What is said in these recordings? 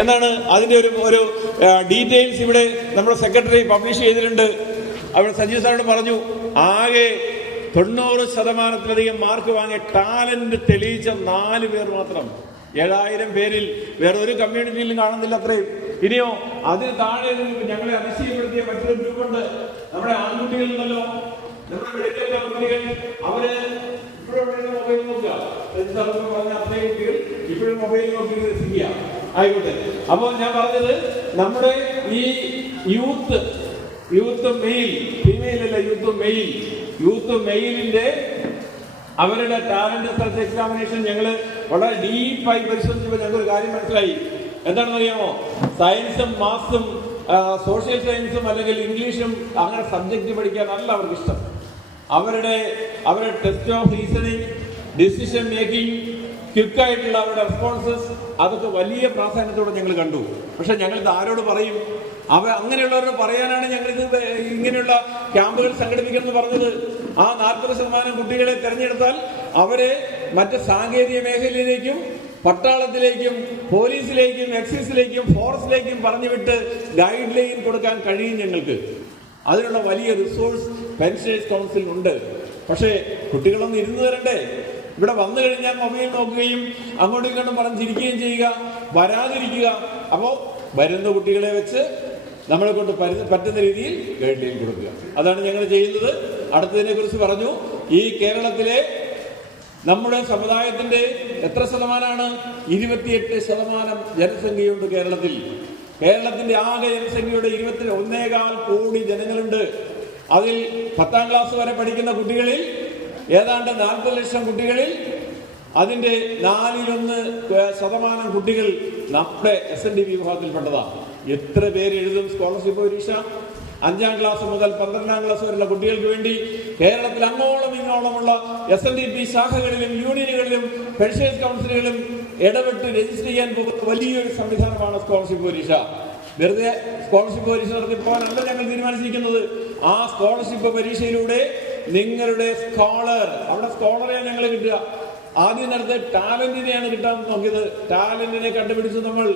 എന്നാണ് അതിന്റെ ഒരു ഡീറ്റെയിൽസ് ഇവിടെ നമ്മുടെ സെക്രട്ടറി പബ്ലിഷ് ചെയ്തിട്ടുണ്ട്. അവിടെ സജീവ് സാറോട് പറഞ്ഞു, ആകെ 90% മാർക്ക് വാങ്ങിയ ടാലന്റ് തെളിയിച്ച 4 പേർ മാത്രം. 7000 പേരിൽ വേറെ ഒരു കമ്മ്യൂണിറ്റിയിലും കാണുന്നില്ല അത്രയും. ഇനിയോ അതിന് താഴെ ഞങ്ങളെ അതിശയപ്പെടുത്തിയ മറ്റൊരു ഗ്രൂപ്പുണ്ട്. നമ്മുടെ ആൺകുട്ടികളുണ്ടല്ലോ, നമ്മുടെ മെഡിക്കൽ കുട്ടികൾ, അവര് ഇപ്പോഴും മൊബൈൽ നോക്കുക. പറഞ്ഞ അത്രയും കുട്ടികൾ ഇപ്പോഴും മൊബൈൽ നോക്കി രസിക്കുക. ആയിക്കോട്ടെ. അപ്പോൾ ഞാൻ പറഞ്ഞത് നമ്മുടെ ഈ യൂത്ത് മെയിൽ, ഫീമെയിൽ അല്ല, യൂത്ത് മെയിലിന്റെ അവരുടെ ടാലന്റ് സെർച്ച് എക്സാമിനേഷൻ ഞങ്ങൾ വളരെ ഡീപ്പായി പരിശോധിച്ചപ്പോൾ ഞങ്ങൾക്ക് ഒരു കാര്യം മനസ്സിലായി. എന്താണെന്ന് അറിയാമോ? സയൻസും മാത്സും സോഷ്യൽ സയൻസും അല്ലെങ്കിൽ ഇംഗ്ലീഷും അങ്ങനെ സബ്ജക്ട് പഠിക്കാനല്ല അവർക്ക് ഇഷ്ടം. അവരുടെ test of reasoning, decision making, ക്വിക്കായിട്ടുള്ള അവരുടെ റെസ്പോൺസസ്, അതൊക്കെ വലിയ പ്രാധാന്യത്തോടെ ഞങ്ങൾ കണ്ടു. പക്ഷെ ഞങ്ങളിത് ആരോട് പറയും? അങ്ങനെയുള്ളവരോട് പറയാനാണ് ഞങ്ങളിത് ഇങ്ങനെയുള്ള ക്യാമ്പുകൾ സംഘടിപ്പിക്കണമെന്ന് പറഞ്ഞത്. ആ 40% കുട്ടികളെ തെരഞ്ഞെടുത്താൽ അവരെ മറ്റ് സാങ്കേതിക മേഖലയിലേക്കും പട്ടാളത്തിലേക്കും പോലീസിലേക്കും എക്സൈസിലേക്കും ഫോറസ്റ്റിലേക്കും പറഞ്ഞു വിട്ട് ഗൈഡ് ലൈൻ കൊടുക്കാൻ കഴിയും ഞങ്ങൾക്ക്. അതിനുള്ള വലിയ റിസോഴ്സ് പെൻഷനേഴ്സ് കൗൺസിലിനുണ്ട്. പക്ഷേ കുട്ടികളൊന്നും ഇരുന്ന് തരണ്ടേ? ഇവിടെ വന്നു കഴിഞ്ഞാൽ മൊബൈൽ നോക്കുകയും അങ്ങോട്ടും ഇങ്ങോട്ടും പറഞ്ഞിരിക്കുകയും ചെയ്യുക, വരാതിരിക്കുക. അപ്പോൾ വരുന്ന കുട്ടികളെ വെച്ച് നമ്മളെ കൊണ്ട് പറ്റുന്ന രീതിയിൽ ഗൈഡ് ലൈൻ കൊടുക്കുക. അതാണ് ഞങ്ങൾ ചെയ്യുന്നത്. അടുത്തതിനെ കുറിച്ച് പറഞ്ഞു. ഈ കേരളത്തിലെ നമ്മുടെ സമുദായത്തിന്റെ എത്ര ശതമാനമാണ്? 28% ജനസംഖ്യയുണ്ട് കേരളത്തിൽ. കേരളത്തിന്റെ ആകെ ജനസംഖ്യയുടെ 1.25 കോടി ജനങ്ങളുണ്ട്. അതിൽ 10ാം ക്ലാസ് വരെ പഠിക്കുന്ന കുട്ടികളിൽ ഏതാണ്ട് 40 ലക്ഷം കുട്ടികളിൽ അതിന്റെ 1/4% കുട്ടികൾ നമ്മുടെ SNDP വിഭാഗത്തിൽപ്പെട്ടതാണ്. എത്ര പേര് എഴുതും സ്കോളർഷിപ്പ് പരീക്ഷ? 5ാം ക്ലാസ് മുതൽ 12ാം ക്ലാസ് വരെയുള്ള കുട്ടികൾക്ക് വേണ്ടി കേരളത്തിൽ അങ്ങോളം ഇങ്ങോളമുള്ള SNDP ശാഖകളിലും യൂണിയനുകളിലും പെൻഷനേഴ്സ് കൗൺസിലുകളും ഇടപെട്ട് രജിസ്റ്റർ ചെയ്യാൻ പോകുന്ന വലിയൊരു സംവിധാനമാണ് സ്കോളർഷിപ്പ് പരീക്ഷ. വെറുതെ സ്കോളർഷിപ്പ് പരീക്ഷ നടത്തിപ്പോകാനല്ല ഞങ്ങൾ തീരുമാനിച്ചിരിക്കുന്നത്. ആ സ്കോളർഷിപ്പ് പരീക്ഷയിലൂടെ നിങ്ങളുടെ അവിടെ സ്കോളറെ ഞങ്ങൾ കിട്ടുക. ആദ്യം നടത്ത് ടാലന്റിനെയാണ് കിട്ടാൻ നോക്കിയത്. ടാലന്റിനെ കണ്ടുപിടിച്ച് നമ്മൾ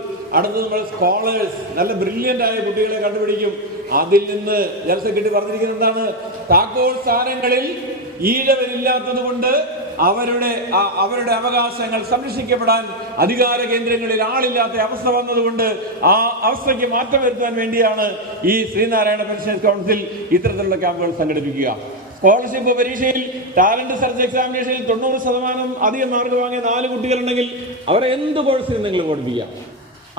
സ്കോളേഴ്സ്, നല്ല ബ്രില്യന്റ് ആയ കുട്ടികളെ കണ്ടുപിടിക്കും. അതിൽ നിന്ന് ജനറൽ സെക്രട്ടറി പറഞ്ഞിരിക്കുന്നത് എന്താണ്? താക്കോൽ സ്ഥാനങ്ങളിൽ ഈഴവരില്ലാത്തത് കൊണ്ട് അവരുടെ അവകാശങ്ങൾ സംരക്ഷിക്കപ്പെടാൻ അധികാര കേന്ദ്രങ്ങളിൽ ആളില്ലാത്ത അവസ്ഥ വന്നതുകൊണ്ട് ആ അവസ്ഥയ്ക്ക് മാറ്റം വരുത്താൻ വേണ്ടിയാണ് ഈ ശ്രീനാരായണ പെൻഷനേഴ്സ് കൗൺസിൽ ഇത്തരത്തിലുള്ള ക്യാമ്പുകൾ സംഘടിപ്പിക്കുക. സ്കോളർഷിപ്പ് പരീക്ഷയിൽ ടാലന്റ് സെർച്ച് എക്സാമിനേഷനിൽ 90% അധികം മാർക്ക് വാങ്ങിയ 4 കുട്ടികളുണ്ടെങ്കിൽ അവരെ എന്ത് കോഴ്സിനും നിങ്ങൾ പഠിപ്പിക്കാം.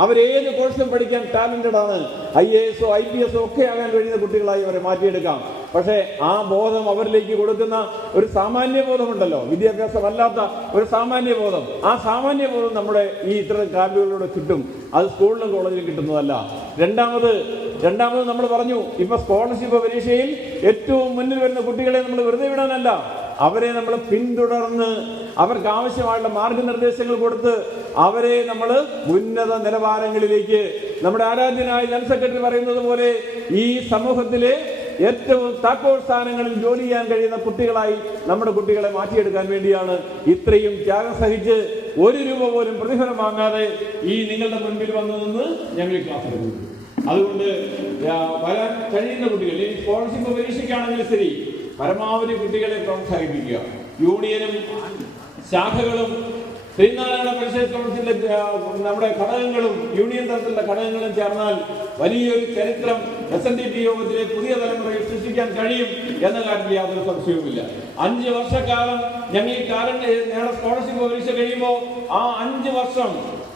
അവരേത് കോഴ്സും പഠിക്കാൻ ടാലന്റഡ് ആണ്. IAS IPS ഒക്കെ ആകാൻ കഴിയുന്ന കുട്ടികളായി അവരെ മാറ്റിയെടുക്കാം. പക്ഷേ ആ ബോധം അവരിലേക്ക് കൊടുക്കുന്ന ഒരു സാമാന്യ ബോധമുണ്ടല്ലോ, വിദ്യാഭ്യാസമല്ലാത്ത ഒരു സാമാന്യ ബോധം. ആ സാമാന്യ ബോധം നമ്മുടെ ഈ ഇത്തരം ക്യാമ്പുകളിലൂടെ കിട്ടും. അത് സ്കൂളിലും കോളേജിലും കിട്ടുന്നതല്ല. രണ്ടാമത് നമ്മൾ പറഞ്ഞു, ഇപ്പൊ സ്കോളർഷിപ്പ് പരീക്ഷയിൽ ഏറ്റവും മുന്നിൽ വരുന്ന കുട്ടികളെ നമ്മൾ വെറുതെ വിടാനല്ല, അവരെ നമ്മൾ പിന്തുടർന്ന് അവർക്ക് ആവശ്യമായുള്ള മാർഗനിർദ്ദേശങ്ങൾ കൊടുത്ത് അവരെ നമ്മൾ ഉന്നത നിലവാരങ്ങളിലേക്ക്, നമ്മുടെ ആരാധ്യനായ ജനറൽ സെക്രട്ടറി പറയുന്നത് പോലെ, ഈ സമൂഹത്തിലെ ഏറ്റവും താക്കോൽ സ്ഥാനങ്ങളിൽ ജോലി ചെയ്യാൻ കഴിയുന്ന കുട്ടികളായി നമ്മുടെ കുട്ടികളെ മാറ്റിയെടുക്കാൻ വേണ്ടിയാണ് ഇത്രയും ത്യാഗം സഹിച്ച് 1 രൂപ പോലും പ്രതിഫലം വാങ്ങാതെ ഈ നിങ്ങളുടെ മുൻപിൽ വന്നു നിന്ന് ഞങ്ങൾ ഈ ക്ലാസ് എടുക്കുന്നത്. അതുകൊണ്ട് വരാൻ കഴിയുന്ന കുട്ടികൾ, ഈ സ്കോളർഷിപ്പ് പരീക്ഷയ്ക്കാണെങ്കിലും ശരി, പരമാവധി കുട്ടികളെ പ്രോത്സാഹിപ്പിക്കുക. യൂണിയനും ശാഖകളും ശ്രീനാരായണ പെൻഷനേഴ്സ് കൗൺസിലിന്റെ നമ്മുടെ ഘടകങ്ങളും യൂണിയൻ തലത്തിലുള്ള ഘടകങ്ങളും ചേർന്നാൽ വലിയൊരു ചരിത്രം SNDP യോഗത്തിലെ പുതിയ തലമുറയിൽ സൃഷ്ടിക്കാൻ കഴിയും എന്ന കാര്യത്തിൽ യാതൊരു സംശയവുമില്ല. 5 വർഷക്കാലം ഞങ്ങൾ ഈ സ്കോളർഷിപ്പ് പരീക്ഷ കഴിയുമ്പോൾ ആ 5 വർഷം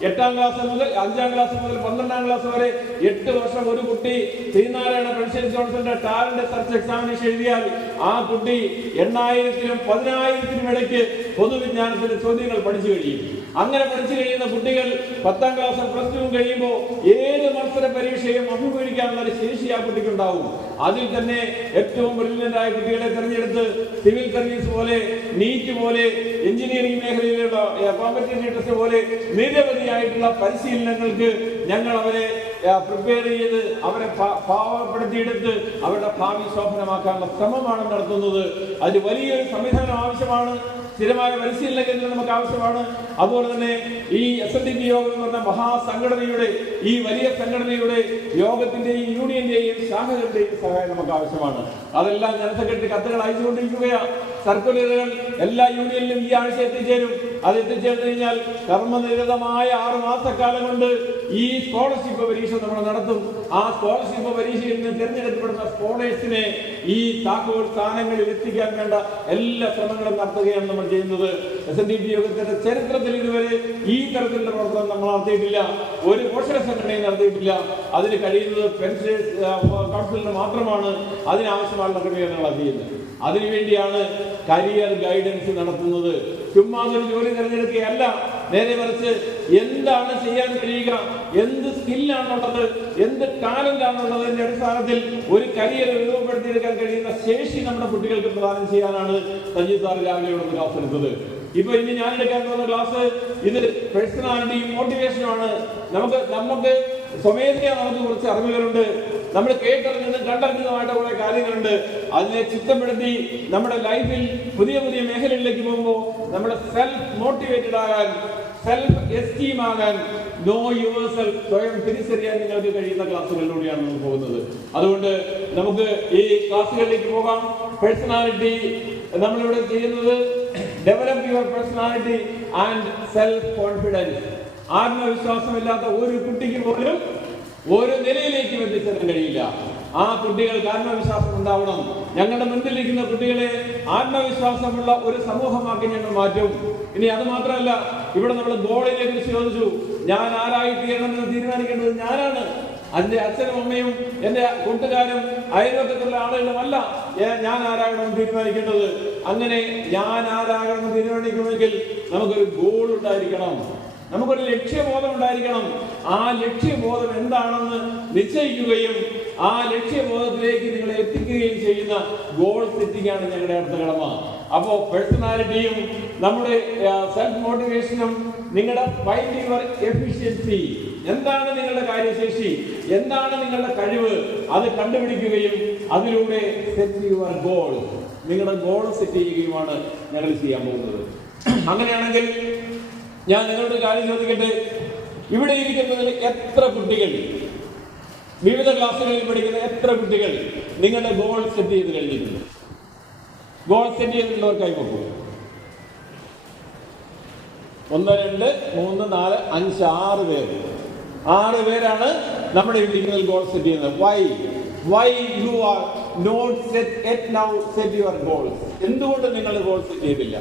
8ാം ക്ലാസ് മുതൽ 5ാം ക്ലാസ് മുതൽ 12ാം ക്ലാസ് വരെ 8 വർഷം ഒരു കുട്ടി ശ്രീനാരായണ പെൻഷനേഴ്സ് കൗൺസിലിന്റെ ടാലന്റ് സെർച്ച് എക്സാമിനേഷൻ എഴുതിയാൽ ആ കുട്ടി 8,000-നും 10,000-നും ഇടയ്ക്ക് പൊതുവിജ്ഞാനത്തിന്റെ ചോദ്യങ്ങൾ പഠിച്ചു കഴിയും. അങ്ങനെ പഠിച്ചു കഴിയുന്ന കുട്ടികൾ 10ാം ക്ലാസ് പ്ലസ് 2 കഴിയുമ്പോൾ ഏത് മത്സര പരീക്ഷയും അഭിമുഖീകരിക്കാനുള്ള ഒരു ശേഷി ആ കുട്ടിക്കുണ്ടാവും. അതിൽ തന്നെ ഏറ്റവും ബ്രില്യന്റ് ആയ കുട്ടികളെ തെരഞ്ഞെടുത്ത് സിവിൽ സർവീസ് പോലെ, നീറ്റ് പോലെ, എഞ്ചിനീയറിംഗ് മേഖലയിലുള്ള കോമ്പറ്റേറ്റീവ് ടെസ്റ്റ് പോലെ നിരവധിയായിട്ടുള്ള പരിശീലനങ്ങൾക്ക് ഞങ്ങൾ അവരെ പ്രിപ്പയർ ചെയ്ത് അവരെ പാവപ്പെടുത്തിയെടുത്ത് അവരുടെ ഭാവി ശോഭനമാക്കാനുള്ള ശ്രമമാണ് നടത്തുന്നത്. അതിന് വലിയൊരു സംവിധാനം ആവശ്യമാണ്. സ്ഥിരമായ പരിശീലന കേന്ദ്രം നമുക്ക് ആവശ്യമാണ്. അതുപോലെ തന്നെ ഈ SNDP യോഗം എന്ന് പറഞ്ഞ മഹാസംഘടനയുടെ, ഈ വലിയ സംഘടനയുടെ യോഗത്തിന്റെയും യൂണിയന്റെയും ശാഖകളുടെയും സഹായം നമുക്ക് ആവശ്യമാണ്. അതെല്ലാം ജനറൽ സെക്രട്ടറി കത്തുകൾ അയച്ചുകൊണ്ടിരിക്കുകയാണ്. സർക്കുലറുകൾ എല്ലാ യൂണിയനിലും ഈ ആഴ്ച എത്തിച്ചേരും. അത് എത്തിച്ചേർന്ന് കഴിഞ്ഞാൽ കർമ്മനിരതമായ 6 മാസക്കാലം കൊണ്ട് ഈ സ്കോളർഷിപ്പ് പരീക്ഷ നമ്മൾ നടത്തും. ആ സ്കോളർഷിപ്പ് പരീക്ഷയിൽ നിന്ന് തിരഞ്ഞെടുക്കപ്പെടുന്ന സ്കോളേഴ്സിനെ ഈ താക്കോൽ സ്ഥാനങ്ങളിൽ എത്തിക്കാൻ വേണ്ട എല്ലാ ശ്രമങ്ങളും നടത്തുകയാണ് നമ്മൾ ചെയ്യുന്നത്. SNDP യോഗത്തിന്റെ ചരിത്രത്തിൽ ഇതുവരെ ഈ തരത്തിലുള്ള പ്രവർത്തനം നമ്മൾ നടത്തിയിട്ടില്ല. ഒരു പോഷക സംഘടനയും നടത്തിയിട്ടില്ല. അതിന് കഴിയുന്നത് പെൻഷനേഴ്സ് കൗൺസിലിന് മാത്രമാണ് അതിനാവശ്യമായുള്ള ക്രമീകരണങ്ങൾ ചെയ്യുന്നത്. അതിനുവേണ്ടിയാണ് കരിയർ ഗൈഡൻസ് നടത്തുന്നത്. ചുമ്മാ ഒരു ജോലി തിരഞ്ഞെടുക്കുകയല്ല, നേരെ മറിച്ച് എന്താണ് ചെയ്യാൻ കഴിയുക, എന്ത് സ്കില്ലാണുള്ളത്, എന്ത് ടാലന്റ് ആണുള്ളതിന്റെ അടിസ്ഥാനത്തിൽ ഒരു കരിയർ രൂപപ്പെടുത്തിയെടുക്കാൻ കഴിയുന്ന ശേഷി നമ്മുടെ കുട്ടികൾക്ക് പ്രദാനം ചെയ്യാനാണ് സജീവ് സാർ രാവിലെ ഇവിടെ ക്ലാസ് എടുത്തത്. ഇപ്പൊ ഇനി ഞാൻ എടുക്കാൻ പോകുന്ന ക്ലാസ് ഇത് പേഴ്സണാലിറ്റിയും മോട്ടിവേഷനുമാണ്. നമുക്ക് സ്വമേധയാ നമുക്ക് കുറച്ച് അറിവുകളുണ്ട്. നമ്മൾ കേട്ടറിഞ്ഞതും കണ്ടറിഞ്ഞതുമായിട്ട് കുറെ കാര്യങ്ങളുണ്ട്. അതിനെ ചിട്ടപ്പെടുത്തി നമ്മുടെ ലൈഫിൽ പുതിയ പുതിയ മേഖലകളിലേക്ക് പോകുമ്പോൾ നമ്മുടെ സെൽഫ് മോട്ടിവേറ്റഡ് ആകാൻ, സെൽഫ് എസ്റ്റീം ആകാൻ, നോ യുവർ സെൽഫ്, സ്വയം തിരിച്ചറിയാൻ നിങ്ങൾക്ക് കഴിയുന്ന ക്ലാസ്സുകളിലൂടെയാണ് നമ്മൾ പോകുന്നത്. അതുകൊണ്ട് നമുക്ക് ഈ ക്ലാസ്സുകളിലേക്ക് പോകാം. പേഴ്സണാലിറ്റി നമ്മളിവിടെ ചെയ്യുന്നത് develop your personality and self confidence. ആത്മവിശ്വാസമില്ലാത്ത ഒരു കുട്ടിക്ക് പോലും ഒരു നിലയിലേക്ക് എത്തിച്ചേരാൻ കഴിയില്ല. ആ കുട്ടികൾക്ക് ആത്മവിശ്വാസം ഉണ്ടാവണം. ഞങ്ങളുടെ മുൻപിലിരിക്കുന്ന കുട്ടികളെ ആത്മവിശ്വാസമുള്ള ഒരു സമൂഹമാക്കി ഞങ്ങൾ മാറ്റും. ഇനി അത് മാത്രമല്ല, ഇവിടെ നമ്മൾ ഗോളിനെ കുറിച്ച് ചോദിച്ചു. ഞാൻ ആരായി തീരണമെന്ന് തീരുമാനിക്കേണ്ടത് ഞാനാണ്. എന്റെ അച്ഛനും അമ്മയും എന്റെ കൂട്ടുകാരും അയൽവക്കത്തുള്ള ആളുകളുമല്ല ഞാൻ ആരാകണമെന്ന് തീരുമാനിക്കേണ്ടത്. അങ്ങനെ ഞാൻ ആരാകണമെന്ന് തീരുമാനിക്കുമെങ്കിൽ നമുക്കൊരു ഗോൾ ഉണ്ടായിരിക്കണം, നമുക്കൊരു ലക്ഷ്യബോധം ഉണ്ടായിരിക്കണം. ആ ലക്ഷ്യബോധം എന്താണെന്ന് നിശ്ചയിക്കുകയും ആ ലക്ഷ്യബോധത്തിലേക്ക് നിങ്ങളെ എത്തിക്കുകയും ചെയ്യുന്ന ഗോൾ സെറ്റിംഗ് ആണ് ഞങ്ങളുടെ അടുത്ത കടമ. അപ്പോ പേഴ്സണാലിറ്റിയും നമ്മുടെ സെൽഫ് മോട്ടിവേഷനും നിങ്ങളുടെ ഫൈൻഡ് യുവർ എഫിഷ്യൻസി, എന്താണ് നിങ്ങളുടെ കാര്യശേഷി, എന്താണ് നിങ്ങളുടെ കഴിവ്, അത് കണ്ടുപിടിക്കുകയും അതിലൂടെ സെറ്റ് യുവർ ഗോൾ, നിങ്ങളുടെ ഗോൾ സെറ്റ് ചെയ്യുകയുമാണ് ഞങ്ങൾ ചെയ്യാൻ പോകുന്നത്. അങ്ങനെയാണെങ്കിൽ ഞാൻ നിങ്ങളുടെ കാര്യം ചോദിക്കട്ടെ, ഇവിടെ ഇരിക്കുന്നതിൽ എത്ര കുട്ടികൾ, വിവിധ ക്ലാസ്സുകളിൽ പഠിക്കുന്ന എത്ര കുട്ടികൾ നിങ്ങളുടെ ഗോൾ സെറ്റ് ചെയ്ത് കഴിഞ്ഞിട്ടുണ്ട്? Goal set ചെയ്തിട്ടുള്ളവർ കൈവക്കും. 1 2 3 4 5 6 പേര്. 6 പേരാണ് നമ്മുടെ ഇരിക്കുന്നതിൽ ഗോൾ സെറ്റ് ചെയ്യുന്നത്. Why you are not set yet now set your goals? എന്തുകൊണ്ട് നിങ്ങൾ ഗോൾ സെറ്റ് ചെയ്തില്ല?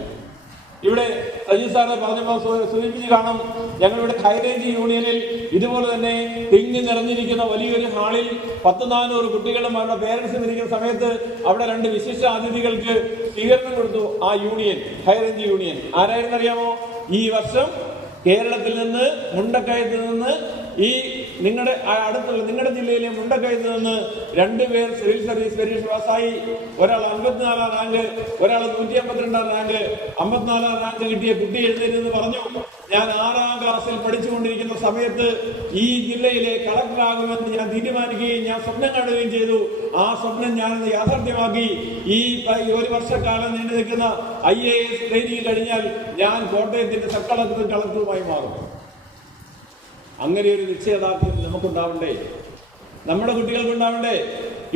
ഇവിടെ സജീവ് സാറ് പറഞ്ഞപ്പോൾ സൂചിപ്പിച്ച് കാണും, ഞങ്ങളിവിടെ ഹൈറേഞ്ച് യൂണിയനിൽ ഇതുപോലെ തന്നെ തിങ്ങി നിറഞ്ഞിരിക്കുന്ന വലിയൊരു ഹാളിൽ 100-400 കുട്ടികളും അവരുടെ പേരൻസും ഇരിക്കുന്ന സമയത്ത് അവിടെ 2 വിശിഷ്ട അതിഥികൾക്ക് സ്വീകരണം കൊടുത്തു. ആ യൂണിയൻ, ഹൈറേഞ്ച് യൂണിയൻ ആരായിരുന്നറിയാമോ? ഈ വർഷം കേരളത്തിൽ നിന്ന്, മുണ്ടക്കയത്ത് നിന്ന്, ഈ നിങ്ങളുടെ അടുത്തുള്ള നിങ്ങളുടെ ജില്ലയിലെ മുണ്ടക്കയത്ത് നിന്ന് 2 പേർ സിവിൽ സർവീസ് പരീക്ഷ പാസ്സായി. ഒരാൾ 54-ാം റാങ്ക്, ഒരാൾ 152-ാം റാങ്ക്. 54-ാം റാങ്ക് കിട്ടിയ കുട്ടി എഴുന്നേറ്റ് പറഞ്ഞു, ഞാൻ 6ാം ക്ലാസ്സിൽ പഠിച്ചുകൊണ്ടിരിക്കുന്ന സമയത്ത് ഈ ജില്ലയിലെ കളക്ടറാകുമെന്ന് ഞാൻ തീരുമാനിക്കുകയും ഞാൻ സ്വപ്നം കാണുകയും ചെയ്തു. ആ സ്വപ്നം ഞാനത് യാഥാർത്ഥ്യമാക്കി. ഈ 1 വർഷക്കാലം നീണ്ടു നിൽക്കുന്ന IAS ട്രെയിനിങ് കഴിഞ്ഞാൽ ഞാൻ കോട്ടയത്തിന്റെ സബ് കളക്ടറും കളക്ടറുമായി മാറും. അങ്ങനെ ഒരു നിശ്ചയദാർഢ്യം നമുക്കുണ്ടാവണ്ടേ, നമ്മുടെ കുട്ടികൾക്ക് ഉണ്ടാവണ്ടേ?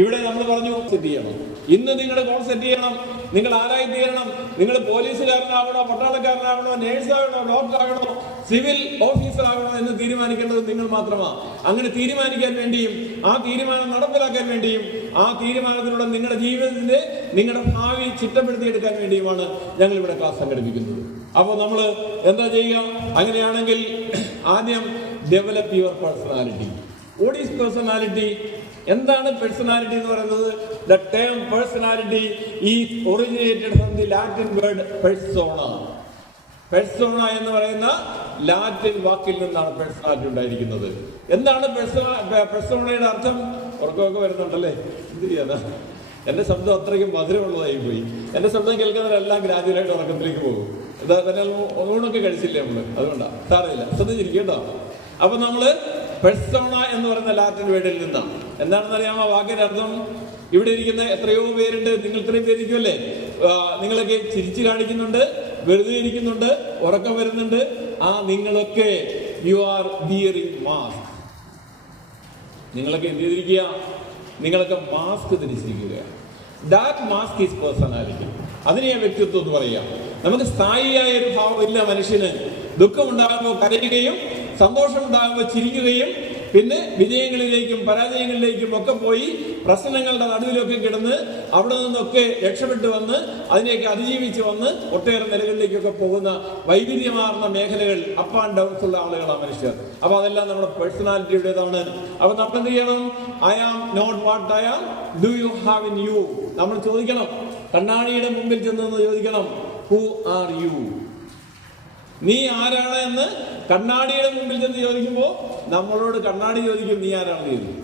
ഇവിടെ നമ്മൾ പറഞ്ഞു സെറ്റ് ചെയ്യണം. ഇന്ന് നിങ്ങളുടെ ഗോൾ സെറ്റ് ചെയ്യണം. നിങ്ങൾ ആരായി തീരണം? നിങ്ങൾ പോലീസുകാരനാവണോ, പട്ടാളക്കാരനാവണോ, നേഴ്സാകണോ, ഡോക്ടറാകണോ, സിവിൽ ഓഫീസർ ആകണോ എന്ന് തീരുമാനിക്കേണ്ടത് നിങ്ങൾ മാത്രമാണ്. അങ്ങനെ തീരുമാനിക്കാൻ വേണ്ടിയും ആ തീരുമാനം നടപ്പിലാക്കാൻ വേണ്ടിയും ആ തീരുമാനത്തിലൂടെ നിങ്ങളുടെ ജീവിതത്തിന്റെ, നിങ്ങളുടെ ഭാവി ചിട്ടപ്പെടുത്തിയെടുക്കാൻ വേണ്ടിയുമാണ് ഞങ്ങൾ ഇവിടെ ക്ലാസ് സംഘടിപ്പിക്കുന്നത്. അപ്പോൾ നമ്മൾ എന്താ ചെയ്യുക? അങ്ങനെയാണെങ്കിൽ ആദ്യം develop your personality. What is personality? എന്താണ് പേഴ്സണാലിറ്റി എന്ന് പറയുന്നത്? The term personality is originated from the Latin word persona. Persona എന്ന് പറയുന്ന ലാറ്റിൻ വാക്കിൽ നിന്നാണ് പേഴ്സണാലിറ്റി ഉണ്ടായിരിക്കുന്നത്. എന്താണ് പെർസോണയുടെ അർത്ഥം? ഉറക്കമൊക്കെ വരുന്നുണ്ടല്ലേ? എന്ത് ചെയ്യാനാ? എന്റെ ശബ്ദം അത്രയ്ക്കും മധുരമുള്ളതായി പോയി. എന്റെ ശബ്ദം കേൾക്കുന്നവരെല്ലാം ഗ്രാജുവലായിട്ട് ഉറക്കത്തിലേക്ക് പോകും. ഊണൊക്കെ കഴിച്ചില്ലേ നമ്മള്? അതുകൊണ്ടാ. സാരമില്ല, ശ്രദ്ധിച്ചിരിക്കും കേട്ടോ. അപ്പൊ നമ്മള് പെർസോണ എന്ന് പറയുന്ന ലാറ്റിൻ വേർഡിൽ നിന്നാണ്. എന്താണെന്ന് അറിയാമോ വാക്കിന്റെ അർത്ഥം? ഇവിടെ ഇരിക്കുന്ന എത്രയോ പേരുണ്ട്, നിങ്ങൾ ഇത്രയും പേരിക്കുമല്ലേ, നിങ്ങളൊക്കെ ചിരിച്ചു കാണിക്കുന്നുണ്ട്, വെറുതെ ഇരിക്കുന്നുണ്ട്, ഉറക്കം വരുന്നുണ്ട്. നിങ്ങളൊക്കെ യു ആർ ബിയറിംഗ് മാസ്ക്. നിങ്ങളൊക്കെ എന്ത് ചെയ്തിരിക്കുക? നിങ്ങളൊക്കെ മാസ്ക് ധരിച്ചിരിക്കുകയാണ്. That mask is personality. അതിനെ ഞാൻ വ്യക്തിത്വം എന്ന് പറയാം. നമുക്ക് സ്ഥായിയായ ഒരു ഭാവം ഇല്ല മനുഷ്യന്. ദുഃഖമുണ്ടാകുമ്പോൾ കരയുകയും സന്തോഷമുണ്ടാകുമ്പോൾ ചിരിക്കുകയും പിന്നെ വിജയങ്ങളിലേക്കും പരാജയങ്ങളിലേക്കും ഒക്കെ പോയി പ്രശ്നങ്ങളുടെ നടുവിലൊക്കെ കിടന്ന് അവിടെ നിന്നൊക്കെ രക്ഷപ്പെട്ടു വന്ന് അതിനെയൊക്കെ അതിജീവിച്ച് വന്ന് ഒട്ടേറെ നിലകളിലേക്കൊക്കെ പോകുന്ന വൈവിധ്യമാർന്ന മേഖലകൾ അപ്പ് ആൻഡ് ഡൗൺസ് ഉള്ള ആളുകളാണ് മനുഷ്യർ. അപ്പൊ അതെല്ലാം നമ്മുടെ പേഴ്സണാലിറ്റിയുടേതാണ്. അപ്പൊ നമ്മൾ എന്ത് ചെയ്യണം? I am not what I am, do you have in you. നമ്മൾ ചോദിക്കണം, കണ്ണാടിയുടെ മുമ്പിൽ ചെന്ന് ചോദിക്കണം, ഹു ആർ യു? നീ ആരാണ് എന്ന് കണ്ണാടിയുടെ മുമ്പിൽ ചെന്ന് ചോദിക്കുമ്പോൾ നമ്മളോട് കണ്ണാടി ചോദിക്കും, നീ ആരാണെന്ന് ചോദിക്കും.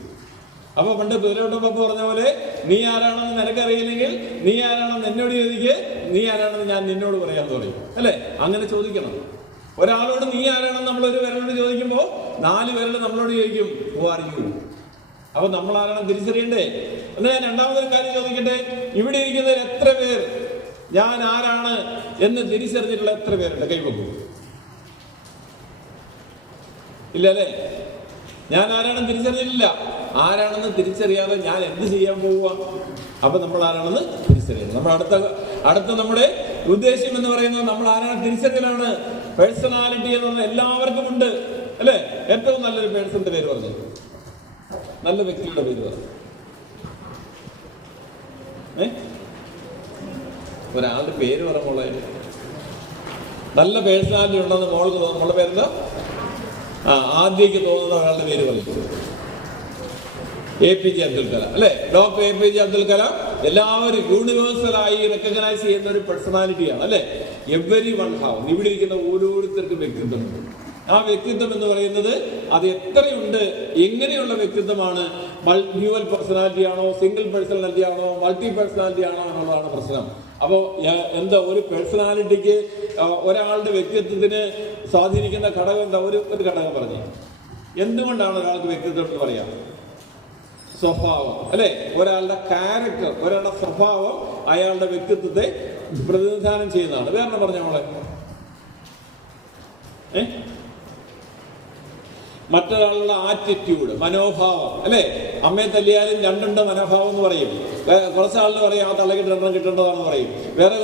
അപ്പൊ പണ്ട് കുതിരവട്ടപ്പ പറഞ്ഞ പോലെ, നീ ആരാണെന്ന് നിനക്കറിയില്ലെങ്കിൽ നീ ആരാണെന്ന് എന്നോട് ചോദിക്കുക, നീ ആരാണെന്ന് ഞാൻ നിന്നോട് പറയാമെന്ന് പറയും. അല്ലെ? അങ്ങനെ ചോദിക്കണം. ഒരാളോട് നീ ആരാണെന്ന് നമ്മളൊരു വിരലോട് ചോദിക്കുമ്പോൾ 4 വിരൽ നമ്മളോട് ചോദിക്കും, ഹു ആർ യു? അപ്പൊ നമ്മൾ ആരാണെന്ന് തിരിച്ചറിയണ്ടേ? എന്നാൽ ഞാൻ രണ്ടാമതൊരു കാര്യം ചോദിക്കട്ടെ, ഇവിടെ ഇരിക്കുന്നതിൽ എത്ര പേർ ഞാൻ ആരാണ് എന്ന് തിരിച്ചറിഞ്ഞിട്ടുള്ള എത്ര പേരുണ്ട്? കൈവെക്കൂ. ഇല്ല അല്ലേ? ഞാൻ ആരാണെന്ന് തിരിച്ചറിഞ്ഞിട്ടില്ല. ആരാണെന്ന് തിരിച്ചറിയാതെ ഞാൻ എന്ത് ചെയ്യാൻ പോവുക? അപ്പൊ നമ്മൾ ആരാണെന്ന് തിരിച്ചറിയണം. നമ്മൾ അടുത്ത നമ്മുടെ ഉദ്ദേശ്യം എന്ന് പറയുന്നത് നമ്മൾ ആരാണെന്ന് തിരിച്ചറിയലാണ്. പേഴ്സണാലിറ്റി എന്ന് പറഞ്ഞാൽ എല്ലാവർക്കും ഉണ്ട് അല്ലെ? ഏറ്റവും നല്ലൊരു പേഴ്സണിന്റെ പേര് പറഞ്ഞു, നല്ല വ്യക്തിയുടെ പേര് പറഞ്ഞു. ഒരാളുടെ പേര് പറഞ്ഞോളെ. നല്ല പേഴ്സണാലിറ്റി ഉണ്ടെന്ന് മോൾക്ക് മോളുടെ പേരെന്താ? ആദ്യക്ക് തോന്നുന്ന ഒരാളുടെ പേര് പറയും. APJ അബ്ദുൽ കലാം അല്ലെ? ഡോക്ടർ APJ അബ്ദുൽ കലാം എല്ലാവരും യൂണിവേഴ്സലായി റെക്കഗ്നൈസ് ചെയ്യുന്ന ഒരു പേഴ്സണാലിറ്റിയാണ് അല്ലെ? Every one have. ഇവിടെ ഇരിക്കുന്ന ഓരോരുത്തർക്കും വ്യക്തിത്വമുണ്ട്. ആ വ്യക്തിത്വം എന്ന് പറയുന്നത് അത് എത്രയുണ്ട്, എങ്ങനെയുള്ള വ്യക്തിത്വമാണ്? ഡ്യുവൽ പേഴ്സണാലിറ്റി ആണോ, സിംഗിൾ പേഴ്സണാലിറ്റി ആണോ, മൾട്ടി പേഴ്സണാലിറ്റി ആണോ എന്നുള്ളതാണ് പ്രശ്നം. അപ്പോ എന്താ ഒരു പേഴ്സണാലിറ്റിക്ക്, ഒരാളുടെ വ്യക്തിത്വത്തിന് സ്വാധീനിക്കുന്ന ഘടകം എന്താ? ഒരു ഘടകം പറഞ്ഞു. എന്തുകൊണ്ടാണ് ഒരാൾക്ക് വ്യക്തിത്വം എന്ന് പറയാം? സ്വഭാവം അല്ലെ? ഒരാളുടെ ക്യാരക്ടർ, ഒരാളുടെ സ്വഭാവം അയാളുടെ വ്യക്തിത്വത്തെ പ്രതിനിധാനം ചെയ്യുന്നതാണ്. വേറെ പറഞ്ഞ നമ്മളെ മറ്റൊരാളുടെ ആറ്റിറ്റ്യൂഡ്, മനോഭാവം അല്ലെ? അമ്മയെ തല്ലിയാലും 2 മനോഭാവം എന്ന് പറയും. കുറച്ച് ആളുകൾ പറയും ആ തള്ളക്കിട്ട് 2 കിട്ടേണ്ടതാണെന്ന് പറയും. വേറെ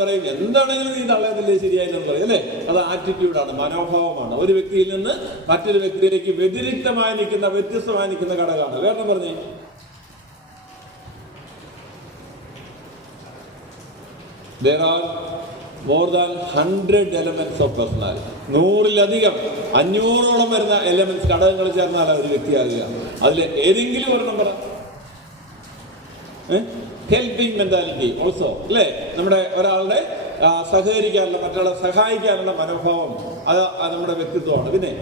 പറയും എന്താണെങ്കിലും നീ തള്ളയെ തല്ലിയ ശരിയായില്ലെന്ന് പറയും അല്ലെ? അത് ആറ്റിറ്റ്യൂഡാണ്, മനോഭാവമാണ്. ഒരു വ്യക്തിയിൽ നിന്ന് മറ്റൊരു വ്യക്തിയിലേക്ക് വ്യതിരിക്തമായി നിൽക്കുന്ന, വ്യത്യസ്തമായി നിൽക്കുന്ന ഘടകമാണ്. വേറെ പറഞ്ഞേ there are more than 100 elements of personality. 100-ലധികം 500-ഓളം വരുന്ന എലമെന്റ്സ്, ഘടകങ്ങൾ ചേർന്നാലാണ് ഒരു വ്യക്തിയാകുക. അതിൽ ഏതെങ്കിലും ഒരെണ്ണം പറ. ഹെൽപ്പിംഗ് മെന്റാലിറ്റി ഓൾസോ അല്ലെ? നമ്മുടെ ഒരാളുടെ സഹകരിക്കാനുള്ള, മറ്റൊരാളെ സഹായിക്കാനുള്ള മനോഭാവം, അത് നമ്മുടെ വ്യക്തിത്വമാണ്. പിന്നെ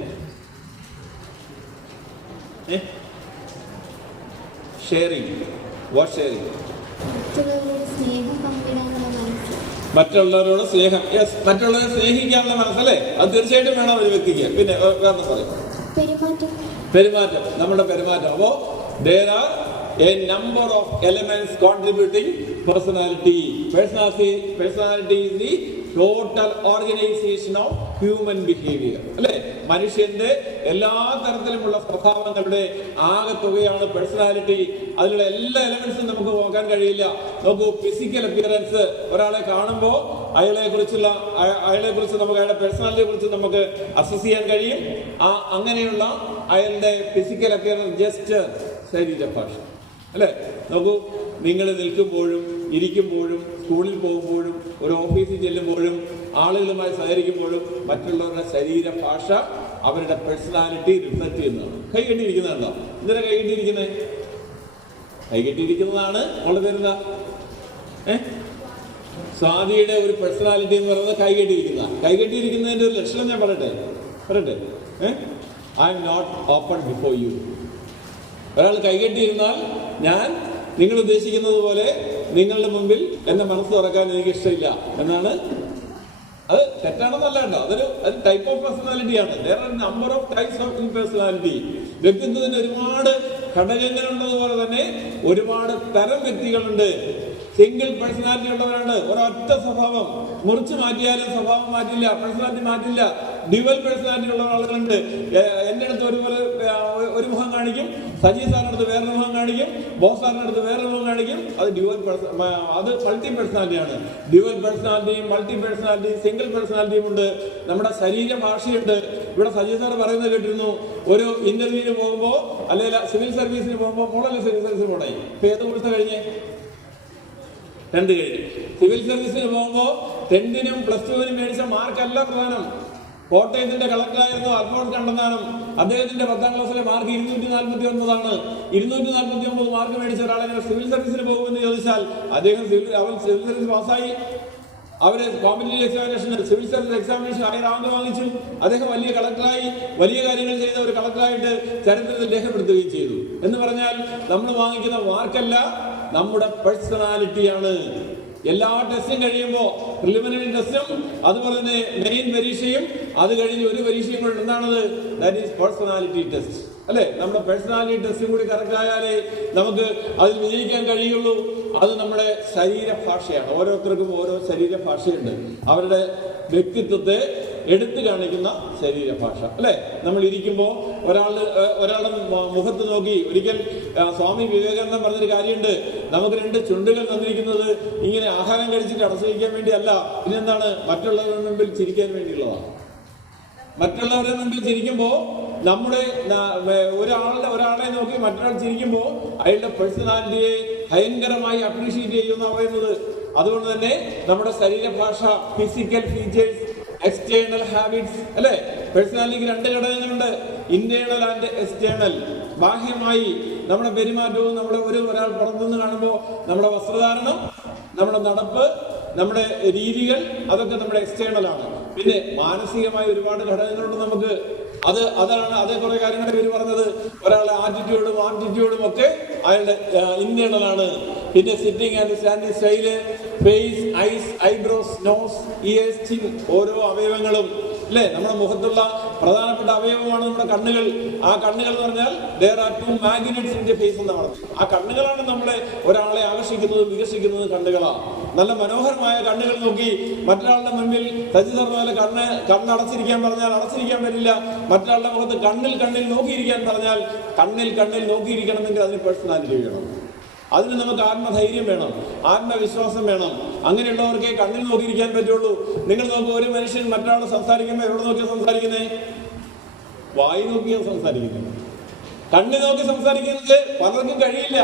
ഷെയറിങ്, വാട്ട് ഷെയറിങ്? മറ്റുള്ളവരോട് സ്നേഹം. യെസ്, മറ്റുള്ളവരെ സ്നേഹിക്കാനുള്ള മനസ്സല്ലേ? അത് തീർച്ചയായിട്ടും വേണം ഒരു വ്യക്തിക്ക്. പിന്നെ വേറെ പറയും, പെരുമാറ്റം, നമ്മുടെ പെരുമാറ്റം. അപ്പോ there are a number of elements contributing personality. Personality is the total organization of human behavior അല്ലെ? മനുഷ്യന്റെ എല്ലാ തരത്തിലുമുള്ള സ്വഭാവങ്ങളുടെ ആകെത്തുകയാണ് പേഴ്സണാലിറ്റി. അതിലുള്ള എല്ലാ എലമെന്റ്സും നമുക്ക് നോക്കാൻ കഴിയില്ല. നോക്കൂ, ഫിസിക്കൽ അപ്പിയറൻസ്, ഒരാളെ കാണുമ്പോൾ അയാളെ കുറിച്ച് നമുക്ക്, അയാളുടെ പേഴ്സണാലിറ്റിയെ കുറിച്ച് നമുക്ക് അസസ് ചെയ്യാൻ കഴിയും. അങ്ങനെയുള്ള അയാളുടെ ഫിസിക്കൽ അപ്പിയറൻസ്, ജസ്റ്റർ, ശരീരഭാഷ അല്ലെ? നോക്കൂ, നിങ്ങൾ നിൽക്കുമ്പോഴും ഇരിക്കുമ്പോഴും സ്കൂളിൽ പോകുമ്പോഴും ഒരു ഓഫീസിൽ ചെല്ലുമ്പോഴും ആളുകളുമായി സഹകരിക്കുമ്പോഴും മറ്റുള്ളവരുടെ ശരീരഭാഷ അവരുടെ പേഴ്സണാലിറ്റി റിഫ്ലക്ട് ചെയ്യുന്നതാണ്. കൈകെട്ടിയിരിക്കുന്നതാണോ? എന്തിനാ കൈകെട്ടിയിരിക്കുന്നത്? കൈകെട്ടിയിരിക്കുന്നതാണ്. അവളുടെ പേരെന്താ? സ്വാതിയുടെ ഒരു പേഴ്സണാലിറ്റി എന്ന് പറയുന്നത് കൈകെട്ടിയിരിക്കുന്നതിന്റെ ഒരു ലക്ഷണം ഞാൻ പറയട്ടെ. I am not open before you. ഒരാൾ കൈകെട്ടിയിരുന്നാൽ ഞാൻ നിങ്ങൾ ഉദ്ദേശിക്കുന്നത് പോലെ നിങ്ങളുടെ മുമ്പിൽ എന്റെ മനസ്സ് തുറക്കാൻ എനിക്ക് ഇഷ്ടമില്ല എന്നാണ് അത് തെറ്റാണെന്നല്ല കേട്ടോ, അത് ടൈപ്പ് ഓഫ് പേഴ്സണാലിറ്റിയാണ്. there are number of types of പേഴ്സണാലിറ്റി. വ്യക്തിത്വത്തിന് ഒരുപാട് ഘടകങ്ങളുള്ളതുപോലെ തന്നെ ഒരുപാട് തരം വ്യക്തികളുണ്ട്. സിംഗിൾ പേഴ്സണാലിറ്റി ഉള്ളവരാണ്. ഒരൊറ്റ സ്വഭാവം മുറിച്ച് മാറ്റിയാലും സ്വഭാവം മാറ്റില്ല, പേഴ്സണാലിറ്റി മാറ്റില്ല. ഡ്യുവൽ പേഴ്സണാലിറ്റി ഉള്ള ആളുകളുണ്ട്. എൻ്റെ അടുത്ത് ഒരു മുഖം കാണിക്കും, സജി സാറിൻ്റെ അടുത്ത് വേറൊരു മുഖം കാണിക്കും, ബോസ് സാറിൻ്റെ അടുത്ത് വേറൊരു മുഖം കാണിക്കും. അത് മൾട്ടി പേഴ്സണാലിറ്റിയാണ്. ഡ്യുവൽ പേഴ്സണാലിറ്റിയും മൾട്ടി പേഴ്സണാലിറ്റിയും സിംഗിൾ പേഴ്സണാലിറ്റിയും ഉണ്ട്. നമ്മുടെ ശരീരഭാഷയുണ്ട്. ഇവിടെ സജി സാർ പറയുന്നത് കേട്ടിരുന്നു, ഒരു ഇന്റർവ്യൂവിന് പോകുമ്പോൾ അല്ലെങ്കിൽ സിവിൽ സർവീസിന് പോകുമ്പോൾ, മോളല്ലേ സിവിൽ സർവീസിന് പോണേ, ഇപ്പൊ ഏത് കോഴ്സ് കഴിഞ്ഞേ? 10th കഴിഞ്ഞു. സിവിൽ സർവീസിന് പോകുമ്പോൾ 10th-നും +2-നും മേടിച്ച മാർക്കല്ല പ്രധാനം. കോട്ടയത്തിന്റെ കളക്ടറായിരുന്നു അൽഫോൺസ് കണ്ണന്താനം. അദ്ദേഹത്തിന്റെ 10ാം ക്ലാസ്സിലെ മാർക്ക് 249 249 മാർക്ക് മേടിച്ച ഒരാളെ സിവിൽ സർവീസിന് പോകുമെന്ന് ചോദിച്ചാൽ അദ്ദേഹം സിവിൽ സർവീസ് പാസ്സായി. അവര് competitive examination, civil service examination ആയി റാങ്ക് വാങ്ങിച്ചു. അദ്ദേഹം വലിയ കളക്ടറായി, വലിയ കാര്യങ്ങൾ ചെയ്ത ഒരു കളക്ടറായിട്ട് ചരിത്രത്തിൽ രേഖപ്പെടുത്തുകയും ചെയ്തു. എന്ന് പറഞ്ഞാൽ നമ്മൾ വാങ്ങിക്കുന്ന മാർക്കല്ല, നമ്മുടെ പേഴ്സണാലിറ്റിയാണ്. എല്ലാ ടെസ്റ്റും കഴിയുമ്പോൾ പ്രിലിമിനറി ടെസ്റ്റും അതുപോലെ തന്നെ മെയിൻ പരീക്ഷയും അത് കഴിഞ്ഞ് ഒരു പരീക്ഷയും കൂടെ എന്താണത്? ദാറ്റ് ഈസ് പേഴ്സണാലിറ്റി ടെസ്റ്റ്, അല്ലെ? നമ്മുടെ പേഴ്സണാലിറ്റി ടെസ്റ്റും കൂടി കറക്റ്റ് ആയാലേ നമുക്ക് അതിൽ വിജയിക്കാൻ കഴിയുള്ളൂ. അത് നമ്മുടെ ശരീരഭാഷയാണ്. ഓരോരുത്തർക്കും ഓരോ ശരീരഭാഷയുണ്ട്. അവരുടെ വ്യക്തിത്വത്തെ എടുത്തു കാണിക്കുന്ന ശരീരഭാഷ, അല്ലെ? നമ്മൾ ഇരിക്കുമ്പോൾ ഒരാളുടെ മുഖത്ത് നോക്കി, ഒരിക്കൽ സ്വാമി വിവേകാനന്ദൻ പറഞ്ഞൊരു കാര്യമുണ്ട്, നമുക്ക് 2 ചുണ്ടുകൾ തന്നിരിക്കുന്നത് ഇങ്ങനെ ആഹാരം കഴിച്ചിട്ട് അടച്ചിരിക്കാൻ വേണ്ടിയല്ല, പിന്നെന്താണ്? മറ്റുള്ളവരുടെ മുമ്പിൽ ചിരിക്കാൻ വേണ്ടിയുള്ളതാണ്. മറ്റുള്ളവരുടെ മുമ്പിൽ ചിരിക്കുമ്പോൾ നമ്മുടെ ഒരാളെ നോക്കി മറ്റൊരാൾ ചിരിക്കുമ്പോൾ അയാളുടെ പേഴ്സണാലിറ്റിയെ ഭയങ്കരമായി അപ്രീഷിയേറ്റ് ചെയ്യുമെന്നാണ് പറയുന്നത്. അതുകൊണ്ട് തന്നെ നമ്മുടെ ശരീരഭാഷ, ഫിസിക്കൽ ഫീച്ചേഴ്സ്, എക്സ്റ്റേണൽ ഹാബിറ്റ്സ്, അല്ലെ? പേഴ്സണാലിറ്റിക്ക് 2 ഘടകങ്ങളുണ്ട്, ഇന്റേണൽ ആൻഡ് എക്സ്റ്റേണൽ. ബാഹ്യമായി നമ്മുടെ പെരുമാറ്റവും ഒരാൾ പുറത്തുനിന്ന് കാണുമ്പോൾ നമ്മുടെ വസ്ത്രധാരണം, നമ്മുടെ നടപ്പ്, നമ്മുടെ രീതികൾ, അതൊക്കെ നമ്മുടെ എക്സ്റ്റേണൽ ആണ്. പിന്നെ മാനസികമായ ഒരുപാട് ഘടകങ്ങളുണ്ട് നമുക്ക്. അതേ കുറെ കാര്യങ്ങൾ ഇവര് പറഞ്ഞത്. ഒരാളുടെ ആറ്റിറ്റ്യൂഡും ഒക്കെ അയാളുടെ ഇന്റേണൽ ആണ്. പിന്നെ sitting and standing style, face, eyes, eyebrows, nose, ears, chin, ഓരോ അവയവങ്ങളും, അല്ലെ? നമ്മുടെ മുഖത്തുള്ള പ്രധാനപ്പെട്ട അവയവമാണ് നമ്മുടെ കണ്ണുകൾ. ആ കണ്ണുകൾ എന്ന് പറഞ്ഞാൽ there are 2 magnets in the face എന്നാണ്. ആ കണ്ണുകളാണ് നമ്മളെ ഒരാളെ ആകർഷിക്കുന്നതും വികസിക്കുന്നതും കണ്ണുകളാണ്. നല്ല മനോഹരമായ കണ്ണുകൾ നോക്കി മറ്റൊരാളുടെ മുൻപിൽ സജിതർപോലെ കണ്ണടച്ചിരിക്കാൻ പറഞ്ഞാൽ അടച്ചിരിക്കാൻ പറ്റില്ല. മറ്റൊരാളുടെ മുഖത്ത് കണ്ണിൽ നോക്കിയിരിക്കാൻ പറഞ്ഞാൽ കണ്ണിൽ നോക്കിയിരിക്കണമെങ്കിൽ അതിന് പേഴ്സണാലിറ്റി വേണം. അതിന് നമുക്ക് ആത്മധൈര്യം വേണം, ആത്മവിശ്വാസം വേണം. അങ്ങനെയുള്ളവർക്കേ കണ്ണിൽ നോക്കിയിരിക്കാൻ പറ്റുള്ളൂ. നിങ്ങൾ നോക്കുക, ഒരു മനുഷ്യൻ മറ്റൊരാൾ സംസാരിക്കുമ്പോൾ എവിടെ നോക്കിയാണ് സംസാരിക്കുന്നത്? വായി നോക്കിയാണ് സംസാരിക്കുന്നത്. കണ്ണിൽ നോക്കി സംസാരിക്കുന്നത് പലർക്കും കഴിയില്ല.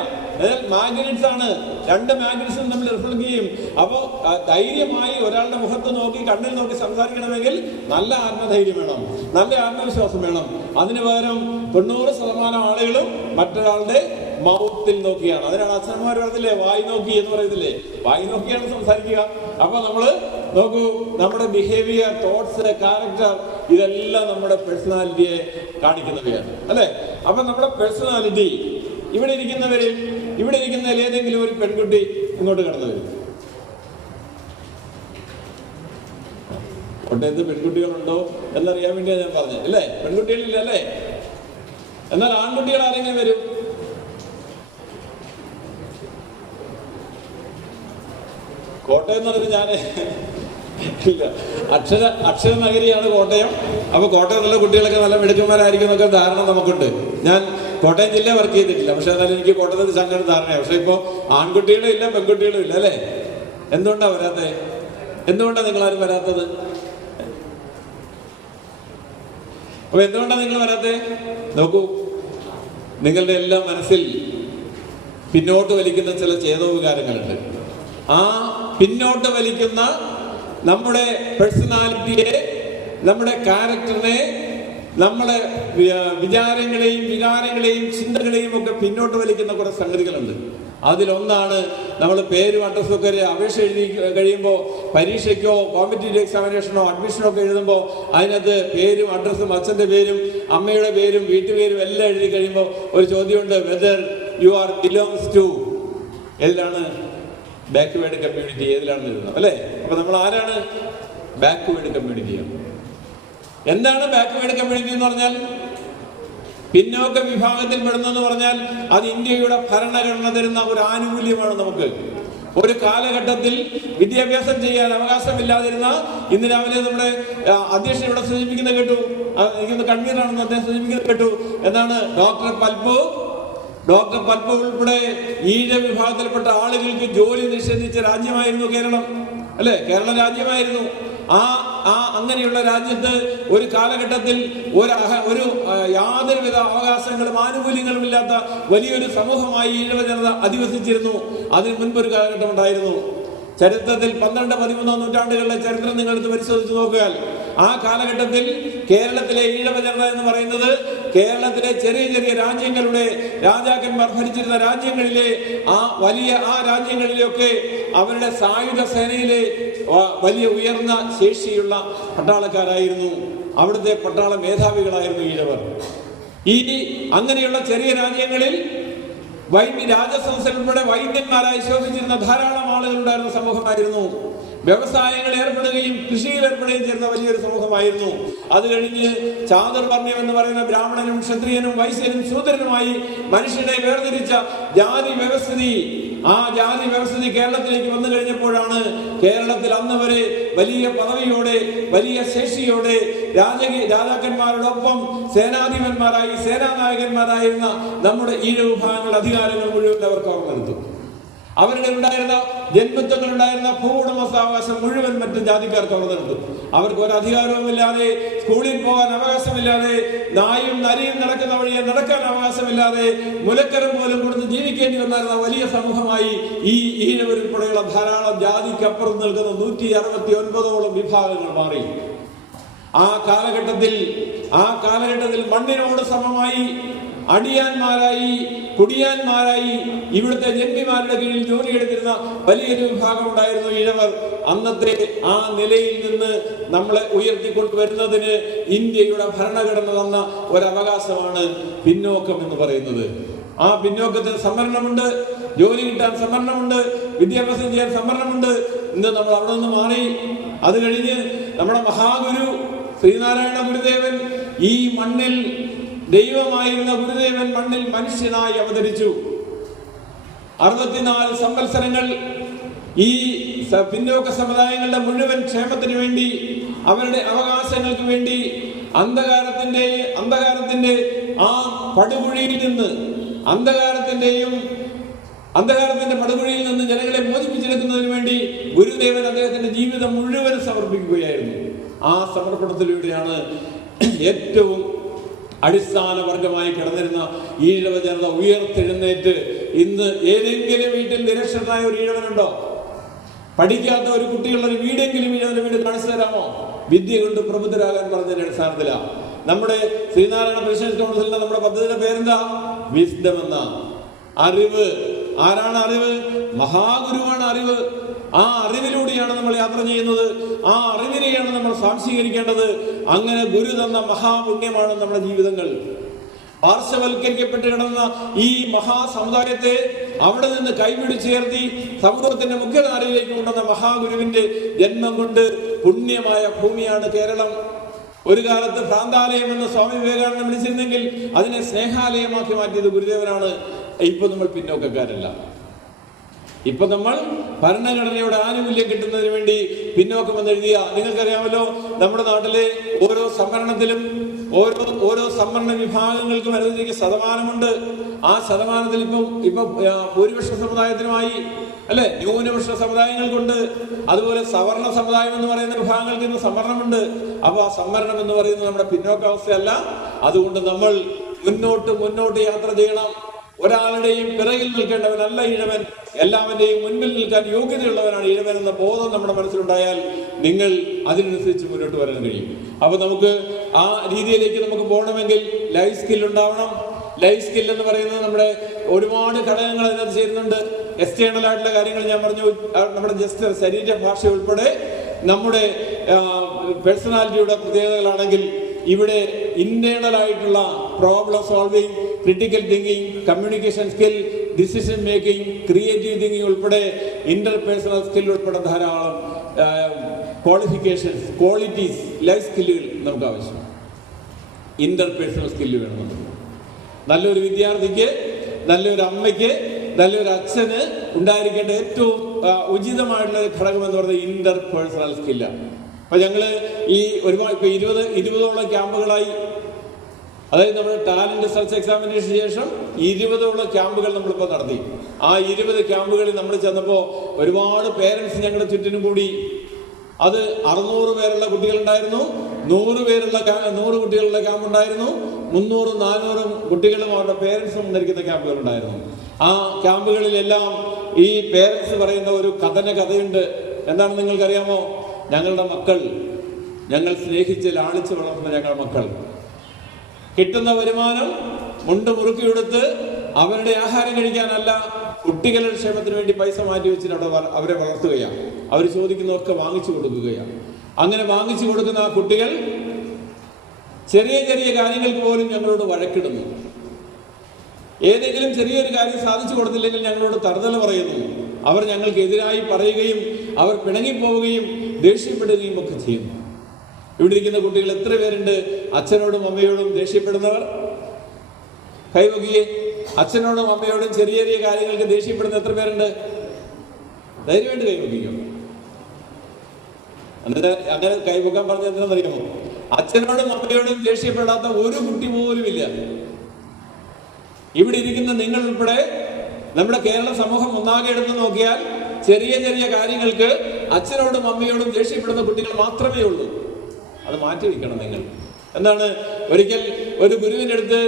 മാഗ്നറ്റ്സ് ആണ്, 2 മാഗ്നറ്റ്സും നമ്മൾ റിഫ്ലക്ട് ചെയ്യും. അപ്പോൾ ധൈര്യമായി ഒരാളുടെ മുഖത്ത് നോക്കി കണ്ണിൽ നോക്കി സംസാരിക്കണമെങ്കിൽ നല്ല ആത്മധൈര്യം വേണം, നല്ല ആത്മവിശ്വാസം വേണം. അതിന് പകരം 90% ആളുകളും മറ്റൊരാളുടെ മൗത്തിൽ നോക്കിയാണ്. അതിനാണ് അച്ഛന്മാർ പറഞ്ഞില്ലേ, വായി നോക്കി എന്ന് പറയത്തില്ലേ? വായി നോക്കിയാണ് സംസാരിക്കുക. അപ്പൊ നമ്മള് നോക്കൂ, നമ്മുടെ ബിഹേവിയർ, തോട്ട്സ്, ക്യാരക്ടർ, ഇതെല്ലാം നമ്മുടെ പേഴ്സണാലിറ്റിയെ കാണിക്കുന്നവയാണ്, അല്ലെ? അപ്പൊ നമ്മുടെ പേഴ്സണാലിറ്റി ഇവിടെ ഇരിക്കുന്നതിൽ ഏതെങ്കിലും ഒരു പെൺകുട്ടി ഇങ്ങോട്ട് കടന്നു വരും. കോട്ടയത്ത് പെൺകുട്ടികളുണ്ടോ എന്നറിയാൻ വേണ്ടിയാണ് ഞാൻ പറഞ്ഞത്, അല്ലേ? പെൺകുട്ടികളില്ല, അല്ലേ? എന്നാൽ ആൺകുട്ടികൾ ആരെങ്കിലും വരും? കോട്ടയം എന്ന് പറഞ്ഞാൽ ഞാൻ ഇല്ല, അക്ഷര നഗരിയാണ് കോട്ടയം. അപ്പൊ കോട്ടയത്തുള്ള കുട്ടികളൊക്കെ നല്ല മിടുക്കന്മാരായിരിക്കും എന്നൊക്കെ ധാരണ നമുക്കുണ്ട്. ഞാൻ കോട്ടയം ജില്ല വർക്ക് ചെയ്തിട്ടില്ല, പക്ഷെ എന്നാലും എനിക്ക് കോട്ടയത്തെ സംഘടന ധാരണയാണ്. പക്ഷെ ഇപ്പൊ ആൺകുട്ടികളും ഇല്ല, പെൺകുട്ടികളും ഇല്ല, അല്ലേ? എന്തുകൊണ്ടാ വരാത്തത്? എന്തുകൊണ്ടാണ് നിങ്ങളാരും വരാത്തത്? അപ്പൊ എന്തുകൊണ്ടാണ് നിങ്ങൾ വരാത്തത്? നോക്കൂ, നിങ്ങളുടെ എല്ലാം മനസ്സിൽ പിന്നോട്ട് വലിക്കുന്ന ചില ചേതോവികാരങ്ങളുണ്ട്. ആ പിന്നോട്ട് വലിക്കുന്ന നമ്മുടെ പേഴ്സണാലിറ്റിയെ, നമ്മുടെ ക്യാരക്ടറിനെ, നമ്മുടെ വിചാരങ്ങളെയും വികാരങ്ങളെയും ചിന്തകളെയും ഒക്കെ പിന്നോട്ട് വലിക്കുന്ന കുറെ സംഗതികളുണ്ട്. അതിലൊന്നാണ് നമ്മൾ പേരും അഡ്രസ്സും ഒക്കെ അപേക്ഷ എഴുതി കഴിയുമ്പോൾ, പരീക്ഷയ്ക്കോ കോമ്പറ്റീറ്റീവ് എക്സാമിനേഷനോ അഡ്മിഷനോ ഒക്കെ എഴുതുമ്പോൾ അതിനകത്ത് പേരും അഡ്രസ്സും, അച്ഛൻ്റെ പേരും അമ്മയുടെ പേരും വീട്ടുപേരും എല്ലാം എഴുതി കഴിയുമ്പോൾ ഒരു ചോദ്യമുണ്ട്, whether you are belongs to, ഏതിലാണ്? ബാക്ക്വേർഡ് കമ്മ്യൂണിറ്റി, ഏതിലാണെന്ന് എഴുതുന്നത്, അല്ലേ? അപ്പൊ നമ്മൾ ആരാണ്? ബാക്ക്വേർഡ് കമ്മ്യൂണിറ്റിയാണ്. എന്താണ് ബാക്ക്വേർഡ് കമ്മ്യൂണിറ്റി എന്ന് പറഞ്ഞാൽ? പിന്നോക്ക വിഭാഗത്തിൽ പെടുന്നെന്ന് പറഞ്ഞാൽ അത് ഇന്ത്യയുടെ ഭരണഘടന തരുന്ന ഒരു ആനുകൂല്യമാണ്. നമുക്ക് ഒരു കാലഘട്ടത്തിൽ വിദ്യാഭ്യാസം ചെയ്യാൻ അവകാശമില്ലാതിരുന്ന, ഇന്ന് രാവിലെ നമ്മുടെ അധ്യക്ഷൻ ഇവിടെ സൂചിപ്പിക്കുന്നത് കേട്ടു, എനിക്കൊന്ന് കണ്ണീരാണെന്ന് അദ്ദേഹം സൂചിപ്പിക്കുന്നത് കേട്ടു. എന്താണ്? ഡോക്ടർ പൽപു ഉൾപ്പെടെ ഈഴ വിഭാഗത്തിൽപ്പെട്ട ആളുകൾക്ക് ജോലി നിഷേധിച്ച രാജ്യമായിരുന്നു കേരളം, അല്ലെ? കേരള രാജ്യമായിരുന്നു. അങ്ങനെയുള്ള രാജ്യത്ത് ഒരു കാലഘട്ടത്തിൽ ഒരു യാതൊരുവിധ അവകാശങ്ങളും ആനുകൂല്യങ്ങളും ഇല്ലാത്ത വലിയൊരു സമൂഹമായി ഈഴവ ജനത അധിവസിച്ചിരുന്നു. അതിന് മുൻപൊരു കാലഘട്ടം ഉണ്ടായിരുന്നു. ചരിത്രത്തിൽ 12-13 നൂറ്റാണ്ടുകളിലെ ചരിത്രം നിങ്ങളെടുത്ത് പരിശോധിച്ച് നോക്കിയാൽ ആ കാലഘട്ടത്തിൽ കേരളത്തിലെ ഈഴവ ജനത എന്ന് പറയുന്നത് കേരളത്തിലെ ചെറിയ ചെറിയ രാജ്യങ്ങളുടെ രാജാക്കന്മാർ ഭരിച്ചിരുന്ന രാജ്യങ്ങളിലെ ആ രാജ്യങ്ങളിലൊക്കെ അവരുടെ സായുധ സേനയിലെ വലിയ ഉയർന്ന ശേഷിയുള്ള പട്ടാളക്കാരായിരുന്നു. അവിടുത്തെ പട്ടാള മേധാവികളായിരുന്നു ഈഴവർ. അങ്ങനെയുള്ള ചെറിയ രാജ്യങ്ങളിൽ രാജസംസ്ഥ ഉൾപ്പെടെ വൈദ്യന്മാരായി ശോഭിച്ചിരുന്ന ധാരാളം ആളുകളുണ്ടായിരുന്ന സമൂഹമായിരുന്നു. വ്യവസായങ്ങളിൽ ഏർപ്പെടുകയും കൃഷിയിൽ ഏർപ്പെടുകയും ചെയ്യുന്ന വലിയൊരു സമൂഹമായിരുന്നു. അത് കഴിഞ്ഞ് ചാതുർവർണ്ണ്യം എന്ന് പറയുന്ന ബ്രാഹ്മണനും ക്ഷത്രിയനും വൈശ്യനും ശൂദ്രനുമായി മനുഷ്യനെ വേർതിരിച്ച ജാതി വ്യവസ്ഥിതി, ആ ജാതി വ്യവസ്ഥിതി കേരളത്തിലേക്ക് വന്നു കഴിഞ്ഞപ്പോഴാണ് കേരളത്തിൽ അന്ന് വരെ വലിയ പദവിയോടെ വലിയ ശേഷിയോടെ രാജാക്കന്മാരോടൊപ്പം സേനാധിപന്മാരായി സേനാനായകന്മാരായിരുന്ന നമ്മുടെ ഈഴ വിഭാഗങ്ങളുടെ അധികാരങ്ങൾ മുഴുവൻ അവർക്ക് ഓർമ്മ. അവരുടെ ഉണ്ടായിരുന്ന ജന്മത്വങ്ങളുണ്ടായിരുന്ന ഭൂവുടമസ്ഥാവകാശം മുഴുവൻ മറ്റു ജാതിക്കാർക്ക് അവതരിത്തു. അവർക്ക് ഒരു അധികാരവുമില്ലാതെ, സ്കൂളിൽ പോകാൻ അവകാശമില്ലാതെ, നായും നരിയും നടക്കുന്ന വഴിയെ നടക്കാൻ അവകാശമില്ലാതെ, മുലക്കരം പോലും കൊടുത്ത് ജീവിക്കേണ്ടി വന്നിരുന്ന വലിയ സമൂഹമായി ഈ ഈഴവരുൾപ്പെടെയുള്ള ധാരാളം ജാതിക്കപ്പുറം നിൽക്കുന്ന 169ഓളം വിഭാഗങ്ങൾ മാറി. ആ കാലഘട്ടത്തിൽ മണ്ണിനോട് സമമായി അടിയാന്മാരായി കുടിയാന്മാരായി ഇവിടുത്തെ ജന്മിമാരുടെ കീഴിൽ ജോലിയെടുത്തിരുന്ന വലിയൊരു വിഭാഗം ഉണ്ടായിരുന്നു ഈഴവർ. അന്നത്തെ ആ നിലയിൽ നിന്ന് നമ്മളെ ഉയർത്തിക്കൊണ്ടുവരുന്നതിന് ഇന്ത്യയുടെ ഭരണഘടന തന്ന ഒരവകാശമാണ് പിന്നോക്കം എന്ന് പറയുന്നത്. ആ പിന്നോക്കത്തിന് സംവരണമുണ്ട്, ജോലി കിട്ടാൻ സംവരണമുണ്ട്, വിദ്യാഭ്യാസം ചെയ്യാൻ സംവരണമുണ്ട്. ഇന്ന് നമ്മൾ അവിടെ നിന്ന് മാറി. അത് കഴിഞ്ഞ് നമ്മുടെ മഹാഗുരു ശ്രീനാരായണ ഗുരുദേവൻ, ഈ മണ്ണിൽ ദൈവമായിരുന്ന ഗുരുദേവൻ മണ്ണിൽ മനുഷ്യനായി അവതരിച്ചു. 64 സംവത്സരങ്ങൾ ഈ പിന്നോക്ക സമുദായങ്ങളുടെ മുഴുവൻ ക്ഷേമത്തിന് വേണ്ടി, അവരുടെ അവകാശങ്ങൾക്ക് വേണ്ടി അന്ധകാരത്തിന്റെ ആ പടുകുഴിയിൽ നിന്ന് അന്ധകാരത്തിന്റെ പടുകുഴിയിൽ നിന്ന് ജനങ്ങളെ മോചിപ്പിച്ചെടുക്കുന്നതിന് വേണ്ടി ഗുരുദേവൻ അദ്ദേഹത്തിന്റെ ജീവിതം മുഴുവൻ സമർപ്പിക്കുകയായിരുന്നു. ആ സമർപ്പണത്തിലൂടെയാണ് ഏറ്റവും അടിസ്ഥാന വർഗമായി കിടന്നിരുന്ന ഈഴവ ജനത ഉയർത്തെഴുന്നേറ്റ് ഇന്ന് ഏതെങ്കിലും വീട്ടിൽ നിരക്ഷരനായ ഒരു ഈഴവനുണ്ടോ? പഠിക്കാത്ത ഒരു കുട്ടിയുള്ള ഒരു വീടെങ്കിലും ഈഴവന്റെ വീട് കാണിച്ചു തരാമോ? വിദ്യ കൊണ്ട് പ്രബുദ്ധരാകാൻ പറഞ്ഞതിന്റെ അടിസ്ഥാനത്തിലാണ് നമ്മുടെ ശ്രീനാരായണ പരിഷത്ത് കൗൺസിലിന്റെ നമ്മുടെ പദ്ധതിയുടെ പേരെന്താ? വിസ്ഡം എന്ന. അറിവ്. ആരാണ് അറിവ്? മഹാഗുരുവാണ് അറിവ്. ആ അറിവിലൂടെയാണ് നമ്മൾ യാത്ര ചെയ്യുന്നത്. ആ അറിവിനെയാണ് നമ്മൾ സ്വാംശീകരിക്കേണ്ടത്. അങ്ങനെ ഗുരു തന്ന മഹാപുണ്യമാണ് നമ്മുടെ ജീവിതങ്ങൾ. പാർശ്വവൽക്കരിക്കപ്പെട്ട് കിടന്ന ഈ മഹാസമുദായത്തെ അവിടെ നിന്ന് കൈപിടിച്ചുയർത്തി സമൂഹത്തിന്റെ മുഖ്യധാരയിലേക്ക് കൊണ്ടുവന്ന മഹാഗുരുവിന്റെ ജന്മം കൊണ്ട് പുണ്യമായ ഭൂമിയാണ് കേരളം. ഒരു കാലത്ത് ഭ്രാന്താലയം എന്ന് സ്വാമി വിവേകാനന്ദൻ വിളിച്ചിരുന്നെങ്കിൽ അതിനെ സ്നേഹാലയമാക്കി മാറ്റിയത് ഗുരുദേവനാണ്. ഇപ്പൊ നമ്മൾ പിന്നോക്കക്കാരല്ല. ഇപ്പൊ നമ്മൾ ഭരണഘടനയുടെ ആനുകൂല്യം കിട്ടുന്നതിന് വേണ്ടി പിന്നോക്കം എന്നെഴുതിയ, നിങ്ങൾക്കറിയാമല്ലോ, നമ്മുടെ നാട്ടിലെ ഓരോ സംവരണത്തിലും ഓരോ സംവരണ വിഭാഗങ്ങൾക്കും അനുവദിക്കുന്ന ശതമാനമുണ്ട്. ആ ശതമാനത്തിൽ ഇപ്പൊ ഭൂരിപക്ഷ സമുദായത്തിനുമായി, അല്ലെ, ന്യൂനപക്ഷ സമുദായങ്ങൾക്കുണ്ട്. അതുപോലെ സവർണ സമുദായം എന്ന് പറയുന്ന വിഭാഗങ്ങൾക്ക് ഇന്ന് സംവരണമുണ്ട്. അപ്പൊ ആ സംവരണം എന്ന് പറയുന്നത് നമ്മുടെ പിന്നോക്കാവസ്ഥയല്ല. അതുകൊണ്ട് നമ്മൾ മുന്നോട്ട് യാത്ര ചെയ്യണം. ഒരാളുടെയും പിറകിൽ നിൽക്കേണ്ടവനല്ല ഈഴവൻ, എല്ലാവന്റെയും മുൻപിൽ നിൽക്കാൻ യോഗ്യതയുള്ളവനാണ് ഈഴവൻ എന്ന ബോധം നമ്മുടെ മനസ്സിലുണ്ടായാൽ നിങ്ങൾ അതിനനുസരിച്ച് മുന്നോട്ട് വരാൻ കഴിയും. അപ്പൊ നമുക്ക് ആ രീതിയിലേക്ക് നമുക്ക് പോകണമെങ്കിൽ ലൈഫ് സ്കിൽ ഉണ്ടാവണം. ലൈഫ് സ്കിൽ എന്ന് പറയുന്നത് നമ്മുടെ ഒരുപാട് ഘടകങ്ങൾ അതിനകത്ത് ചേരുന്നുണ്ട്. എക്സ്റ്റേണൽ ആയിട്ടുള്ള കാര്യങ്ങൾ ഞാൻ പറഞ്ഞു, നമ്മുടെ ജസ്റ്റ് ശരീരഭാഷ ഉൾപ്പെടെ നമ്മുടെ പേഴ്സണാലിറ്റിയുടെ പ്രത്യേകതകളാണെങ്കിൽ ഇവിടെ ഇന്റേണൽ ആയിട്ടുള്ള problem solving, critical thinking, communication skill, decision making, creative thinking ഉൾപ്പെടെ ഇന്റർപേഴ്സണൽ സ്കിൽ ഉൾപ്പെടെ ധാരാളം ക്വാളിഫിക്കേഷൻസ്, ക്വാളിറ്റീസ്, ലൈഫ് സ്കില്ലുകൾ നമുക്ക് ആവശ്യമാണ്. ഇന്റർപേഴ്സണൽ സ്കില്ല് വേണം നമുക്ക്. നല്ലൊരു വിദ്യാർത്ഥിക്ക്, നല്ലൊരു അമ്മയ്ക്ക്, നല്ലൊരു അച്ഛന് ഉണ്ടായിരിക്കേണ്ട ഏറ്റവും ഉചിതമായിട്ടുള്ള ഒരു ഘടകം എന്ന് പറയുന്നത് ഇന്റർപേഴ്സണൽ സ്കില്ലാണ്. അപ്പൊ ഞങ്ങള് ഈ ഒരുപാട് ഇപ്പൊ 20ഓളം ക്യാമ്പുകളായി, അതായത് നമ്മുടെ ടാലന്റ് സെർച്ച് എക്സാമിനേഷന് ശേഷം 20ഓളം ക്യാമ്പുകൾ നമ്മളിപ്പോൾ നടത്തി. ആ 20 ക്യാമ്പുകളിൽ നമ്മൾ ചെന്നപ്പോൾ ഒരുപാട് പേരൻസ് ഞങ്ങളുടെ ചുറ്റിനും കൂടി. അത് 600 പേരുള്ള കുട്ടികളുണ്ടായിരുന്നു, 100 കുട്ടികളുടെ ക്യാമ്പ് ഉണ്ടായിരുന്നു, 300-400 കുട്ടികളും അവരുടെ പേരൻസും ഉണ്ടായിരിക്കുന്ന ക്യാമ്പുകൾ ഉണ്ടായിരുന്നു. ആ ക്യാമ്പുകളിലെല്ലാം ഈ പേരൻസ് പറയുന്ന ഒരു കഥയുണ്ട്. എന്താണെന്ന് നിങ്ങൾക്കറിയാമോ? ഞങ്ങളുടെ മക്കൾ, ഞങ്ങൾ സ്നേഹിച്ച് ലാളിച്ച് വളർത്തുന്ന ഞങ്ങളുടെ മക്കൾ കിട്ടുന്ന വരുമാനം മുണ്ട് മുറുക്കിയെടുത്ത് അവരുടെ ആഹാരം കഴിക്കാനല്ല, കുട്ടികളുടെ ക്ഷേമത്തിന് വേണ്ടി പൈസ മാറ്റി വെച്ചിട്ട് അവരെ വളർത്തുകയാണ്. അവർ ചോദിക്കുന്നതൊക്കെ വാങ്ങിച്ചു കൊടുക്കുകയാണ്. അങ്ങനെ വാങ്ങിച്ചു കൊടുക്കുന്ന ആ കുട്ടികൾ ചെറിയ ചെറിയ കാര്യങ്ങൾക്ക് പോലും ഞങ്ങളോട് വഴക്കിടുന്നു. ഏതെങ്കിലും ചെറിയൊരു കാര്യം സാധിച്ചു കൊടുത്തില്ലെങ്കിൽ ഞങ്ങളോട് തറുതല പറയുന്നു. അവർ ഞങ്ങൾക്ക് എതിരായി പറയുകയും അവർ പിണങ്ങിപ്പോവുകയും ദേഷ്യപ്പെടുകയും ഒക്കെ ചെയ്യുന്നു. ഇവിടെ ഇരിക്കുന്ന കുട്ടികൾ എത്ര പേരുണ്ട് അച്ഛനോടും അമ്മയോടും ദേഷ്യപ്പെടുന്നവർ? കൈവകിയെ. അച്ഛനോടും അമ്മയോടും ചെറിയ ചെറിയ കാര്യങ്ങൾക്ക് ദേഷ്യപ്പെടുന്ന എത്ര പേരുണ്ട്? ധൈര്യമായിട്ട് കൈവക്കിക്കോ. അങ്ങനെ കൈവക്കാൻ പറഞ്ഞ എന്താണെന്നറിയാമോ? അച്ഛനോടും അമ്മയോടും ദേഷ്യപ്പെടാത്ത ഒരു കുട്ടി പോലും ഇല്ല. ഇവിടെ ഇരിക്കുന്ന നിങ്ങൾ ഉൾപ്പെടെ നമ്മുടെ കേരള സമൂഹം ഒന്നാകെ എടുത്തു നോക്കിയാൽ ചെറിയ ചെറിയ കാര്യങ്ങൾക്ക് അച്ഛനോടും അമ്മയോടും ദേഷ്യപ്പെടുന്ന കുട്ടികൾ മാത്രമേ ഉള്ളൂ. അത് മാറ്റി വയ്ക്കണം നിങ്ങൾ. എന്താണ്, ഒരിക്കൽ ഒരു ഗുരുവിന്റെ അടുത്ത്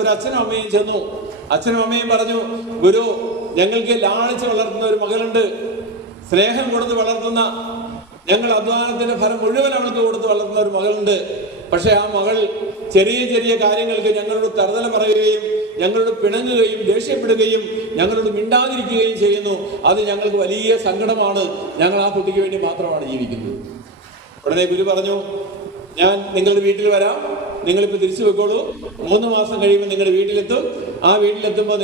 ഒരു അച്ഛനും അമ്മയും ചെന്നു. അച്ഛനും അമ്മയും പറഞ്ഞു, ഗുരു, ഞങ്ങൾക്ക് ലാളിച്ച് വളർത്തുന്ന ഒരു മകളുണ്ട്, സ്നേഹം കൊടുത്ത് വളർത്തുന്ന, ഞങ്ങൾ അധ്വാനത്തിന്റെ ഫലം മുഴുവൻ അവൾക്ക് കൊടുത്ത് വളർത്തുന്ന ഒരു മകളുണ്ട്. പക്ഷെ ആ മകൾ ചെറിയ ചെറിയ കാര്യങ്ങൾക്ക് ഞങ്ങളോട് തറുതല പറയുകയും ഞങ്ങളോട് പിണങ്ങുകയും ദേഷ്യപ്പെടുകയും ഞങ്ങളോട് മിണ്ടാതിരിക്കുകയും ചെയ്യുന്നു. അത് ഞങ്ങൾക്ക് വലിയ സങ്കടമാണ്. ഞങ്ങൾ ആ കുട്ടിക്ക് വേണ്ടി മാത്രമാണ് ജീവിക്കുന്നത്. ഉടനെ ഗുരു പറഞ്ഞു, ഞാൻ നിങ്ങളുടെ വീട്ടിൽ വരാം, നിങ്ങളിപ്പോൾ തിരിച്ചു വെക്കോളൂ. 3 മാസം കഴിയുമ്പോൾ നിങ്ങളുടെ വീട്ടിലെത്തും. ആ വീട്ടിലെത്തുമ്പോൾ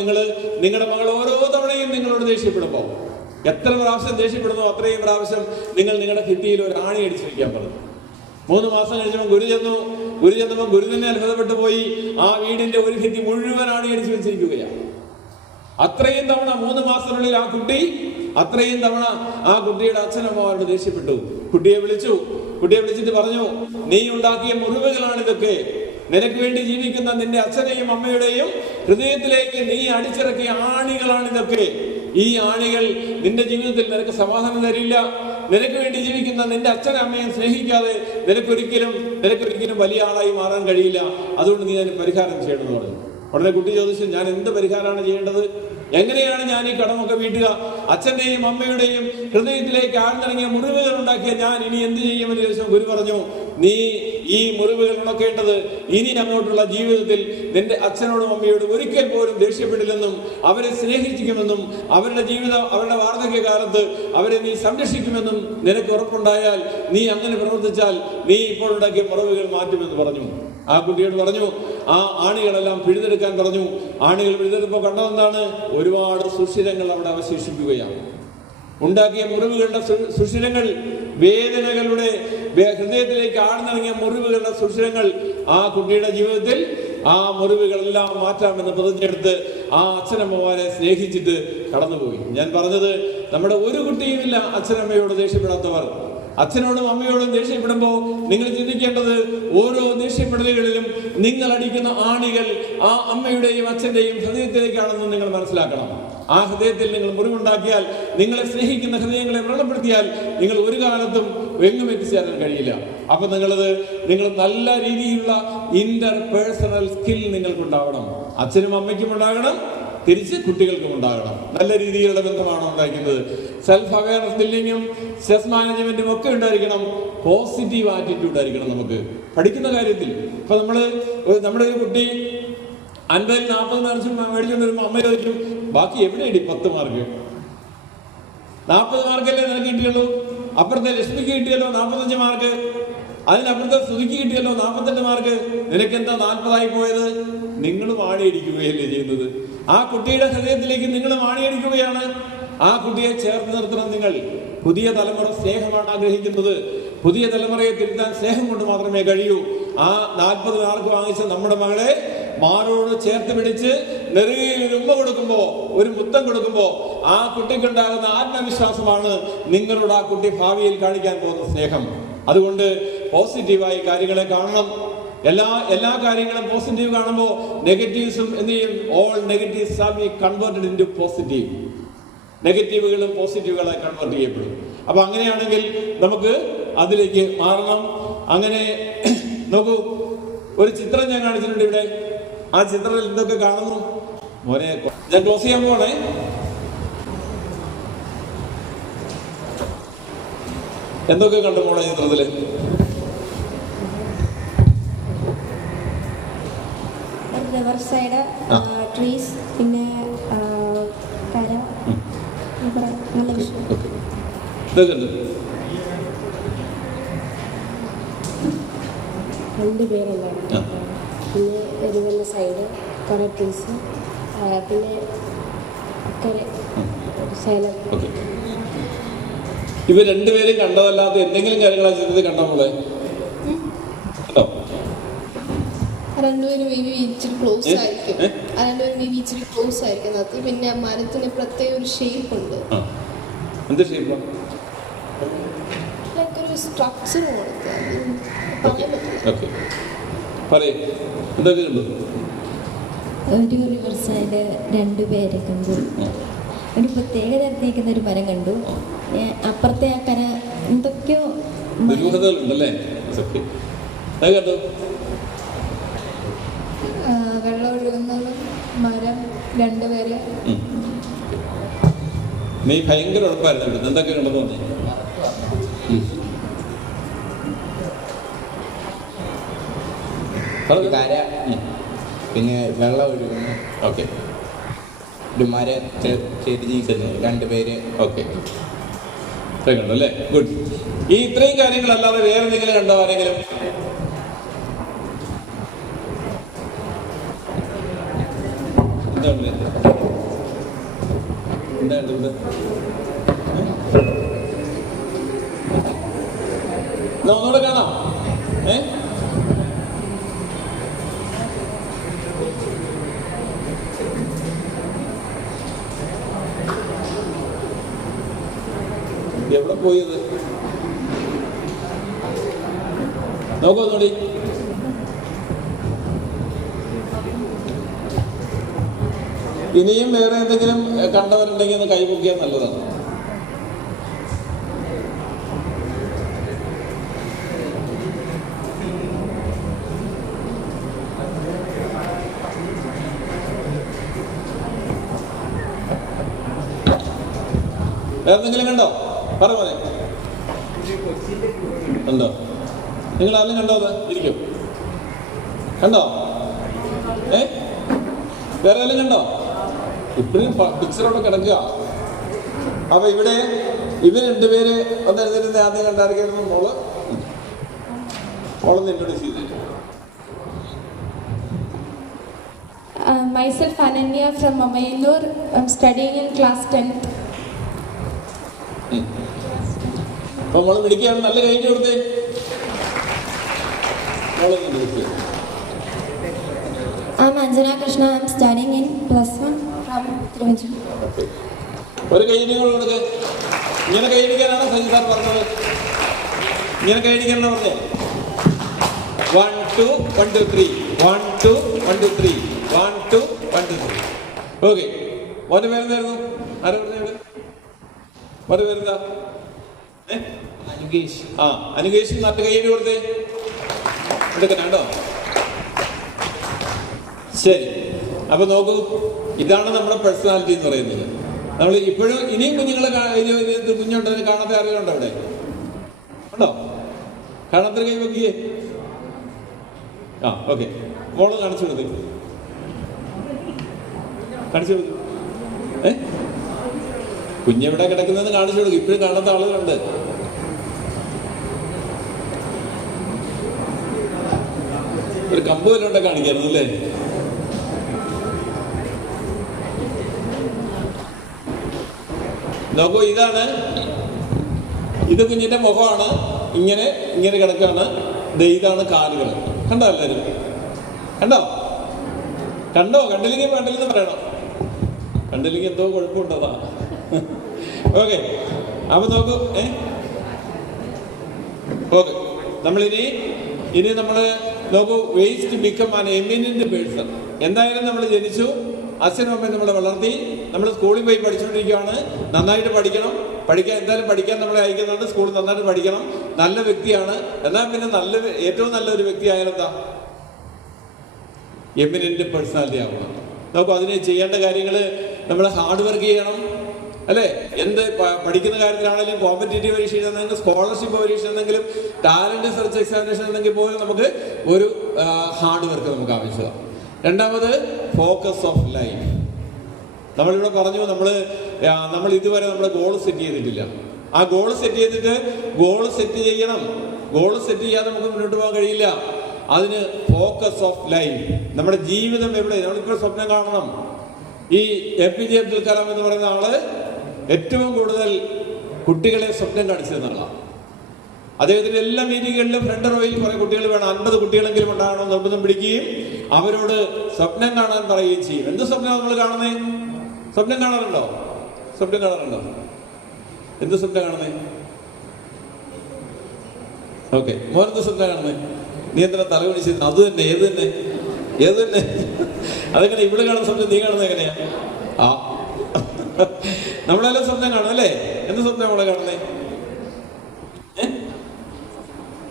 നിങ്ങളുടെ മകൾ ഓരോ തവണയും നിങ്ങളോട് ദേഷ്യപ്പെടുമ്പോൾ എത്ര പ്രാവശ്യം ദേഷ്യപ്പെടുന്നു അത്രയും പ്രാവശ്യം നിങ്ങൾ നിങ്ങളുടെ ഭിത്തിയിൽ ഒരു ആണി അടിച്ചു വയ്ക്കാൻ പറഞ്ഞു. 3 മാസം കഴിഞ്ഞപ്പോൾ ഗുരു ചെന്നപ്പോൾ ഗുരു തന്നെ അത്ഭുതപ്പെട്ടു പോയി. ആ വീടിന്റെ ഒരു ഭിത്തി മുഴുവൻ ആണി അടിച്ചു വെച്ചിരിക്കുകയാണ്. അത്രയും തവണ 3 മാസത്തിനുള്ളിൽ അത്രയും തവണ ആ കുട്ടിയുടെ അച്ഛനമ്മമാരോട് ദേഷ്യപ്പെട്ടു. കുട്ടിയെ വിളിച്ചിട്ട് പറഞ്ഞു, നീ ഉണ്ടാക്കിയ മുറിവുകളാണ് ഇതൊക്കെ. നിനക്ക് വേണ്ടി ജീവിക്കുന്ന നിന്റെ അച്ഛനെയും അമ്മയുടെയും ഹൃദയത്തിലേക്ക് നീ അടിച്ചിറക്കിയ ആണികളാണ് ഇതൊക്കെ. ഈ ആണികൾ നിന്റെ ജീവിതത്തിൽ നിനക്ക് സമാധാനം തരില്ല. നിനക്ക് വേണ്ടി ജീവിക്കുന്ന നിന്റെ അച്ഛനും അമ്മയും സ്നേഹിക്കാതെ നിനക്കൊരിക്കലും വലിയ ആളായി മാറാൻ കഴിയില്ല. അതുകൊണ്ട് നീ അതിന് പരിഹാരം ചെയ്യണമെന്ന് പറഞ്ഞു. ഉടനെ കുട്ടി ചോദിച്ചു, ഞാൻ എന്ത് പരിഹാരമാണ് ചെയ്യേണ്ടത്? എങ്ങനെയാണ് ഞാൻ ഈ കടമൊക്കെ വീട്ടുക? അച്ഛന്റെയും അമ്മയുടെയും ഹൃദയത്തിലേക്ക് ആഴ്ന്നിറങ്ങിയ മുറിവുകൾ ഉണ്ടാക്കിയ ഞാൻ ഇനി എന്ത് ചെയ്യുമെന്ന് ചോദിച്ചു. ഗുരു പറഞ്ഞു, നീ ഈ മുറിവുകൾ ഉണക്കേണ്ടത് ഇനി അങ്ങോട്ടുള്ള ജീവിതത്തിൽ നിന്റെ അച്ഛനോടും അമ്മയോടും ഒരിക്കൽ പോലും ദേഷ്യപ്പെടില്ലെന്നും അവരെ സ്നേഹിക്കുമെന്നും അവരുടെ വാർദ്ധക്യകാലത്ത് അവരെ നീ സംരക്ഷിക്കുമെന്നും നിനക്ക് ഉറപ്പുണ്ടായാൽ നീ അങ്ങനെ പ്രവർത്തിച്ചാൽ നീ ഇപ്പോൾ ഉണ്ടാക്കിയ മുറിവുകൾ മാറ്റുമെന്ന് പറഞ്ഞു. ആ കുട്ടിയോട് പറഞ്ഞു, ആ ആണികളെല്ലാം പിഴുതെടുക്കാൻ പറഞ്ഞു. ആണികൾ പിഴുതെടുപ്പോൾ കണ്ടതെന്താണ്? ഒരുപാട് സുഷിരങ്ങൾ അവിടെ അവശേഷിക്കുകയാണ്. ഉണ്ടാക്കിയ മുറിവുകളുടെ സുഷിരങ്ങൾ, വേദനകളുടെ ഹൃദയത്തിലേക്ക് ആഴ്ന്നിറങ്ങിയ മുറിവുകളുടെ സുഷിരങ്ങൾ ആ കുട്ടിയുടെ ജീവിതത്തിൽ ആ മുറിവുകളെല്ലാം മാറ്റാമെന്ന് പ്രതിജ്ഞയെടുത്ത് ആ അച്ഛനമ്മമാരെ സ്നേഹിച്ചിട്ട് കടന്നുപോയി. ഞാൻ പറഞ്ഞത്, നമ്മുടെ ഒരു കുട്ടിയുമില്ല അച്ഛനമ്മയോട് ദേഷ്യപ്പെടാത്തവർ. അച്ഛനോടും അമ്മയോടും ദേഷ്യപ്പെടുമ്പോൾ നിങ്ങൾ ചിന്തിക്കേണ്ടത്, ഓരോ ദേഷ്യപ്പെടലുകളിലും നിങ്ങൾ അടിക്കുന്ന ആണികൾ ആ അമ്മയുടെയും അച്ഛന്റെയും ഹൃദയത്തിലേക്കാണെന്ന് നിങ്ങൾ മനസ്സിലാക്കണം. ആ ഹൃദയത്തിൽ നിങ്ങൾ മുറിവുണ്ടാക്കിയാൽ, നിങ്ങളെ സ്നേഹിക്കുന്ന ഹൃദയങ്ങളെ വ്രണപ്പെടുത്തിയാൽ നിങ്ങൾ ഒരു കാലത്തും എങ്ങും എത്തിച്ചേരാൻ കഴിയില്ല. അപ്പൊ നിങ്ങൾ നല്ല രീതിയിലുള്ള ഇന്റർപേഴ്സണൽ സ്കിൽ നിങ്ങൾക്കുണ്ടാവണം. അച്ഛനും അമ്മയ്ക്കും ഉണ്ടാകണം, തിരിച്ച് കുട്ടികൾക്കും ഉണ്ടാകണം. നല്ല രീതിയിലുള്ള ബന്ധമാണ് ഉണ്ടാക്കുന്നത്. സെൽഫ് അവയർനെസ് ബിൽഡിങ്ങും സ്ട്രെസ് മാനേജ്മെന്റും ഒക്കെ ഉണ്ടായിരിക്കണം. പോസിറ്റീവ് ആറ്റിറ്റ്യൂഡ് ആയിരിക്കണം നമുക്ക് പഠിക്കുന്ന കാര്യത്തിൽ. ഇപ്പൊ നമ്മുടെ ഒരു കുട്ടി 50-40 മാർക്ക് മേടിച്ചുകൊണ്ട് വരുമ്പോൾ അമ്മ ചോദിക്കും, ബാക്കി എവിടെയാണ് 10 മാർക്ക്? 40 മാർക്കല്ലേ നിനക്ക് കിട്ടിയുള്ളൂ. അപ്പുറത്തെ ലക്ഷ്മിക്ക് കിട്ടിയല്ലോ 45 മാർക്ക്. അതിനപ്പുറത്തെ സ്തുതിക്ക് കിട്ടിയല്ലോ 48 മാർക്ക്. നിനക്കെന്താ 40 പോയത്? നിങ്ങൾ മാണിയടിക്കുകയല്ലേ ചെയ്യുന്നത്. ആ കുട്ടിയുടെ ഹൃദയത്തിലേക്ക് നിങ്ങൾ മാണിയടിക്കുകയാണ്. ആ കുട്ടിയെ ചേർത്ത് നിർത്തണം നിങ്ങൾ. പുതിയ തലമുറ സ്നേഹമാണ് ആഗ്രഹിക്കുന്നത്. പുതിയ തലമുറയെ തിരുത്താൻ സ്നേഹം കൊണ്ട് മാത്രമേ കഴിയൂ. ആ 40 മാർക്ക് വാങ്ങിച്ച നമ്മുടെ മകളെ മാറോട് ചേർത്ത് പിടിച്ച് നെറുകയിൽ ഒരു ഉമ്മ കൊടുക്കുമ്പോ, ഒരു മുത്തം കൊടുക്കുമ്പോ ആ കുട്ടിക്കുണ്ടാകുന്ന ആത്മവിശ്വാസമാണ് നിങ്ങളോട് ആ കുട്ടി ഭാവിയിൽ കാണിക്കാൻ പോകുന്ന സ്നേഹം. അതുകൊണ്ട് പോസിറ്റീവായി കാര്യങ്ങളെ കാണണം. എല്ലാ കാര്യങ്ങളും പോസിറ്റീവ് കാണുമ്പോൾ നെഗറ്റീവ്സും എന്ത് ചെയ്യും? All negatives are be converted into positive. നെഗറ്റീവുകളും പോസിറ്റീവുകളായി കൺവേർട്ട് ചെയ്യപ്പെടും. അപ്പൊ അങ്ങനെയാണെങ്കിൽ നമുക്ക് അതിലേക്ക് മാറണം. അങ്ങനെ നോക്കൂ, ഒരു ചിത്രം ഞാൻ കാണിച്ചിട്ടുണ്ട് ഇവിടെ. ആ ചിത്രത്തിൽ എന്തൊക്കെ കാണുന്നു? മോനെ, ഞാൻ ക്ലോസ് ചെയ്യാൻ പോണേ. എന്തൊക്കെ കണ്ടു മോളെ ചിത്രത്തില്? റിവർ സൈഡ്, ട്രീസ്, പിന്നെ കര, നല്ല വിഷയം. ഇതൊക്കെ ഉണ്ട്. രണ്ടുപേരുണ്ടായിരുന്നു. പിന്നെ റിവറിൻ്റെ സൈഡ്, കുറേ ട്രീസ്, പിന്നെ അക്കരെ ശൈലം. ഇവർ രണ്ടുപേരും കണ്ടതല്ലാത്ത എന്തെങ്കിലും കാര്യങ്ങൾ ആ ചിത്രത്തിൽ കണ്ടോ മോളെ? കണ്ടോ? രണ്ടുപേരും ഇച്ചിരി ക്ലോസ് ആയിരിക്കും. രണ്ടുപേരും ഇച്ചിരി ക്ലോസ് ആയിരിക്കും. അത് പിന്നെ മരത്തിന് പ്രത്യേക ഒരു ഷേപ്പ് ഉണ്ട്. എന്ത് ഷേപ്പ്? ലൈക്ക് ഒരു സ്ട്രക്ചർ ഒരു റിവർ സൈഡ് രണ്ടുപേരെ കണ്ടു. ഒരു പ്രത്യേക തരത്തിലേക്കുന്ന ഒരു മരം കണ്ടു. അപ്പുറത്തെ ആ കര എന്തൊക്കെയോ വെള്ളം ഒഴുകുന്നതും മരം രണ്ടുപേരെ. നീ ഭയങ്കര ഉറപ്പായിരുന്നു. എന്തൊക്കെ കണ്ടെന്ന് പറഞ്ഞേ? കര, പിന്നെ വെള്ളം ഒഴുകുന്നു. ഓക്കെ. ഒരു മരം ചെരിഞ്ഞിരിക്കുന്നു, രണ്ടുപേര്. ഓക്കെ, ഇത്രയും കണ്ടു അല്ലേ? ഗുഡ്. ഈ ഇത്രയും കാര്യങ്ങളല്ലാതെ വേറെ എന്തെങ്കിലും കണ്ടോ ആരെങ്കിലും? ഒന്നുകൂടെ കാണാം. എവിടെ പോയത് നോക്കൊന്നുകൂടി. ഇനിയും വേറെ എന്തെങ്കിലും കണ്ടവരുണ്ടെങ്കിൽ ഒന്ന് കൈപൊക്കിയാൽ നല്ലതാണ്. വേറെ എന്തെങ്കിലും കണ്ടോ? പറ പോലെ കണ്ടോ? നിങ്ങൾ ആരും കണ്ടോ? അത് ഇരിക്കും. കണ്ടോ? വേറെ ആരും കണ്ടോ? ഇപ്പോഴും പിക്ചറോടെ കിടക്കുക. അപ്പൊ ഇവിടെ ഇവർ രണ്ടുപേര് വന്നെഴുതിരുന്ന ആദ്യം കണ്ടായിരിക്കുന്നു. മോളൊന്ന് ഇൻട്രൊഡ്യൂസ് ചെയ്തു. Myself Ananya from Mamayallur. I'm studying in class 10th. അപ്പൊ മോള് പിടിക്കുകയാണ്. നല്ല കഴിഞ്ഞു കൊടുത്തേ. I'm Anjana Krishna. I'm studying in +1 from Trivandrum. ഒരു കൈയടികൾ കൊടുക്ക്. ഇങ്ങനെ കൈയടിക്കാനാണോ സജിതാർ പറഞ്ഞത്? ഇങ്ങനെ കൈയടിക്കാനാണോ പറഞ്ഞത്? 1 2 1 2 3 1 2 1 2 3 1 2 1 2 3. ഓക്കെ. മോന്റെ പേരെന്തായിരുന്നു? ആരാ പറഞ്ഞത്? മോന്റെ പേരെന്താ? അനുകേഷ്. അനുകേഷ് നാട്ടു കൈയ്യടി കൊടുത്തേ. എടുക്കണോ? ശരി. അപ്പൊ നോക്കൂ, ഇതാണ് നമ്മുടെ പേഴ്സണാലിറ്റി എന്ന് പറയുന്നത്. നമ്മൾ ഇപ്പോഴും ഇനിയും കുഞ്ഞുങ്ങളെ കുഞ്ഞുണ്ടെന്ന് കാണാത്ത ആരെങ്കിലും ഉണ്ടോ ഇവിടെ? ഉണ്ടോ? കാണാത്ത കൈ വെക്കിയേ. ഓക്കെ. മോള് കാണിച്ചു കൊടുത്തേ. കാണിച്ചു കൊടുക്കും. കുഞ്ഞെവിടെ കിടക്കുന്നതെന്ന് കാണിച്ചു കൊടുക്കും. ഇപ്പോഴും കാണാത്ത ആളുകളുണ്ട്. ഒരു കമ്പ് വല്ല ഉണ്ടെ കാണിക്കായിരുന്നു അല്ലേ? നോക്കൂ, ഇതാണ് ഇത് കുഞ്ഞിന്റെ മുഖമാണ്, ഇങ്ങനെ ഇങ്ങനെ കിടക്കുകയാണ്. ഇതാണ് കാലുകൾ. കണ്ടോ എല്ലാവരും? കണ്ടോ? കണ്ടില്ലെങ്കിൽ കണ്ടില്ലെന്ന് പറയണം. കണ്ടില്ലെങ്കിൽ എന്തോ കുഴപ്പമുണ്ടതാ. ഓക്കെ, അപ്പൊ നോക്കൂ. ഓക്കെ, നമ്മളിനി നമ്മൾ നോക്കൂ. Ways to become an eminent person. എന്തായാലും നമ്മൾ ജനിച്ചു, അച്ഛനും അമ്മയും നമ്മളെ വളർത്തി, നമ്മൾ സ്കൂളിൽ പോയി പഠിച്ചുകൊണ്ടിരിക്കുകയാണ്. നന്നായിട്ട് പഠിക്കണം. എന്തായാലും പഠിക്കാൻ നമ്മളെ അയക്കുന്നുണ്ട്. സ്കൂളിൽ നന്നായിട്ട് പഠിക്കണം. നല്ല വ്യക്തിയാണ്. എന്നാൽ പിന്നെ ഏറ്റവും നല്ലൊരു വ്യക്തി ആയാലെന്താ? എമിനന്റ് പേഴ്സണാലിറ്റി ആവണം. നമുക്ക് അതിന് ചെയ്യേണ്ട കാര്യങ്ങൾ നമ്മൾ ഹാർഡ് വർക്ക് ചെയ്യണം, അല്ലേ? എന്ത് പഠിക്കുന്ന കാര്യത്തിലാണെങ്കിലും, കോമ്പറ്റേറ്റീവ് പരീക്ഷ എഴുതുന്നെങ്കിലും, സ്കോളർഷിപ്പ് പരീക്ഷ എന്നെങ്കിലും, ടാലന്റ് സെർച്ച് എക്സാമിനേഷൻ എന്നെങ്കിൽ പോലും നമുക്ക് ഒരു ഹാർഡ് വർക്ക് നമുക്ക് ആവശ്യമാണ്. രണ്ടാമത് ഫോക്കസ് ഓഫ് ലൈഫ്. നമ്മളിവിടെ പറഞ്ഞു, നമ്മൾ ഇതുവരെ നമ്മുടെ ഗോൾ സെറ്റ് ചെയ്തിട്ടില്ല. ആ ഗോൾ സെറ്റ് ചെയ്തിട്ട് ഗോൾ സെറ്റ് ചെയ്യണം. ഗോൾ സെറ്റ് ചെയ്യാതെ നമുക്ക് മുന്നോട്ട് പോകാൻ കഴിയില്ല. അതിന് ഫോക്കസ് ഓഫ് ലൈഫ്. നമ്മുടെ ജീവിതം എവിടെ? നമ്മളിപ്പോൾ സ്വപ്നം കാണണം. ഈ APJ അബ്ദുൽ കലാം എന്ന് പറയുന്ന ആള് ഏറ്റവും കൂടുതൽ കുട്ടികളെ സ്വപ്നം കാണിച്ചതെന്നുള്ള അദ്ദേഹത്തിന്റെ എല്ലാ മീറ്റിങ്ങുകളിലും ഫ്രണ്ട് റോയിൽ കുറെ കുട്ടികൾ വേണം, 50 കുട്ടികളെങ്കിലും ഉണ്ടാകണം നിർബന്ധം പിടിക്കുകയും അവരോട് സ്വപ്നം കാണാൻ പറയുകയും ചെയ്യും. എന്ത് സ്വപ്നം നമ്മൾ കാണുന്നേ? സ്വപ്നം കാണാറുണ്ടോ? എന്ത് സ്വപ്നം കാണുന്നേ? ഓക്കെ, മോനെന്ത് സ്വപ്നം കാണുന്നേ? നീ എന്തിനാ തല പിടിച്ചിരുന്നു? അത് തന്നെ. ഏത് തന്നെ? അതെങ്ങനെ ഇവിടെ കാണുന്ന സ്വപ്നം നീ കാണുന്നത് എങ്ങനെയാ? നമ്മളെല്ലാം സ്വപ്നം കാണും, അല്ലേ? എന്ത് സ്വപ്നം നമ്മളെ കാണുന്നേ?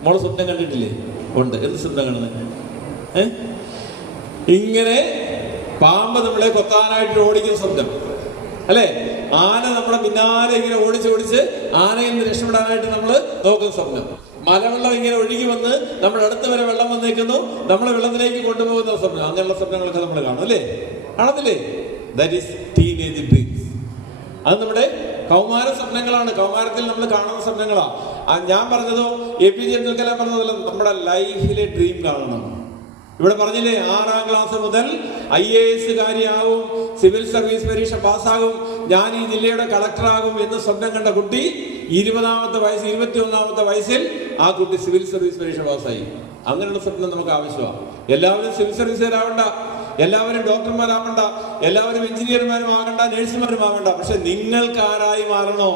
മോളെ സ്വപ്നം കണ്ടിട്ടില്ലേ? ഉണ്ട്. എന്ത് സ്വപ്നം കാണുന്നത്? ഇങ്ങനെ പാമ്പ് നമ്മളെ കൊത്താനായിട്ട് ഓടിക്കുന്ന സ്വപ്നം, അല്ലേ? ആന നമ്മളെ പിന്നാലെ ഇങ്ങനെ ഓടിച്ച് ആനയിൽ നിന്ന് രക്ഷപ്പെടാനായിട്ട് നമ്മൾ നോക്കുന്ന സ്വപ്നം. മലവെള്ളം ഇങ്ങനെ ഒഴുകി വന്ന് നമ്മുടെ അടുത്ത് വരെ വെള്ളം വന്നേക്കുന്നു, നമ്മളെ വെള്ളത്തിലേക്ക് കൊണ്ടുപോകുന്ന സ്വപ്നം. അങ്ങനെയുള്ള സ്വപ്നങ്ങളൊക്കെ നമ്മൾ കാണും, അല്ലേ? കാണത്തില്ലേ? That is teenage dreams. അത് നമ്മുടെ കൗമാര സ്വപ്നങ്ങളാണ്. കൗമാരത്തിൽ നമ്മൾ കാണുന്ന സ്വപ്നങ്ങളാണ്. ഞാൻ പറഞ്ഞതോ APJ അബ്ദുൽ കലാം പറഞ്ഞതല്ല, നമ്മുടെ ലൈഫിലെ ഡ്രീം കാണണം. ഇവിടെ പറഞ്ഞില്ലേ, 6ാം ക്ലാസ് മുതൽ IAS കാരിയാവും, സിവിൽ സർവീസ് പരീക്ഷ പാസ്സാകും, ഞാൻ ഈ ജില്ലയുടെ കളക്ടറാകും എന്ന് സ്വപ്നം കണ്ട കുട്ടി 20ാമത്തെ വയസ്സിൽ 21ാമത്തെ വയസ്സിൽ ആ കുട്ടി സിവിൽ സർവീസ് പരീക്ഷ പാസ്സായി. അങ്ങനെയുള്ള സ്വപ്നം നമുക്ക് ആവശ്യമാണ്. എല്ലാവരും സിവിൽ സർവീസുകാരാവണ്ട, എല്ലാവരും ഡോക്ടർമാരാവണ്ട, എല്ലാവരും എഞ്ചിനീയർമാരും ആകണ്ട, നഴ്സുമാരും ആവണ്ട. പക്ഷെ നിങ്ങൾക്ക് ആരായി മാറണോ?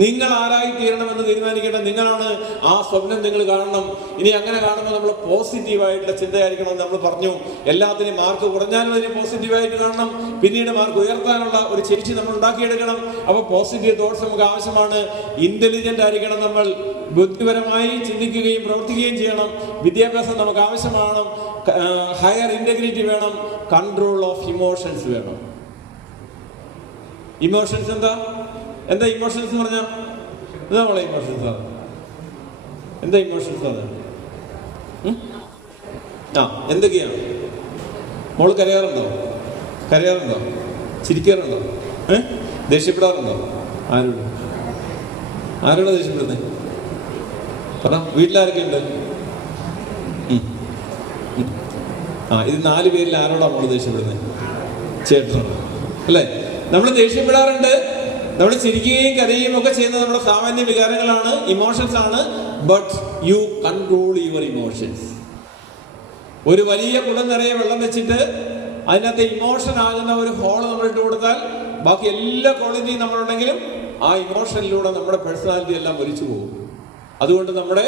നിങ്ങൾ ആരായി തീരണമെന്ന് തീരുമാനിക്കേണ്ട നിങ്ങളാണ്. ആ സ്വപ്നം നിങ്ങൾ കാണണം. ഇനി അങ്ങനെ കാണുമ്പോൾ നമ്മൾ പോസിറ്റീവായിട്ടുള്ള ചിന്തയായിരിക്കണം. നമ്മൾ പറഞ്ഞു, എല്ലാത്തിനും മാർക്ക് കുറഞ്ഞാലും അതിനെ പോസിറ്റീവായിട്ട് കാണണം. പിന്നീട് മാർക്ക് ഉയർത്താനുള്ള ഒരു ശേഷി നമ്മൾ ഉണ്ടാക്കിയെടുക്കണം. അപ്പോൾ പോസിറ്റീവ് തോട്ട്സ് നമുക്ക് ആവശ്യമാണ്. ഇന്റലിജന്റ് ആയിരിക്കണം. നമ്മൾ ബുദ്ധിപരമായി ചിന്തിക്കുകയും പ്രവർത്തിക്കുകയും ചെയ്യണം. വിദ്യാഭ്യാസം നമുക്ക് ആവശ്യമാണ്. ഹയർ ഇന്റഗ്രിറ്റി വേണം. കൺട്രോൾ ഓഫ് ഇമോഷൻസ് വേണം. ഇമോഷൻസ് എന്താ ഇമോഷൻസ് എന്ന് പറഞ്ഞാൽ എന്താ മോളെ ഇമോഷൻസ്? എന്താ ഇമോഷൻസ്? എന്തൊക്കെയാണ്? മോള് കരയാറുണ്ടോ? ചിരിക്കാറുണ്ടോ? ദേഷ്യപ്പെടാറുണ്ടോ? ആരോടാ ദേഷ്യപ്പെടുന്നത്? പറ. വീട്ടിലാരൊക്കെ ഉണ്ട്? ഇത് 4 പേരിൽ ആരോടാ മോള് ദേഷ്യപ്പെടുന്നത്? ചേട്ടനോട്, അല്ലേ? നമ്മൾ ദേഷ്യപ്പെടാറുണ്ട്, നമ്മൾ ചിരിക്കുകയും കരയുകയും ഒക്കെ ചെയ്യുന്നത് നമ്മുടെ സാമാന്യ വികാരങ്ങളാണ്, ഇമോഷൻസ് ആണ്. But you control your emotions. ഒരു വലിയ കുടം നിറയെ വെള്ളം വെച്ചിട്ട് അതിനകത്ത് ഇമോഷൻ ആകുന്ന ഒരു ഹോള് നമ്മൾ ഇട്ട് കൊടുത്താൽ ബാക്കി എല്ലാ ക്വാളിറ്റിയും നമ്മളുണ്ടെങ്കിലും ആ ഇമോഷനിലൂടെ നമ്മുടെ പേഴ്സണാലിറ്റി എല്ലാം ഒലിച്ചു പോകും. അതുകൊണ്ട് നമ്മുടെ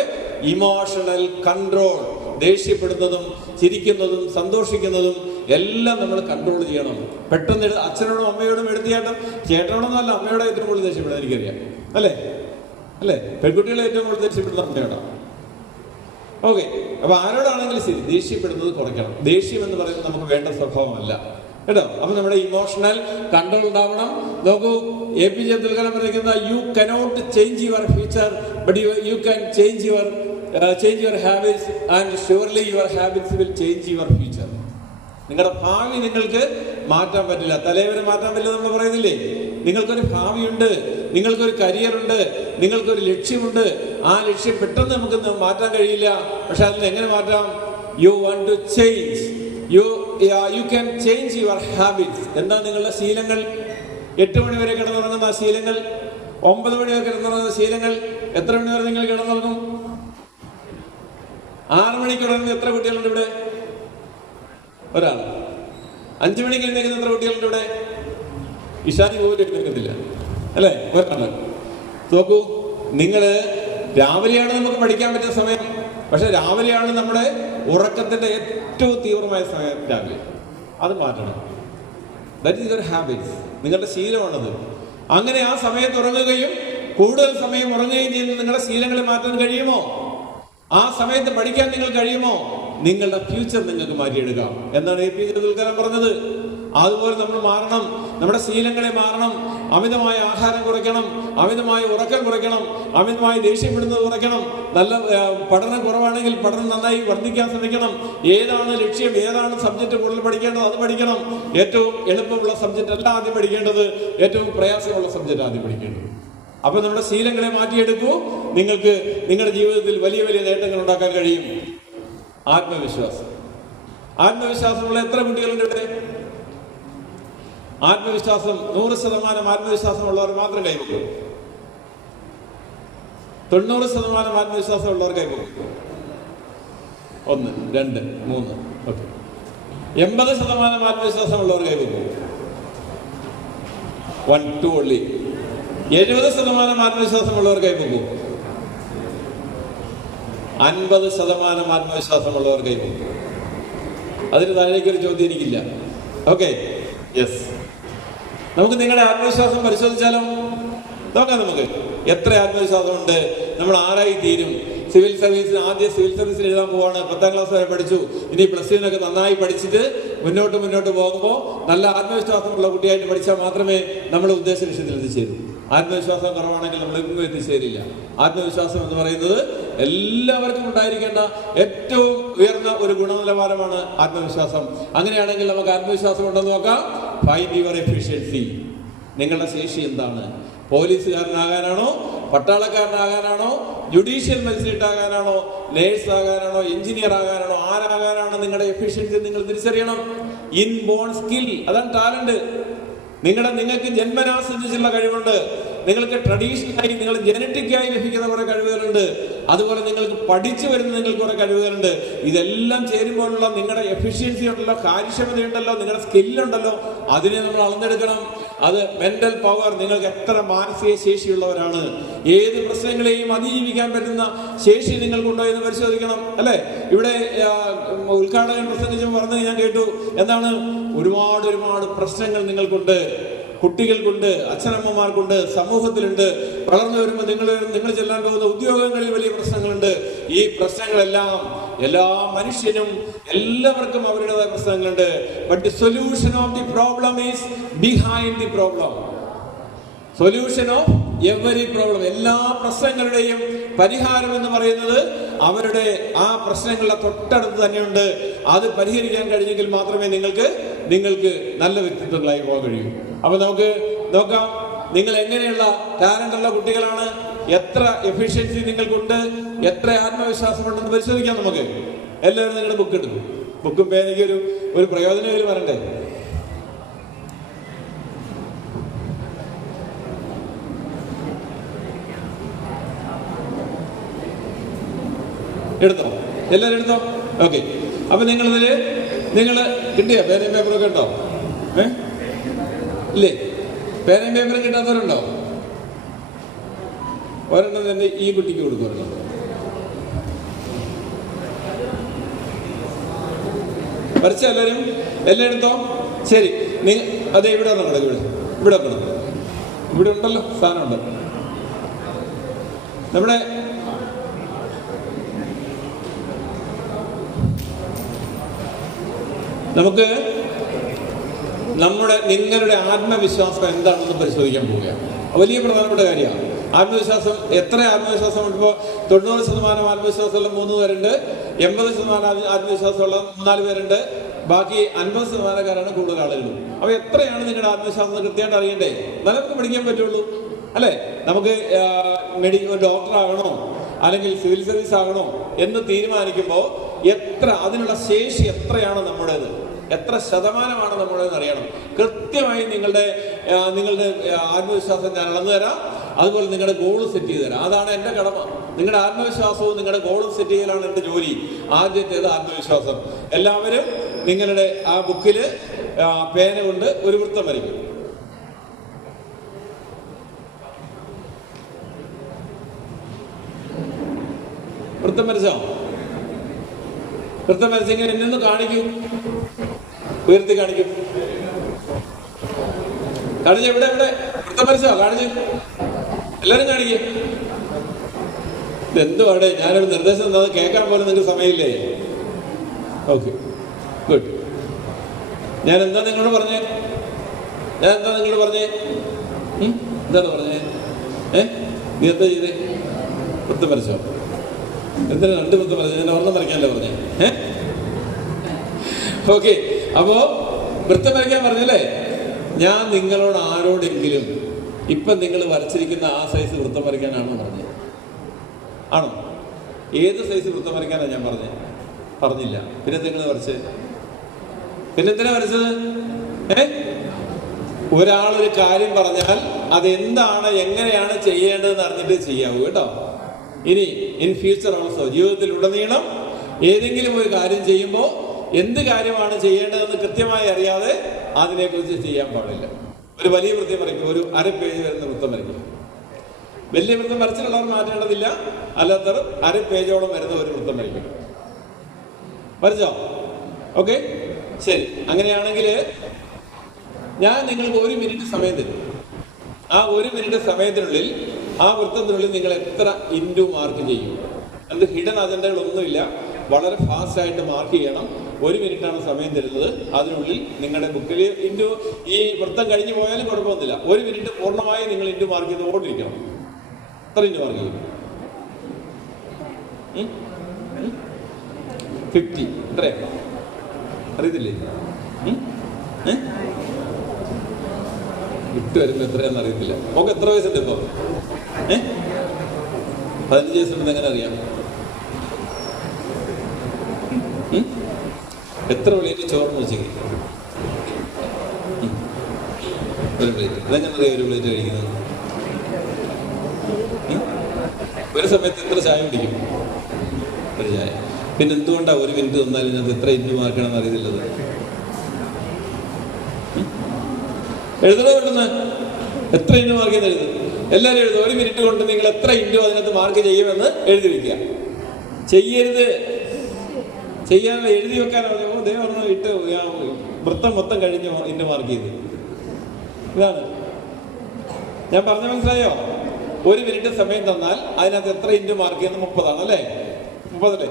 ഇമോഷണൽ കൺട്രോൾ, ദേഷ്യപ്പെടുന്നതും ചിരിക്കുന്നതും സന്തോഷിക്കുന്നതും എല്ലാം നമ്മൾ കൺട്രോൾ ചെയ്യണം. പെട്ടെന്ന് അച്ഛനോടും അമ്മയോടും ചേട്ടനോടൊന്നും അല്ല, അമ്മയോടെ ഏറ്റവും കൂടുതൽ ദേഷ്യപ്പെടുന്നത് എനിക്കറിയാം, അല്ലേ? പെൺകുട്ടികളെ ഏറ്റവും കൂടുതൽ ദേഷ്യപ്പെടുന്ന അമ്മയോടാണ്. ഓക്കെ, അപ്പൊ ആരോടാണെങ്കിലും ശരി ദേഷ്യപ്പെടുന്നത് കുറയ്ക്കണം. ദേഷ്യം എന്ന് പറയുന്നത് നമുക്ക് വേണ്ട സ്വഭാവമല്ല, കേട്ടോ? അപ്പൊ നമ്മുടെ ഇമോഷണൽ കൺട്രോൾ ഉണ്ടാവണം. നോക്കൂ, APJ അബ്ദുൽ കലാം പറയുന്ന you cannot change your future, but you can change your habits and surely your habits will change your future. നിങ്ങളുടെ ഭാവി നിങ്ങൾക്ക് മാറ്റാൻ പറ്റില്ല, തലവരെ മാറ്റാൻ പറ്റില്ല നമ്മൾ പറയുന്നില്ലേ? നിങ്ങൾക്കൊരു ഭാവിയുണ്ട്, നിങ്ങൾക്കൊരു കരിയറുണ്ട്, നിങ്ങൾക്കൊരു ലക്ഷ്യമുണ്ട്. ആ ലക്ഷ്യം പെട്ടെന്ന് നമുക്ക് മാറ്റാൻ കഴിയില്ല. പക്ഷെ അതിന് എങ്ങനെ മാറ്റാം? You want to change, you can change your habits. എന്താ നിങ്ങളുടെ ശീലങ്ങൾ? 8 മണി വരെ കിടന്നുറങ്ങുന്ന ശീലങ്ങൾ, 9 മണി വരെ കിടന്നുറങ്ങുന്ന ശീലങ്ങൾ എത്ര മണി വരെ നിങ്ങൾ കിടന്നുറങ്ങും? 6 മണിക്ക് ഉറങ്ങുന്ന എത്ര കുട്ടികളുണ്ട് ഇവിടെ? ഒരാൾ. 5 മണിക്ക് എഴുന്നേക്കുന്ന എത്ര കുട്ടികളുണ്ട് ഇവിടെ? ഇഷാനി പോലും എഴുന്നേൽക്കത്തില്ല അല്ലേ? ഒരാള്. നോക്കൂ, നിങ്ങള് രാവിലെയാണ് നമുക്ക് പഠിക്കാൻ പറ്റുന്ന സമയം. പക്ഷെ രാവിലെയാണ് നമ്മുടെ ഉറക്കത്തിന്റെ ഏറ്റവും തീവ്രമായ സമയം. രാവിലെ അത് മാറ്റണം. That is your habits. നിങ്ങളുടെ ശീലമാണത്. അങ്ങനെ ആ സമയത്ത് ഉറങ്ങുകയും കൂടുതൽ സമയം ഉറങ്ങുകയും ചെയ്യുന്ന നിങ്ങളുടെ ശീലങ്ങളെ മാറ്റാൻ കഴിയുമോ? ആ സമയത്ത് പഠിക്കാൻ നിങ്ങൾ കഴിയുമോ? നിങ്ങളുടെ ഫ്യൂച്ചർ നിങ്ങൾക്ക് മാറ്റിയെടുക്കാം എന്നാണ് APJ അബ്ദുൽ കലാം പറഞ്ഞത്. അതുപോലെ നമ്മൾ മാറണം, നമ്മുടെ ശീലങ്ങളെ മാറണം. അമിതമായ ആഹാരം കുറയ്ക്കണം, അമിതമായ ഉറക്കം കുറയ്ക്കണം, അമിതമായി ദേഷ്യപ്പെടുന്നത് കുറയ്ക്കണം. നല്ല പഠനം കുറവാണെങ്കിൽ പഠനം നന്നായി വർദ്ധിക്കാൻ ശ്രമിക്കണം. ഏതാണ് ലക്ഷ്യം, ഏതാണ് സബ്ജക്റ്റ് കൂടുതൽ പഠിക്കേണ്ടത് അത് പഠിക്കണം. ഏറ്റവും എളുപ്പമുള്ള സബ്ജക്റ്റ് അല്ല ആദ്യം പഠിക്കേണ്ടത്, ഏറ്റവും പ്രയാസമുള്ള സബ്ജക്റ്റ് ആദ്യം പഠിക്കേണ്ടത്. അപ്പൊ നമ്മുടെ ശീലങ്ങളെ മാറ്റിയെടുക്കൂ. നിങ്ങൾക്ക് നിങ്ങളുടെ ജീവിതത്തിൽ വലിയ വലിയ നേട്ടങ്ങൾ ഉണ്ടാക്കാൻ കഴിയും. ആത്മവിശ്വാസം. ആത്മവിശ്വാസമുള്ള എത്ര കുട്ടികളുണ്ട് ഇവിടെ? ആത്മവിശ്വാസം 100% ആത്മവിശ്വാസമുള്ളവർ മാത്രം കൈവക്കും. 90% ആത്മവിശ്വാസം ഉള്ളവർ കൈവക്കും. 1, 2, 3. ഓക്കെ. 80% ആത്മവിശ്വാസമുള്ളവർ കൈവക്കും. 1, 2 only. 70% ആത്മവിശ്വാസമുള്ളവർ കൈവക്കും. 50% ആത്മവിശ്വാസമുള്ളവർ കൈവക്കും. അതിന് താഴേക്കൊരു ചോദ്യം എനിക്കില്ല. Okay, yes. നമുക്ക് നിങ്ങളുടെ ആത്മവിശ്വാസം പരിശോധിച്ചാലോ? നോക്കാം നമുക്ക് എത്ര ആത്മവിശ്വാസമുണ്ട്. നമ്മൾ ആരായി തീരും? സിവിൽ സർവീസിന് ആദ്യം സിവിൽ സർവീസിന് എഴുതാൻ പോവാണ്. 10ാം ക്ലാസ് വരെ പഠിച്ചു. ഇനി +2 നന്നായി പഠിച്ചിട്ട് മുന്നോട്ട് പോകുമ്പോൾ നല്ല ആത്മവിശ്വാസമുള്ള കുട്ടിയായിട്ട് പഠിച്ചാൽ മാത്രമേ നമ്മൾ ഉദ്ദേശ ലക്ഷ്യത്തിൽ എത്തിച്ചേരൂ. ആത്മവിശ്വാസം കുറവാണെങ്കിൽ നമ്മളെങ്ങും എത്തിച്ചേരില്ല. ആത്മവിശ്വാസം എന്ന് പറയുന്നത് എല്ലാവർക്കും ഉണ്ടായിരിക്കേണ്ട ഏറ്റവും ഉയർന്ന ഒരു ഗുണനിലവാരമാണ് ആത്മവിശ്വാസം. അങ്ങനെയാണെങ്കിൽ നമുക്ക് ആത്മവിശ്വാസം ഉണ്ടെന്ന് നോക്കാം. Find your efficiency. നിങ്ങളുടെ ശേഷി എന്താണ്? പോലീസുകാരനാകാനാണോ, പട്ടാളക്കാരനാകാനാണോ, ജുഡീഷ്യൽ മജിസ്ട്രേറ്റ് ആകാനാണോ, നേഴ്സ് ആകാനാണോ, എഞ്ചിനീയർ ആകാനാണോ, ആരാകാനാണ് നിങ്ങളുടെ എഫിഷ്യൻസി നിങ്ങൾ തിരിച്ചറിയണം. ഇൻബോൺ സ്കിൽ, അതാണ് ടാലന്റ്. നിങ്ങൾക്ക് ജന്മനാ സിദ്ധിച്ചുള്ള കഴിവുണ്ട്. നിങ്ങൾക്ക് ട്രഡീഷണലായി, നിങ്ങൾ ജനറ്റിക്കായി ലഭിക്കുന്ന കുറെ കഴിവുകളുണ്ട്. അതുപോലെ നിങ്ങൾക്ക് പഠിച്ചു വരുന്ന നിങ്ങൾക്ക് കുറെ കഴിവുകളുണ്ട്. ഇതെല്ലാം ചേരുമ്പോഴുള്ള നിങ്ങളുടെ എഫിഷ്യൻസി ഉണ്ടല്ലോ, കാര്യക്ഷമതയുണ്ടല്ലോ, നിങ്ങളുടെ സ്കില്ലുണ്ടല്ലോ, അതിനെ നമ്മൾ അളന്നെടുക്കണം. അത് മെന്റൽ പവർ. നിങ്ങൾക്ക് എത്ര മാനസിക ശേഷിയുള്ളവരാണ്, ഏത് പ്രശ്നങ്ങളെയും അതിജീവിക്കാൻ പറ്റുന്ന ശേഷി നിങ്ങൾക്കുണ്ടോ എന്ന് പരിശോധിക്കണം അല്ലെ? ഇവിടെ ഉദ്ഘാടകൻ പ്രസംഗിച്ചപ്പോൾ പറഞ്ഞത് ഞാൻ കേട്ടു. എന്താണ്? ഒരുപാട് പ്രശ്നങ്ങൾ നിങ്ങൾക്കുണ്ട്, കുട്ടികൾക്കുണ്ട്, അച്ഛനമ്മമാർക്കുണ്ട്, സമൂഹത്തിലുണ്ട്. വളർന്നു വരുമ്പോൾ നിങ്ങൾ ചെല്ലാൻ പോകുന്ന ഉദ്യോഗങ്ങളിൽ വലിയ പ്രശ്നങ്ങളുണ്ട്. ഈ പ്രശ്നങ്ങളെല്ലാം എല്ലാ മനുഷ്യനും എല്ലാവർക്കും അവരുടേതായ പ്രശ്നങ്ങളുണ്ട്. But the solution of the problem is behind the problem. Solution of every problem, എല്ലാ പ്രശ്നങ്ങളുടെയും പരിഹാരം എന്ന് പറയുന്നത് അവരുടെ ആ പ്രശ്നങ്ങളുടെ തൊട്ടടുത്ത് തന്നെയുണ്ട്. അത് പരിഹരിക്കാൻ കഴിഞ്ഞെങ്കിൽ മാത്രമേ നിങ്ങൾക്ക് നല്ല വ്യക്തിത്വങ്ങളായി പോകാൻ കഴിയൂ. അപ്പൊ നമുക്ക് നോക്കാം, നിങ്ങൾ എങ്ങനെയുള്ള ടാലന്റ് ഉള്ള കുട്ടികളാണ്, എത്ര എഫിഷ്യൻസി നിങ്ങൾക്കുണ്ട്, എത്ര ആത്മവിശ്വാസമുണ്ടെന്ന് പരിശോധിക്കാം നമുക്ക്. എല്ലാവരും നിങ്ങളുടെ ബുക്ക് എടുക്കും. ബുക്കും പേനയ്ക്ക് ഒരു പ്രയോജനം വരണ്ടേ? എടുത്തോ? എല്ലാവരും എടുത്തോ? ഓക്കെ. അപ്പൊ നിങ്ങൾ കിട്ടിയ പേനയും പേപ്പറൊക്കെ ഉണ്ടോ? ഇല്ലേ? പേനയും പേപ്പറും കിട്ടാത്തവരുണ്ടോ? ഒരെണ്ണം തന്നെ ഈ കുട്ടിക്ക് കൊടുക്കും. ഒരെണ്ണം വരച്ച എല്ലാവരും എല്ലാം എടുത്തോ? ശരി. അതെ, ഇവിടെ ഒന്നും കിടക്കും. ഇവിടെ ഉണ്ടല്ലോ, സാധനമുണ്ട്. നമുക്ക് നിങ്ങളുടെ ആത്മവിശ്വാസം എന്താണെന്ന് പരിശോധിക്കാൻ പോവുകയാണ്. വലിയ പ്രധാനപ്പെട്ട കാര്യമാണ് ആത്മവിശ്വാസം. എത്ര ആത്മവിശ്വാസം? ഇപ്പോൾ 90% ആത്മവിശ്വാസമുള്ള 3 പേരുണ്ട്, 80% ആത്മവിശ്വാസമുള്ള 3-4 പേരുണ്ട്, ബാക്കി 50%കാരാണ് കൂടുതൽ ആളുകൾ. അപ്പൊ എത്രയാണ് നിങ്ങളുടെ ആത്മവിശ്വാസം കൃത്യമായിട്ട് അറിയണ്ടേ? നമുക്ക് പഠിക്കാൻ പറ്റുള്ളൂ അല്ലെ? നമുക്ക് ഡോക്ടർ ആകണോ അല്ലെങ്കിൽ സിവിൽ സർവീസ് ആകണോ എന്ന് തീരുമാനിക്കുമ്പോൾ അതിനുള്ള ശേഷി എത്രയാണ് നമ്മുടേത്, എത്ര ശതമാനമാണ് നമ്മുടേതെന്ന് അറിയണം. കൃത്യമായി നിങ്ങളുടെ ആത്മവിശ്വാസം ഞാൻ അളന്നു തരാം. അതുപോലെ നിങ്ങളുടെ ഗോൾ സെറ്റ് ചെയ്ത് തരാം. അതാണ് എൻ്റെ കടമ. നിങ്ങളുടെ ആത്മവിശ്വാസവും നിങ്ങളുടെ ഗോളും സെറ്റ് ചെയ്യലാണ് എൻ്റെ ജോലി. ആദ്യത്തേത് ആത്മവിശ്വാസം. എല്ലാവരും നിങ്ങളുടെ ആ ബുക്കിൽ പേന കൊണ്ട് ഒരു വൃത്തം വരയ്ക്കും. വൃത്തം വരച്ചോ? വൃത്തം വരച്ചെങ്കിൽ എന്നെ ഒന്ന് കാണിക്കൂ, ഉയർത്തി കാണിക്കും. കാണിച്ചു. എവിടെ എവിടെ വൃത്തം വരച്ചോ? കാണിച്ചു. എല്ലാരും കാണിക്കും. ഇതെന്തുവാടെ, ഞാനൊരു നിർദ്ദേശം തന്നത് കേൾക്കാൻ പോലും നിങ്ങൾക്ക് സമയമില്ലേ? Okay, good. ഞാൻ എന്താ നിങ്ങളോട് പറഞ്ഞേ? എന്താണ് പറഞ്ഞേ? നീ എന്താ ചെയ്തേ? വൃത്തം വരച്ചോ? എന്തിനാ 2 വൃത്തം വരച്ചോ? ഞാൻ ഒരെണ്ണം വരയ്ക്കാനല്ലേ പറഞ്ഞേ? ഓക്കെ, അപ്പോ വൃത്തം വരയ്ക്കാൻ പറഞ്ഞല്ലേ? ഞാൻ നിങ്ങളോട് ആരോടെങ്കിലും ഇപ്പം നിങ്ങൾ വരച്ചിരിക്കുന്ന ആ സൈസ് വൃത്തം വരയ്ക്കാനാണോ പറഞ്ഞത്? ആണോ? ഏത് സൈസ് വൃത്തം വരയ്ക്കാനാണ് ഞാൻ പറഞ്ഞില്ല. പിന്നെ നിങ്ങൾ വരച്ചത്? പിന്നെന്തിനാ വരച്ചത്? ഒരാളൊരു കാര്യം പറഞ്ഞാൽ അതെന്താണ്, എങ്ങനെയാണ് ചെയ്യേണ്ടതെന്ന് അറിഞ്ഞിട്ട് ചെയ്യാവൂ കേട്ടോ. ഇനി ഇൻ ഫ്യൂച്ചർ ഓൾസോ, ജീവിതത്തിലുടനീളം ഏതെങ്കിലും ഒരു കാര്യം ചെയ്യുമ്പോൾ എന്ത് കാര്യമാണ് ചെയ്യേണ്ടതെന്ന് കൃത്യമായി അറിയാതെ അതിനെക്കുറിച്ച് ചെയ്യാൻ പാടില്ല. ഒരു വലിയ വൃത്തം വരയ്ക്കും, ഒരു 1/2 പേജ് വരുന്ന വൃത്തം വരയ്ക്കും. വലിയ വൃത്തം വരച്ചിട്ടുള്ളവർ മാറ്റേണ്ടതില്ല, അല്ലാത്തവർ 1/2 പേജോളം വരുന്ന ഒരു വൃത്തം വരയ്ക്കും. വരച്ചോ? ഓക്കെ, ശരി. അങ്ങനെയാണെങ്കിൽ ഞാൻ നിങ്ങൾക്ക് 1 മിനിറ്റ് സമയം തരും. ആ 1 മിനിറ്റ് സമയത്തിനുള്ളിൽ ആ വൃത്തത്തിനുള്ളിൽ നിങ്ങൾ എത്ര ഇൻറ്റു മാർക്ക് ചെയ്യും? അത് ഹിഡൻ അജണ്ടകളൊന്നുമില്ല, വളരെ ഫാസ്റ്റ് ആയിട്ട് മാർക്ക് ചെയ്യണം. 1 മിനിറ്റാണ് സമയം തരുന്നത്. അതിനുള്ളിൽ നിങ്ങളുടെ ബുക്കിൽ ഇൻറ്റു, ഈ വൃത്തം കഴിഞ്ഞു പോയാലും കുഴപ്പമൊന്നുമില്ല, 1 മിനിറ്റ് പൂർണ്ണമായി നിങ്ങൾ ഇൻറ്റു മാർക്ക് ചെയ്തുകൊണ്ടിരിക്കണം. എത്ര ഇൻറ്റു മാർക്ക് ചെയ്യും? 50. എത്രയാ അറിയത്തില്ലേ? വിട്ട് വരുമ്പോൾ എത്രയാണെന്ന് അറിയത്തില്ല. നമുക്ക് എത്ര വയസ്സുണ്ട് ഇപ്പം? 15 വയസ്സുണ്ടെന്ന് എങ്ങനെ അറിയാം? എത്ര പ്ലേറ്റ് ചോറിന് വെച്ചേക്ക്? 1 പ്ലേറ്റ്. ഇതെങ്ങനെ അറിയാം 1 പ്ലേറ്റ് കഴിക്കുന്നത്? ഒരു സമയത്ത് എത്ര ചായ കുടിക്കും? 1 ചായ. പിന്നെ എന്തുകൊണ്ടാണ് 1 മിനിറ്റ് തന്നാൽ ഇതിനകത്ത് എത്ര ഇൻറ്റു മാർക്കണമെന്ന് അറിയത്തില്ലത്? എഴുതണോ വേണ്ടുന്ന? എത്ര ഇൻറ്റു മാർക്ക് ചെയ്ത് എഴുതും? എല്ലാവരും എഴുതും. 1 മിനിറ്റ് കൊണ്ട് നിങ്ങൾ എത്ര ഇൻറ്റു അതിനകത്ത് മാർക്ക് ചെയ്യുമെന്ന് എഴുതി വയ്ക്കുക. ചെയ്യരുത്, ചെയ്യാനുള്ള എഴുതി വെക്കാനോ ദൈവം ഇട്ട് വൃത്തം മൊത്തം കഴിഞ്ഞ് ഇൻറ്റു മാർക്ക് ചെയ്ത്. ഇതാണ് ഞാൻ പറഞ്ഞ, മനസ്സിലായോ? 1 മിനിറ്റ് സമയം തന്നാൽ അതിനകത്ത് എത്ര ഇൻറ്റു മാർക്ക് ചെയ്യുന്നത്? 30 ആണ് അല്ലേ? 30 അല്ലേ?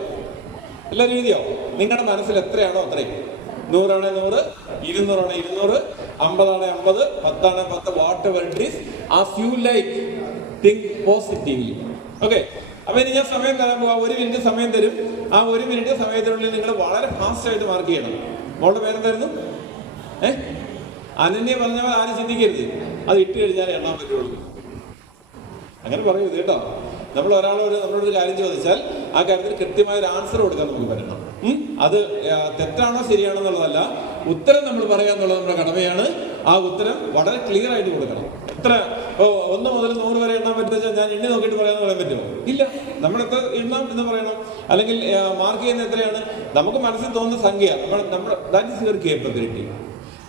എല്ലാവരും എഴുതിയോ? നിങ്ങളുടെ മനസ്സിൽ എത്രയാണോ അത്രയും. 100 ആണെ 100, 200 ആണെ 200, 50 ആണെ 50, 10 ആണെ 10, what ever it is, as you like, think positively. Okay, അപ്പൊ ഇനി ഞാൻ സമയം തരാൻ പോവാ. 1 മിനിറ്റ് സമയം തരും. ആ 1 മിനിറ്റ് സമയത്തിനുള്ളിൽ നിങ്ങൾ വളരെ ഫാസ്റ്റ് ആയിട്ട് മാർക്ക് ചെയ്യണം. മോളുടെ പേരെന്തായിരുന്നു? അനന്യ പറഞ്ഞവർ ആരും ചിന്തിക്കരുത്, അത് ഇട്ട് കഴിഞ്ഞാൽ എണ്ണാൻ പറ്റുള്ളൂ. അങ്ങനെ പറയരുത് കേട്ടോ. നമ്മൾ നമ്മളോടൊരു കാര്യം ചോദിച്ചാൽ ആ കാര്യത്തിൽ കൃത്യമായ ഒരു ആൻസർ കൊടുക്കാൻ നമുക്ക് പറ്റണം. അത് തെറ്റാണോ ശരിയാണോ എന്നുള്ളതല്ല, ഉത്തരം നമ്മൾ പറയാന്നുള്ളത് നമ്മുടെ കടമയാണ്. ആ ഉത്തരം വളരെ ക്ലിയർ ആയിട്ട് കൊടുക്കണം. എത്ര 1 മുതൽ 100 വരെ എണ്ണാൻ പറ്റുന്ന ഞാൻ എണ്ണി നോക്കിയിട്ട് പറയാമെന്ന് പറയാൻ പറ്റുമോ? ഇല്ല. നമ്മൾ എത്ര എണ്ണാം എന്ന് പറയണം. അല്ലെങ്കിൽ മാർക്ക് ചെയ്യുന്ന എത്രയാണ് നമുക്ക് മനസ്സിൽ തോന്നുന്ന സംഖ്യ. That is your capability,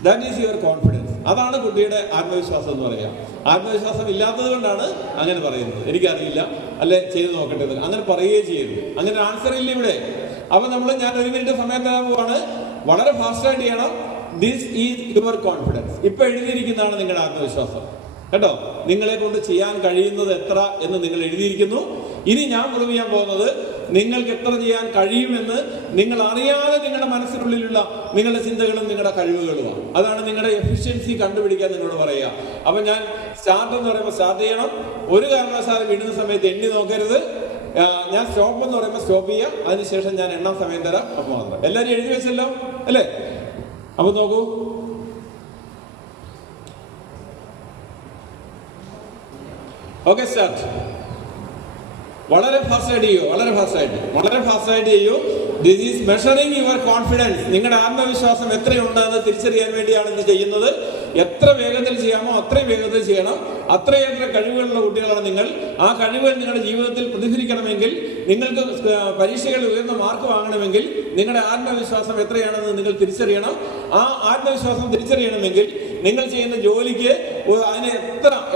that is your confidence. അതാണ് കുട്ടിയുടെ ആത്മവിശ്വാസം എന്ന് പറയുക. ആത്മവിശ്വാസം ഇല്ലാത്തത് കൊണ്ടാണ് അങ്ങനെ പറയുന്നത്. എനിക്കറിയില്ല, അല്ലെ ചെയ്ത് നോക്കട്ടെ, അങ്ങനെ പറയുകയും ചെയ്യരുത്. അങ്ങനെ ആൻസർ ഇല്ല ഇവിടെ. അപ്പൊ ഞാൻ 1 മിനിറ്റ് സമയം തരാൻ പോവാണ്. വളരെ ഫാസ്റ്റായിട്ട് ചെയ്യണം. This is your confidence. ഇപ്പൊ എഴുതിയിരിക്കുന്നതാണ് നിങ്ങളുടെ ആത്മവിശ്വാസം കേട്ടോ. നിങ്ങളെ കൊണ്ട് ചെയ്യാൻ കഴിയുന്നത് എത്ര എന്ന് നിങ്ങൾ എഴുതിയിരിക്കുന്നു. ഇനി ഞാൻ പ്രൂവ് ചെയ്യാൻ പോകുന്നത് നിങ്ങൾക്ക് എത്ര ചെയ്യാൻ കഴിയുമെന്ന് നിങ്ങൾ അറിയാതെ നിങ്ങളുടെ മനസ്സിനുള്ളിലുള്ള നിങ്ങളുടെ ചിന്തകളും നിങ്ങളുടെ കഴിവുകളുമാണ്. അതാണ് നിങ്ങളുടെ എഫിഷ്യൻസി കണ്ടുപിടിക്കാൻ നിങ്ങളോട് പറയുക. അപ്പൊ ഞാൻ സ്റ്റാർട്ട് എന്ന് പറയുമ്പോൾ സ്റ്റാർട്ട് ചെയ്യണം. ഒരു കാരണവശാലും ഇടുന്ന സമയത്ത് എണ്ണി നോക്കരുത്. ഞാൻ സ്റ്റോപ്പ് എന്ന് പറയുമ്പോൾ സ്റ്റോപ്പ് ചെയ്യാം. അതിനുശേഷം ഞാൻ എണ്ണാൻ സമയം തരാം. അപ്പൊ മാത്രം എല്ലാവരും എഴുതി വെച്ചല്ലോ അല്ലേ? അപ്പൊ നോക്കൂ, ഓക്കെ സ്റ്റാർട്ട്. വളരെ ഫാസ്റ്റായിട്ട് ചെയ്യൂ, വളരെ ഫാസ്റ്റായിട്ട് ചെയ്യൂ. This is measuring your confidence. നിങ്ങളുടെ ആത്മവിശ്വാസം എത്രയുണ്ടെന്ന് തിരിച്ചറിയാൻ വേണ്ടിയാണ് ഇത് ചെയ്യുന്നത്. എത്ര വേഗത്തിൽ ചെയ്യാമോ അത്രയും വേഗത്തിൽ ചെയ്യണം. അത്രയേറെ കഴിവുകളുള്ള കുട്ടികളാണ് നിങ്ങൾ. ആ കഴിവുകൾ നിങ്ങളുടെ ജീവിതത്തിൽ പ്രതിഫലിക്കണമെങ്കിൽ, നിങ്ങൾക്ക് പരീക്ഷകളിൽ ഉയർന്ന മാർക്ക് വാങ്ങണമെങ്കിൽ നിങ്ങളുടെ ആത്മവിശ്വാസം എത്രയാണെന്ന് നിങ്ങൾ തിരിച്ചറിയണം. ആ ആത്മവിശ്വാസം തിരിച്ചറിയണമെങ്കിൽ നിങ്ങൾ ചെയ്യുന്ന ജോലിക്ക് അതിന്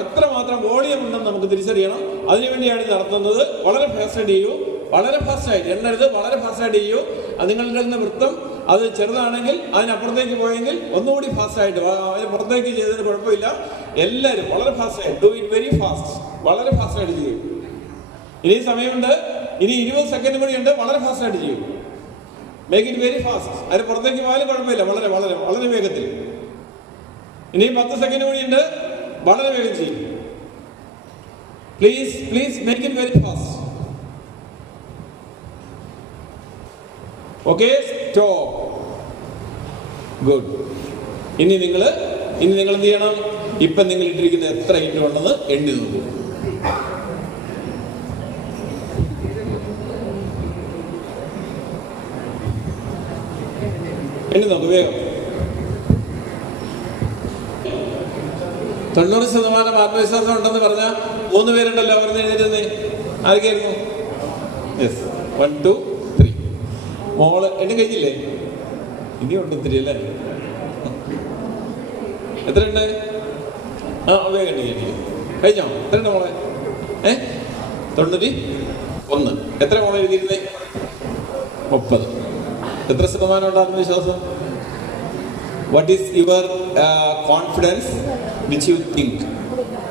എത്രമാത്രം വോളിയം ഉണ്ടെന്ന് നമുക്ക് തിരിച്ചറിയണം. അതിനുവേണ്ടിയാണ് ഇത് നടത്തുന്നത്. വളരെ ഫാസ്റ്റായിട്ട് ചെയ്യൂ, വളരെ ഫാസ്റ്റായിട്ട് എണ്ണരുത്, വളരെ ഫാസ്റ്റായിട്ട് ചെയ്യൂ. നിങ്ങളുടെ വൃത്തം അത് ചെറുതാണെങ്കിൽ അതിനപ്പുറത്തേക്ക് പോയെങ്കിൽ ഒന്നുകൂടി ഫാസ്റ്റായിട്ട്, അതിന് പുറത്തേക്ക് ചെയ്തതിന് കുഴപ്പമില്ല. എല്ലാവരും വളരെ ഫാസ്റ്റായിട്ട് ഡു ഇറ്റ് വെരി ഫാസ്റ്റ്, വളരെ ഫാസ്റ്റായിട്ട് ചെയ്യും. ഇനി സമയമുണ്ട്, ഇനി 20 സെക്കൻഡ് കൂടി ഉണ്ട്, വളരെ ഫാസ്റ്റായിട്ട് ചെയ്യും. Make it very fast. അതിന് പുറത്തേക്ക് പോയാലും കുഴപ്പമില്ല, വളരെ വളരെ വളരെ വേഗത്തിൽ. ഇനി 10 സെക്കൻഡ് കൂടി ഉണ്ട്, വളരെ വേഗം ചെയ്യും. Please please make it very fast. Okay, stop. Good. ഇനി നിങ്ങൾ എന്ത് ചെയ്യണം? ഇപ്പം നിങ്ങൾ ഇട്ടിരിക്കുന്ന എത്ര ഇൻഡു ഉണ്ടെന്ന് എണ്ണി നോക്കൂ. എണ്ണി നോക്കൂ വേഗം. 90% ആത്മവിശ്വാസം ഉണ്ടെന്ന് പറഞ്ഞ 3 പേരുണ്ടല്ലോ. അവർ എഴുതിയിരുന്നേ ആരൊക്കെയായിരുന്നു? യെസ്, 1 2 3. മോള് എണ്ണി കഴിഞ്ഞില്ലേ? ഇനിയുണ്ട് ഇത്തിരി അല്ലേ? എത്രയുണ്ട്? വേഗം എണ്ണി കഴിഞ്ഞോ? എത്രയുണ്ട് മോളെ? 91. എത്ര മോളെ എഴുതിയിരുന്നേ? 30. എത്ര ശതമാനം ആത്മവിശ്വാസം? What is your confidence which you think?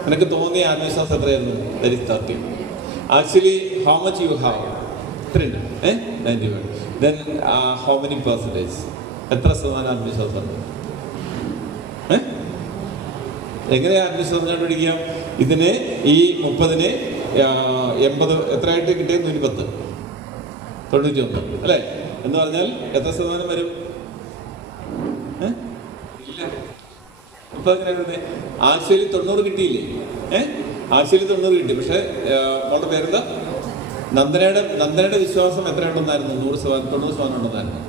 നിനക്ക് തോന്നിയ ആത്മവിശ്വാസം എത്രയായിരുന്നു? That is 30. Actually how much you have? എത്രയുണ്ട്? 91. Then how many percentage? എത്ര ശതമാനം ആത്മവിശ്വാസമുണ്ട്? എങ്ങനെയാ ആത്മവിശ്വാസം കണ്ടുപിടിക്കാം? ഇതിന് ഈ 30-ന് 80 എത്രയായിട്ട് കിട്ടിയത്? 110, 91 അല്ലേ? എന്ന് പറഞ്ഞാൽ എത്ര ശതമാനം വരും? ഇല്ല, ഇപ്പൊ എങ്ങനെയാ? ആക്ച്വലി 90 കിട്ടിയില്ലേ? ആക്ച്വലി 90 കിട്ടി. പക്ഷെ മോളുടെ പേരെന്താ? നന്ദനയുടെ വിശ്വാസം എത്രയുണ്ടെന്നായിരുന്നു? 90% ഉണ്ടെന്നായിരുന്നു.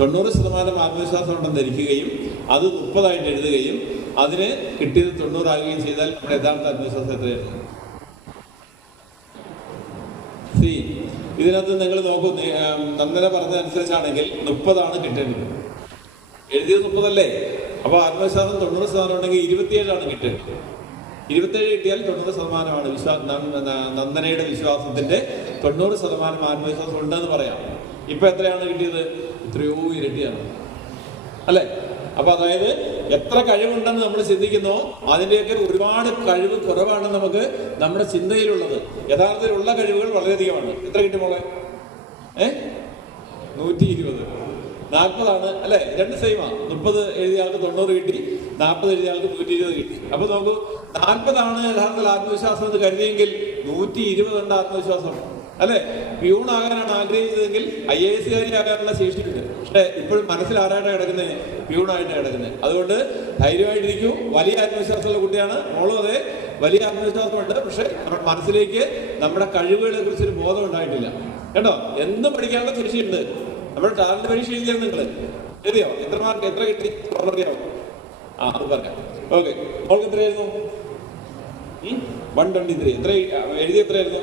90% ആത്മവിശ്വാസം ഉണ്ടെന്ന് ധരിക്കുകയും അത് 30 എഴുതുകയും അതിന് കിട്ടിയത് 90 ആകുകയും ചെയ്താൽ നമ്മുടെ യഥാർത്ഥ ആത്മവിശ്വാസം എത്രയായിരുന്നു? ഇതിനകത്ത് നിങ്ങൾ നോക്കൂ. നന്ദന പറഞ്ഞതനുസരിച്ചാണെങ്കിൽ 30 കിട്ടേണ്ടത്. എഴുതിയത് 30 അല്ലേ? അപ്പൊ ആത്മവിശ്വാസം 90% ഉണ്ടെങ്കിൽ 27 കിട്ടേണ്ടത്. 27 കിട്ടിയാൽ 90% നന്ദനയുടെ വിശ്വാസത്തിന്റെ 90% ആത്മവിശ്വാസം ഉണ്ടെന്ന് പറയാം. ഇപ്പൊ എത്രയാണ് കിട്ടിയത്? എത്രയോ ഇരട്ടിയാണ് അല്ലെ? അപ്പൊ അതായത് എത്ര കഴിവുണ്ടെന്ന് നമ്മൾ ചിന്തിക്കുന്നോ അതിന്റെയൊക്കെ ഒരുപാട് കഴിവ് കുറവാണ് നമുക്ക് നമ്മുടെ ചിന്തയിലുള്ളത്. യഥാർത്ഥത്തിലുള്ള കഴിവുകൾ വളരെയധികമാണ്. എത്ര കിട്ടി മോളെ? 120. 40 അല്ലെ? 2 സെയിമാ. 30 എഴുതിയ ആൾക്ക് 90 കിട്ടി, 40 എഴുതിയ ആൾക്ക് 120 കിട്ടി. അപ്പൊ നോക്കൂ, 40 യഥാർത്ഥത്തിൽ ആത്മവിശ്വാസം എന്ന് കരുതിയെങ്കിൽ 120 ഉണ്ട് ആത്മവിശ്വാസം അല്ലെ? പ്യൂണാകാനാണ് ആഗ്രഹിച്ചതെങ്കിൽ IAS ആകാനുള്ള ശേഷിയുണ്ട്. പക്ഷെ ഇപ്പോഴും മനസ്സിൽ ആരായിട്ടാണ് കിടക്കുന്നത്? പ്യൂണായിട്ട് കിടക്കുന്നത്. അതുകൊണ്ട് ധൈര്യമായിട്ടിരിക്കൂ. വലിയ ആത്മവിശ്വാസമുള്ള കുട്ടിയാണ് മോളും. അതെ, വലിയ ആത്മവിശ്വാസമുണ്ട്. പക്ഷെ നമ്മുടെ മനസ്സിലേക്ക് നമ്മുടെ കഴിവുകളെ കുറിച്ചൊരു ബോധം ഉണ്ടായിട്ടില്ല കേട്ടോ. എന്തും പഠിക്കാനുള്ള ശേഷിയുണ്ട്. നമ്മുടെ ടാലന്റ് പരീക്ഷ എഴുതിയാണ് നിങ്ങൾ എഴുതിയോ? എത്ര മാർക്ക് എത്ര കിട്ടി അറിയാമോ? അത് പറയാം. ഓക്കെ, മോൾക്ക് എത്രയായിരുന്നു? 123. എത്ര എഴുതി? എത്രയായിരുന്നു?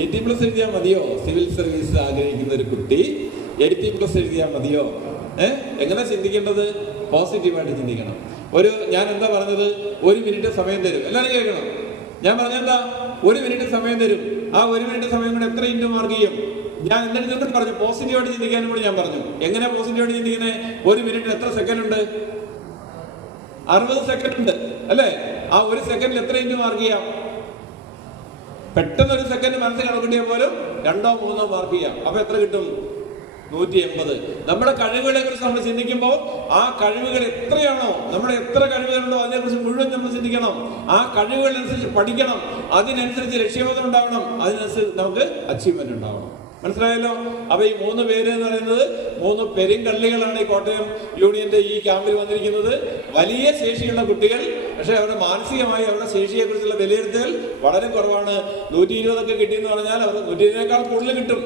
80+ എഴുതിയാൽ മതിയോ? സിവിൽ സർവീസ് ആഗ്രഹിക്കുന്ന ഒരു കുട്ടി 80+ എഴുതിയാൽ മതിയോ? എങ്ങനെ ചിന്തിക്കേണ്ടത്? പോസിറ്റീവായിട്ട് ചിന്തിക്കണം. ഞാൻ എന്താ പറഞ്ഞത്? 1 മിനിറ്റ് സമയം തരും. എല്ലാവരും കേൾക്കണം. ഞാൻ പറഞ്ഞെന്താ? 1 മിനിറ്റ് സമയം തരും. ആ 1 മിനിറ്റ് സമയം കൊണ്ട് എത്ര ഇൻറ്റു മാർക്ക് ചെയ്യും? ഞാൻ എന്തെങ്കിലും പറഞ്ഞു പോസിറ്റീവായിട്ട് ചിന്തിക്കാനും കൂടി ഞാൻ പറഞ്ഞു. എങ്ങനെ പോസിറ്റീവായിട്ട് ചിന്തിക്കുന്നത്? 1 മിനിറ്റിൽ എത്ര സെക്കൻഡ് ഉണ്ട്? 60 സെക്കൻഡ് ഉണ്ട് അല്ലേ? ആ 1 സെക്കൻഡിൽ എത്ര ഇൻറ്റു മാർക്ക് ചെയ്യാം? പെട്ടെന്ന് 1 സെക്കൻഡ് മനസ്സിൽ കണക്കിട്ടിയാൽ പോലും 2 3 മാർക്ക് ചെയ്യാം. അപ്പൊ എത്ര കിട്ടും? 180. നമ്മുടെ കഴിവുകളെ കുറിച്ച് നമ്മൾ ചിന്തിക്കുമ്പോൾ ആ കഴിവുകൾ എത്രയാണോ, നമ്മുടെ എത്ര കഴിവുകളുണ്ടോ അതിനെക്കുറിച്ച് മുഴുവൻ നമ്മൾ ചിന്തിക്കണം. ആ കഴിവുകളനുസരിച്ച് പഠിക്കണം. അതിനനുസരിച്ച് ലക്ഷ്യബോധം ഉണ്ടാവണം. അതിനനുസരിച്ച് നമുക്ക് അച്ചീവ്മെന്റ് ഉണ്ടാവണം. മനസ്സിലായല്ലോ? അപ്പൊ ഈ 3 പേര് എന്ന് പറയുന്നത് 3 പെരുങ്കള്ളികളാണ് ഈ കോട്ടയം യൂണിയന്റെ ഈ ക്യാമ്പിൽ വന്നിരിക്കുന്നത്. വലിയ ശേഷിയുള്ള കുട്ടികൾ. പക്ഷെ അവരുടെ മാനസികമായി അവരുടെ ശേഷിയെ കുറിച്ചുള്ള വിലയിരുത്തൽ വളരെ കുറവാണ്. 120 കിട്ടിയെന്ന് പറഞ്ഞാൽ അവർ 120-നേക്കാൾ കൂടുതൽ കിട്ടും.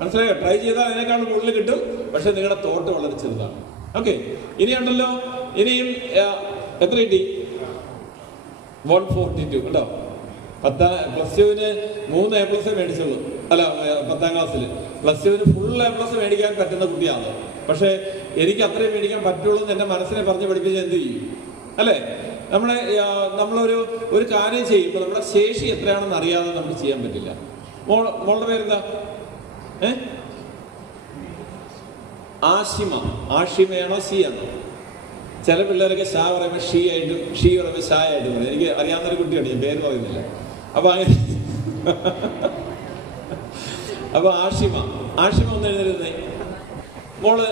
മനസ്സിലായോ? ട്രൈ ചെയ്താൽ അതിനേക്കാൾ കൂടുതൽ കിട്ടും. പക്ഷെ നിങ്ങളുടെ തോട്ട് വളരെ ചെറുതാണ്. ഓക്കെ, ഇനിയുണ്ടല്ലോ. ഇനിയും എത്ര കിട്ടി? 142 കേട്ടോ. പ്ലസ് ടുവിന് 3 A+ മേടിച്ചുള്ളൂ. അല്ല, 10ാം ക്ലാസ്സിൽ പ്ലസ് ടുവിന് ഫുൾ A+ മേടിക്കാൻ പറ്റുന്ന കുട്ടിയാണ്. പക്ഷേ എനിക്ക് അത്രയും മേടിക്കാൻ പറ്റുള്ളൂ എന്ന് എൻ്റെ മനസ്സിനെ പറഞ്ഞ് പഠിപ്പിച്ച് എന്ത് ചെയ്യും? അല്ലേ? നമ്മളൊരു കാര്യം ചെയ്യുമ്പോൾ നമ്മുടെ ശേഷി എത്രയാണെന്ന് അറിയാതെ നമുക്ക് ചെയ്യാൻ പറ്റില്ല. മോളുടെ പേരെന്താ? ആഷിമയാണോ ഷീ ആണോ? ചില പിള്ളേരൊക്കെ ഷാ പറയുമ്പോൾ ഷീ ആയിട്ടും ഷീ പറയുമ്പോൾ ഷാ ആയിട്ടും പറയും. എനിക്ക് അറിയാവുന്നൊരു കുട്ടിയാണ്, ഞാൻ പേര് പറയുന്നില്ല. അപ്പൊ അങ്ങനെ അപ്പൊ ആഷിമ ഒന്ന് എഴുന്നേരുന്നേ. മോള്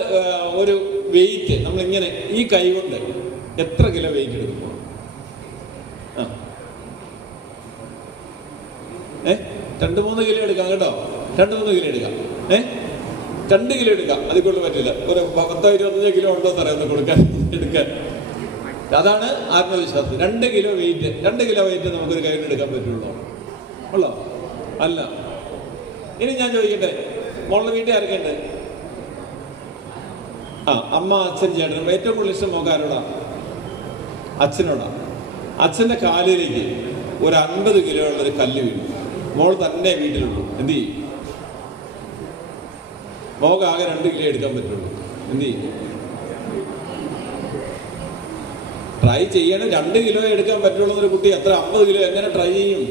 ഒരു വെയിറ്റ് നമ്മളിങ്ങനെ ഈ കൈ കൊണ്ട് എത്ര കിലോ വെയിറ്റ് എടുക്കും? 2-3 കിലോ എടുക്കാം കേട്ടോ. 2-3 കിലോ എടുക്കാം. 2 കിലോ എടുക്കാം. അതിൽ കൊണ്ട് പറ്റില്ല. ഒരു 10-25 കിലോ ഉണ്ടോ സാറേ ഒന്ന് എടുക്കാൻ. അതാണ് ആത്മവിശ്വാസം. 2 കിലോ വെയിറ്റ്. 2 കിലോ വെയിറ്റ് നമുക്കൊരു കയ്യിൽ എടുക്കാൻ പറ്റുള്ളൂ. ഉള്ളോ? അല്ല. ഇനി ഞാൻ ചോദിക്കട്ടെ, മോളുടെ വീട്ടിൽ ആരൊക്കെയുണ്ട്? അമ്മ, അച്ഛൻ, ചേട്ടൻ. ഏറ്റവും കൂടുതൽ ഇഷ്ടം മോക്ക് ആരോടാ? അച്ഛനോടാ. അച്ഛൻ്റെ കാലിലേക്ക് ഒരു 50 കിലോ ഉള്ളൊരു കല്ല് വീഴും. മോൾ തന്നെ വീട്ടിലുള്ളൂ. എന്ത് ചെയ്യും? മോക്ക് ആകെ 2 കിലോ എടുക്കാൻ പറ്റുള്ളൂ. എന്ത് ചെയ്യും? ട്രൈ ചെയ്യണം. 2 കിലോ എടുക്കാൻ പറ്റുള്ളൂ എന്നൊരു കുട്ടി എത്ര 50 കിലോ എങ്ങനെ ട്രൈ ചെയ്യും?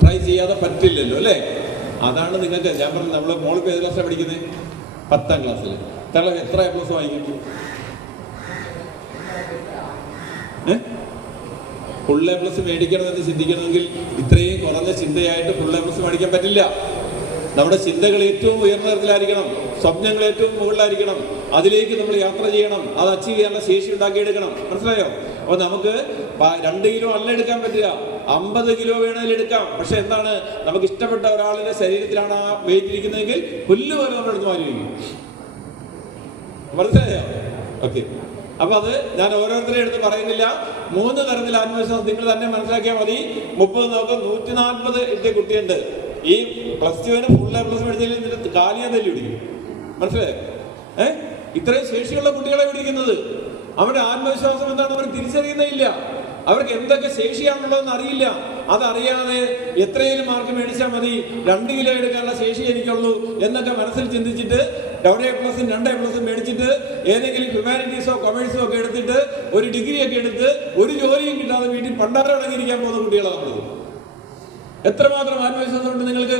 ട്രൈ ചെയ്യാതെ പറ്റില്ലല്ലോ, അല്ലേ? അതാണ് നിങ്ങൾക്ക് ഞാൻ പറഞ്ഞു. നമ്മള് മോളിപ്പോൾ ഏത് ക്ലാസ്സിലാണ് പഠിക്കുന്നത്? 10ാം ക്ലാസ്സിൽ. എത്ര A+ വാങ്ങിക്കും? ഫുൾ A+ മേടിക്കണമെന്ന് ചിന്തിക്കണമെങ്കിൽ ഇത്രയും കുറഞ്ഞ ചിന്തയായിട്ട് ഫുൾ A+ മേടിക്കാൻ പറ്റില്ല. നമ്മുടെ ചിന്തകൾ ഏറ്റവും ഉയർന്ന തരത്തിലായിരിക്കണം. സ്വപ്നങ്ങൾ ഏറ്റവും മുകളിലായിരിക്കണം. അതിലേക്ക് നമ്മൾ യാത്ര ചെയ്യണം. അത് അച്ചീവ് ചെയ്യാനുള്ള ശേഷി ഉണ്ടാക്കിയെടുക്കണം. മനസ്സിലായോ? അപ്പൊ നമുക്ക് 2 കിലോ അല്ല എടുക്കാൻ പറ്റുക, 50 കിലോ വേണമെങ്കിൽ എടുക്കാം. പക്ഷെ എന്താണ്, നമുക്ക് ഇഷ്ടപ്പെട്ട ഒരാളുടെ ശരീരത്തിലാണ് ആ വെയിറ്റ് ഇരിക്കുന്നതെങ്കിൽ പുല്ല് പോലെ നമ്മൾ എടുത്ത് മാറ്റി വയ്ക്കും. മനസ്സിലായോ? ഓക്കെ. അപ്പൊ അത് ഞാൻ ഓരോരുത്തരെ എടുത്ത് പറയുന്നില്ല. 3 തരത്തിൽ ആത്മവിശ്വാസം നിങ്ങൾ തന്നെ മനസ്സിലാക്കിയാൽ മതി. 30 നോക്കാം, 140 എത്തിയ കുട്ടിയുണ്ട്. ഈ പ്ലസ് ടുവിന് ഫുൾ A+ മേടിച്ചാൽ ഇതിന്റെ കാലിയാൻ തല്ലി പിടിക്കും. മനസ്സിലായോ? ഇത്രയും ശേഷിയുള്ള കുട്ടികളെ പിടിക്കുന്നത്. അവരുടെ ആത്മവിശ്വാസം എന്താണ് അവർ തിരിച്ചറിയുന്നില്ല. അവർക്ക് എന്തൊക്കെ ശേഷിയാണുള്ളതെന്ന് അറിയില്ല. അതറിയാതെ എത്രയും മാർക്ക് മേടിച്ചാൽ മതി, 2 കിലോ എടുക്കാനുള്ള ശേഷി എനിക്കുള്ളൂ എന്നൊക്കെ മനസ്സിൽ ചിന്തിച്ചിട്ട് 1 A+ഉം 2 A+ഉം മേടിച്ചിട്ട് ഏതെങ്കിലും ഹ്യൂമാനിറ്റീസോ കൊമേഴ്സോ ഒക്കെ എടുത്തിട്ട് ഒരു ഡിഗ്രി ഒക്കെ എടുത്ത് ഒരു ജോലിയും കിട്ടാതെ വീട്ടിൽ പണ്ടാരം അടങ്ങിയിരിക്കാൻ പോകുന്ന കുട്ടികളാണ് നമ്മളത്. എത്രമാത്രം ആത്മവിശ്വാസം ഉണ്ട് നിങ്ങൾക്ക്?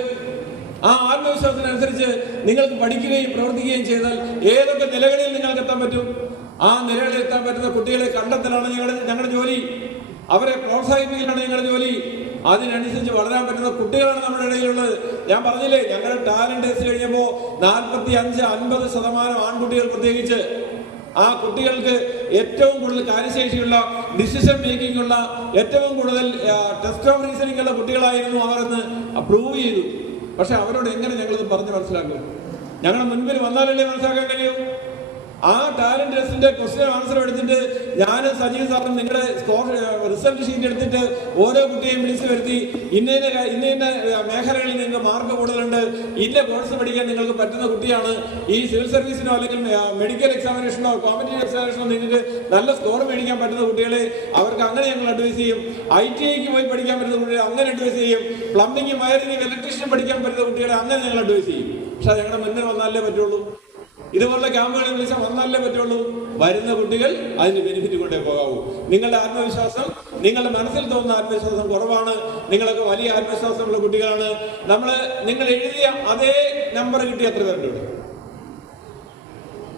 ആ ആത്മവിശ്വാസത്തിനനുസരിച്ച് നിങ്ങൾക്ക് പഠിക്കുകയും പ്രവർത്തിക്കുകയും ചെയ്താൽ ഏതൊക്കെ നിലകളിൽ നിങ്ങൾക്ക് എത്താൻ പറ്റും? ആ നിലകളിൽ എത്താൻ പറ്റുന്ന കുട്ടികളെ കണ്ടെത്തലാണ് ഞങ്ങളുടെ ജോലി. അവരെ പ്രോത്സാഹിപ്പിക്കലാണ് ഞങ്ങളുടെ ജോലി. അതിനനുസരിച്ച് വളരാൻ പറ്റുന്ന കുട്ടികളാണ് നമ്മുടെ ഇടയിലുള്ളത്. ഞാൻ പറഞ്ഞില്ലേ, ഞങ്ങളുടെ ടാലന്റ് ടെസ്റ്റ് കഴിഞ്ഞപ്പോൾ 45-50% ആൺകുട്ടികൾ പ്രത്യേകിച്ച് ആ കുട്ടികൾക്ക് ഏറ്റവും കൂടുതൽ കാര്യശേഷിയുള്ള, ഡിസിഷൻ മേക്കിംഗ് ഉള്ള, ഏറ്റവും കൂടുതൽ ടെസ്റ്റ് ഓഫ് റീസണിംഗ് ഉള്ള കുട്ടികളായിരുന്നു അവരെന്ന് പ്രൂവ് ചെയ്തു. പക്ഷെ അവരോട് എങ്ങനെ ഞങ്ങളിത് പറഞ്ഞ് മനസ്സിലാക്കും? ഞങ്ങളുടെ മുൻപിൽ വന്നാലല്ലേ മനസ്സിലാക്കാൻ കഴിയൂ? ആ ടാലന്റ് ടെസ്റ്റിന്റെ ക്വസ്റ്റ്യൻ ആൻസർ എടുത്തിട്ട് ഞാൻ സജീവ് സാറും നിങ്ങളുടെ റിസൾട്ട് ഷീറ്റ് എടുത്തിട്ട് ഓരോ കുട്ടിയെയും വിളിച്ചു വരുത്തി ഇന്ന മേഖലകളിൽ നിങ്ങൾക്ക് മാർക്ക് കൂടുതലുണ്ട്, ഇന്ന കോഴ്സ് പഠിക്കാൻ നിങ്ങൾക്ക് പറ്റുന്ന കുട്ടിയാണ്, ഈ സിവിൽ സർവീസിനോ അല്ലെങ്കിൽ മെഡിക്കൽ എക്സാമിനേഷനോ കോമ്പറ്റീവ് എക്സാമിനേഷനോ നിങ്ങൾക്ക് നല്ല സ്കോർ മേടിക്കാൻ പറ്റുന്ന കുട്ടികളെ അവർക്ക് അങ്ങനെ ഞങ്ങൾ അഡ്വൈസ് ചെയ്യും. ITIക്ക് പോയി പഠിക്കാൻ പറ്റുന്ന കുട്ടികളെ അങ്ങനെ അഡ്വൈസ് ചെയ്യും. പ്ലംബിംഗ്, വയറിംഗ്, ഇലക്ട്രീഷ്യൻ പഠിക്കാൻ പറ്റുന്ന കുട്ടികളെ അങ്ങനെ ഞങ്ങൾ അഡ്വൈസ് ചെയ്യും. പക്ഷെ അത് ഞങ്ങളുടെ മുന്നിൽ വന്നാലേ പറ്റുള്ളൂ. ഇതുപോലുള്ള ക്യാമ്പുകളിൽ വിളിച്ചാൽ വന്നാലേ പറ്റുള്ളൂ. വരുന്ന കുട്ടികൾ അതിന് ബെനിഫിറ്റ് കൊണ്ടേ പോകാവൂ. നിങ്ങളുടെ ആത്മവിശ്വാസം, നിങ്ങളുടെ മനസ്സിൽ തോന്നുന്ന ആത്മവിശ്വാസം കുറവാണ്. നിങ്ങളൊക്കെ വലിയ ആത്മവിശ്വാസമുള്ള കുട്ടികളാണ്. നിങ്ങൾ എഴുതിയ അതേ നമ്പർ കിട്ടിയ എത്ര പേരുണ്ട് ഇവിടെ?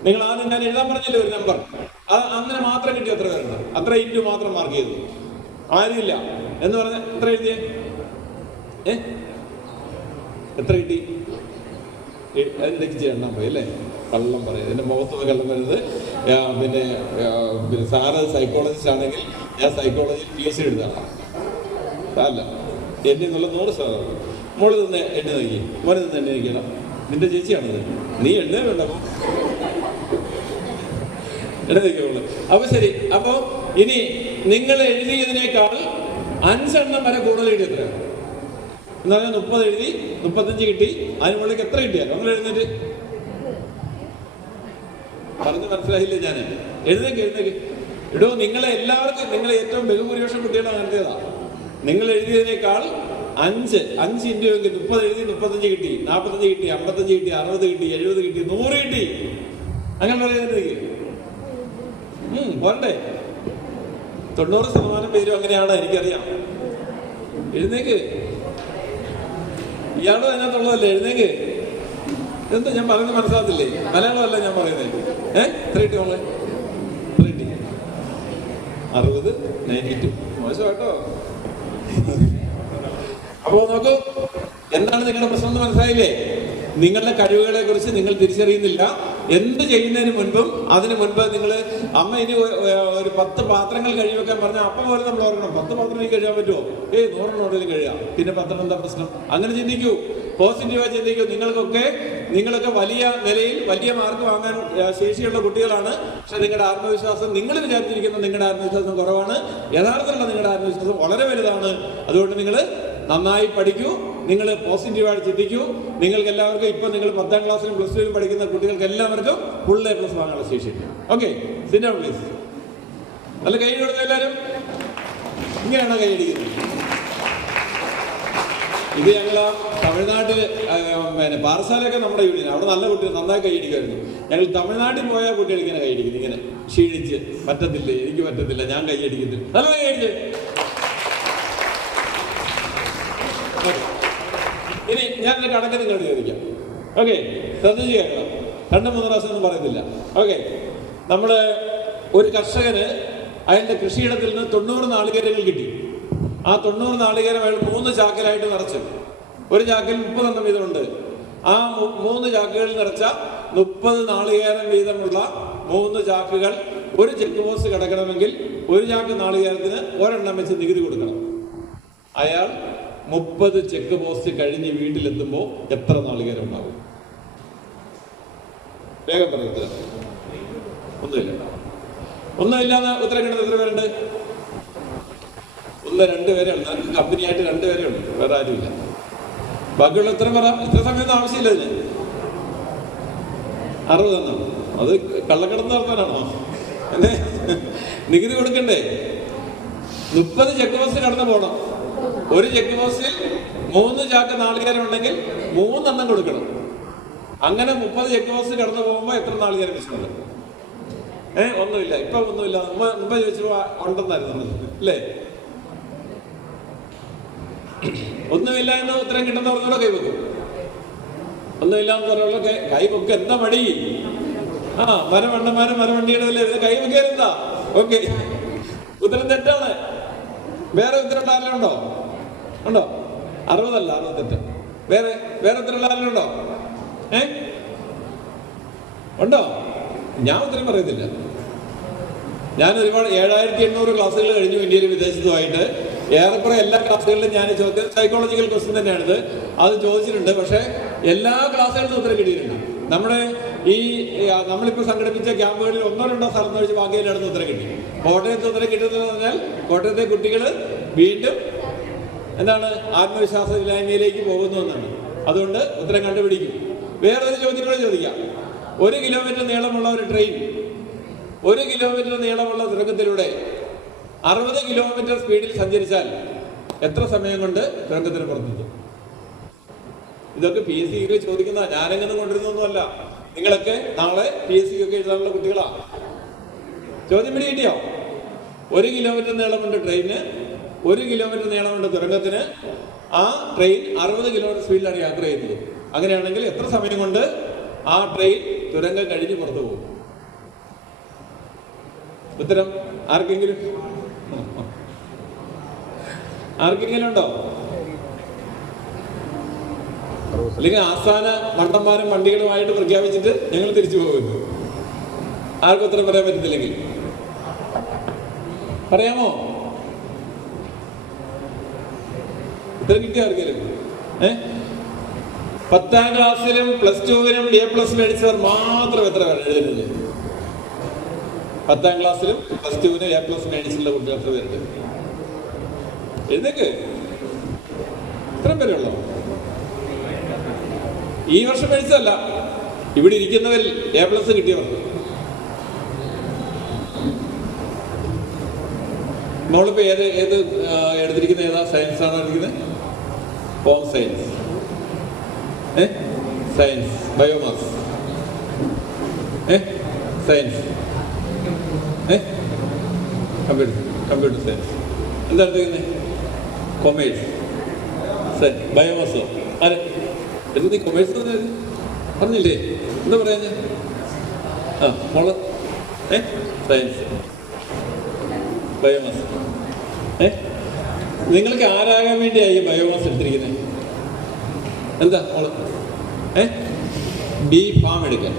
നിങ്ങൾ ആദ്യം ഞാൻ എഴുതാൻ പറഞ്ഞില്ലേ ഒരു നമ്പർ, അങ്ങനെ മാത്രം കിട്ടിയ എത്ര പേരുണ്ട്? അത്ര ഇൻറ്റു മാത്രം മാർക്ക് ചെയ്തു. ആരുമില്ല എന്ന് പറഞ്ഞ എത്ര എഴുതിയേ? എത്ര കിട്ടി? അതിനിടയ്ക്ക് എണ്ണാൻ പോയി അല്ലേ? കള്ളം പറയുന്നത് എൻ്റെ മുഖത്ത് കള്ളം വരുന്നത്. പിന്നെ സാറ് സൈക്കോളജിസ്റ്റ് ആണെങ്കിൽ ഞാൻ സൈക്കോളജിയിൽ PhD എഴുതാം. അല്ല, എന്നെ എന്നുള്ള 100%. മോള് നിന്ന് എണ്ണ നോക്കി, മോനെ നിന്ന് എണ്ണ നോക്കിയണം. നിന്റെ ചേച്ചിയാണത്, നീ എണ്ണ വേണ്ട എണ്ണ നോക്കിയോളൂ. അപ്പൊ ശരി. അപ്പൊ ഇനി നിങ്ങൾ എഴുതിയതിനേക്കാൾ 5 എണ്ണം വരെ കൂടുതൽ എഴുതി എത്രയാണ്? എന്നാൽ 30 എഴുതി, 35 കിട്ടി. അതിന് മുകളിലേക്ക് എത്ര കിട്ടിയാൽ നമ്മൾ എഴുന്നേറ്റ് പറഞ്ഞ് മനസ്സിലായില്ലേ? ഞാൻ എഴുന്നേക്ക് ഇടൂ, നിങ്ങളെ എല്ലാവർക്കും, നിങ്ങളെ ഏറ്റവും ബഹുഭൂരിപക്ഷം കുട്ടികളെ നടത്തിയതാ. നിങ്ങൾ എഴുതിയതിനേക്കാൾ 5 ഇന്റു 30 എഴുതി 35 കിട്ടി, 45 കിട്ടി, 55 കിട്ടി, 60 കിട്ടി, 70 കിട്ടി, 100 കിട്ടി. അങ്ങനെ പറയുന്നത് പോരണ്ടേ? 90% പേരും അങ്ങനെയാണ്, എനിക്കറിയാം. എഴുന്നേക്ക്, ഇയാളും അതിനകത്തുള്ളതല്ലേ, എഴുന്നേക്ക്. എന്താ ഞാൻ പറയുന്നത് മനസ്സിലാകത്തില്ലേ? മലയാളമല്ല ഞാൻ പറയുന്നത്. എത്ര കിട്ടി മോളെ? 60, 92. മോശം കേട്ടോ. അപ്പോ നോക്കൂ, എന്താണ് നിങ്ങളുടെ പ്രശ്നം എന്ന് മനസ്സിലായില്ലേ? നിങ്ങളുടെ കഴിവുകളെ കുറിച്ച് നിങ്ങൾ തിരിച്ചറിയുന്നില്ല. എന്ത് ചെയ്യുന്നതിന് മുൻപും അതിന് മുൻപ് നിങ്ങൾ അമ്മ ഇനി ഒരു 10 പാത്രങ്ങൾ കഴിവെക്കാൻ പറഞ്ഞാൽ അപ്പം പോലെ നമ്മൾ ഓർക്കണം, 10 പാത്രം എനിക്ക് കഴിയാൻ പറ്റുമോ? 100 കഴിയാം, പിന്നെ 10 എന്താ പ്രശ്നം? അങ്ങനെ ചിന്തിക്കൂ, പോസിറ്റീവായി ചിന്തിക്കൂ. നിങ്ങളൊക്കെ വലിയ നിലയിൽ വലിയ മാർക്ക് വാങ്ങാൻ ശേഷിയുള്ള കുട്ടികളാണ്. പക്ഷെ നിങ്ങളുടെ ആത്മവിശ്വാസം, നിങ്ങൾ വിചാരിച്ചിരിക്കുന്ന നിങ്ങളുടെ ആത്മവിശ്വാസം കുറവാണ്. യഥാർത്ഥത്തിലുള്ള നിങ്ങളുടെ ആത്മവിശ്വാസം വളരെ വലുതാണ്. അതുകൊണ്ട് നിങ്ങൾ നന്നായി പഠിക്കൂ, നിങ്ങൾ പോസിറ്റീവായിട്ട് ചിന്തിക്കൂ. നിങ്ങൾക്ക് എല്ലാവർക്കും ഇപ്പൊ നിങ്ങൾ 10ാം ക്ലാസ്സിലും പ്ലസ് ടുവിലും പഠിക്കുന്ന കുട്ടികൾക്ക് എല്ലാവർക്കും ഫുൾ A+ വാങ്ങാനുള്ള ശേഷിയുണ്ട്. Okay, sit down please. നല്ല കൈ കൊടുത്ത എല്ലാവരും ഇങ്ങനെയാണോ കൈയടിക്കുന്നത്? ഇത് ഞങ്ങൾ തമിഴ്നാട്ടിൽ പാറശാലയൊക്കെ നമ്മുടെ യൂണിയൻ, അവിടെ നല്ല കുട്ടികൾ നന്നായി കൈയടിക്കുമായിരുന്നു. ഞങ്ങൾ തമിഴ്നാട്ടിൽ പോയ കുട്ടികൾ ഇങ്ങനെ കൈയടിക്കുന്നു, ഇങ്ങനെ ക്ഷീണിച്ച്, പറ്റത്തില്ല, എനിക്ക് പറ്റത്തില്ല, ഞാൻ കൈയടിക്കുന്നില്ല. നല്ല കൈയടിച്ച്. ഇനി ഞാൻ കണക്ക് നിങ്ങളോട് ചോദിക്കാം. ഓക്കെ, ശ്രദ്ധിച്ച് കേൾക്കണം. 2-3 പ്രാവശ്യം ഒന്നും പറയുന്നില്ല. ഓക്കെ, നമ്മുടെ ഒരു കർഷകന് അയാളുടെ കൃഷിയിടത്തിൽ നിന്ന് 90 നാളികേരങ്ങൾ കിട്ടി. ആ 90 നാളികേരം അയാൾ 3 ചാക്കിലായിട്ട് നിറച്ചു. ഒരു ചാക്കിൽ 30 വീതമുണ്ട്. ആ 3 ചാക്കുകളിൽ നിറച്ച 30 നാളികേരം വീതമുള്ള 3 ചാക്കുകൾ ഒരു ചെക്ക് പോസ്റ്റ് കിടക്കണമെങ്കിൽ ഒരു ചാക്ക് നാളികേരത്തിന് ഒരെണ്ണം വെച്ച് നികുതി കൊടുക്കണം. അയാൾ 30 ചെക്ക് പോസ്റ്റ് കഴിഞ്ഞ് വീട്ടിലെത്തുമ്പോൾ എത്ര നാളികേരം ഉണ്ടാവും? വേഗം പറയുന്നത്. ഒന്നുമില്ലാന്ന് ഉത്തരം കിട്ടുന്നത് എത്ര പേരുണ്ട്? 1-2 പേരെ ഉണ്ട്. കമ്പനിയായിട്ട് 2 പേരെ ഉണ്ട്, വേറെ ആരുമില്ല. ബാക്കിയുള്ള എത്ര സമയമൊന്നും ആവശ്യമില്ല ഇതിന്. 60 എന്നാണ്. അത് കള്ളക്കടത്ത് നടത്താനാണോ? എന്നെ നികുതി കൊടുക്കണ്ടേ? 30 ചെക്ക് പോസ്റ്റ് കടന്നു പോകണം. ഒരു ചെക്ക് പോസ്റ്റിൽ 3 ചാക്ക് നാളികേരം ഉണ്ടെങ്കിൽ 3 എണ്ണം കൊടുക്കണം. അങ്ങനെ 30 ചെക്ക് പോസ്റ്റ് കടന്നു പോകുമ്പോ എത്ര നാളികേരം വെച്ചിട്ടുണ്ട്? ഒന്നുമില്ല, ഇപ്പൊ ഒന്നുമില്ല. മുമ്പ് ചോദിച്ചു ഉണ്ടെന്നായിരുന്നു അല്ലേ? ഒന്നുമില്ല എന്ന് ഉത്തരം കിട്ടുന്നവർക്കൂടെ കൈവെക്കും. ഒന്നുമില്ല എന്ന് പറയുള്ളൊക്കെ കൈവെക്കും. എന്താ മടി? മരവണ്ടിയുടെ കൈവെക്കാനെന്താ? ഓക്കെ, ഉത്തരം തെറ്റാണ്. വേറെ ഉത്തരം ആരെങ്കിലും ഉണ്ടോ? 60 അല്ല, 60 തെറ്റ്. വേറെ ഉത്തരം ആരെങ്കിലും ഉണ്ടോ? ഉണ്ടോ? ഞാൻ ഉത്തരം പറയത്തില്ല. ഞാൻ ഒരുപാട് 7800 ക്ലാസ്സുകൾ കഴിഞ്ഞു ഇന്ത്യയിലും വിദേശത്തുമായിട്ട്. ഏറെക്കുറെ എല്ലാ ക്ലാസ്സുകളിലും ഞാൻ സൈക്കോളജിക്കൽ ക്വസ്റ്റ്യൻ തന്നെയാണിത്. അത് ചോദിച്ചിട്ടുണ്ട്. പക്ഷെ എല്ലാ ക്ലാസ്സുകളിലും ഉത്തരം കിട്ടിയിട്ടുണ്ട്. നമ്മളിപ്പോൾ സംഘടിപ്പിച്ച ക്യാമ്പുകളിൽ 1-2 സ്ഥലത്ത് വെച്ച് ബാക്കി എല്ലായിടത്തും ഉത്തരം കിട്ടി. കോട്ടയത്ത് ഉത്തരം കിട്ടുന്നതെന്ന് പറഞ്ഞാൽ കോട്ടയത്തെ കുട്ടികൾ വീണ്ടും ആത്മവിശ്വാസമില്ലായ്മയിലേക്ക് പോകുന്നു എന്നാണ്. അതുകൊണ്ട് ഉത്തരം കണ്ടുപിടിക്കും. വേറൊരു ചോദ്യം കൂടെ ചോദിക്കാം. 1 കിലോമീറ്റർ നീളമുള്ള ഒരു ട്രെയിൻ 1 കിലോമീറ്റർ നീളമുള്ള തുരങ്കത്തിലൂടെ 60 കിലോമീറ്റർ സ്പീഡിൽ സഞ്ചരിച്ചാൽ എത്ര സമയം കൊണ്ട് തുരങ്കത്തിന് പുറത്തെത്തും? ഇതൊക്കെ PSC ചോദിക്കുന്ന, ഞാനെങ്ങനെ കൊണ്ടിരുന്നൊന്നുമല്ല. നിങ്ങളൊക്കെ നാളെ PSC എഴുതാനുള്ള കുട്ടികളാ. ചോദ്യം പിടി കിട്ടിയോ? 1 കിലോമീറ്റർ നീളമുണ്ട് ട്രെയിന്, 1 കിലോമീറ്റർ നീളമുണ്ട് തുരങ്കത്തിന്. ആ ട്രെയിൻ 60 കിലോമീറ്റർ സ്പീഡിലാണ് യാത്ര ചെയ്യുന്നത്. അങ്ങനെയാണെങ്കിൽ എത്ര സമയം കൊണ്ട് ആ ട്രെയിൻ തുരങ്കം കഴിഞ്ഞ് പുറത്തു പോകും? ഉത്തരം ആർക്കെങ്കിലും ഉണ്ടോ? അല്ലെങ്കിൽ ആസ്ഥാന മണ്ടന്മാരും വണ്ടികളുമായിട്ട് പ്രഖ്യാപിച്ചിട്ട് ഞങ്ങൾ തിരിച്ചു പോകുന്നു. ആർക്കും ഉത്തരം പറയാൻ പറ്റത്തില്ലെങ്കിൽ പറയാമോ? ഉത്തരം കിട്ടിയ ആർക്കെങ്കിലും? 10ാം ക്ലാസ്സിലും പ്ലസ് ടുവിനും A+ മേടിച്ചവർ മാത്രം എത്ര പേര് എഴുതുന്നത്? 10ാം ക്ലാസ്സിലും പ്ലസ് ടുവിനും A+ മേടിച്ചിട്ടുള്ള കുട്ടികൾ എത്ര പേരുണ്ട്? എഴുന്നേക്ക്. ഇത്രയും പേരുള്ളോ? ഈ വർഷം മേടിച്ചതല്ല, ഇവിടെ ഇരിക്കുന്നവരിൽ A+ കിട്ടിയവർ. മോളിപ്പോൾ ഏത് എടുത്തിരിക്കുന്നത്? ഏതാ സയൻസ് ആണോ എടുക്കുന്നത്? Home science, science, biomass, science, computer science. എന്താ എടുത്തിരിക്കുന്നത്? കൊമേഴ്സ്, ബയോമാസോ? ആരെ എന്ത് നീ കൊമേഴ്സ് പറഞ്ഞില്ലേ? എന്താ പറയാ ഞാൻ? മോള് സയൻസ്, ബയോമാസ്. നിങ്ങൾക്ക് ആരാകാൻ വേണ്ടിയായി ബയോമാസ് എടുത്തിരിക്കുന്നത്? എന്താ മോള്? ബി ഫാം എടുക്കാൻ.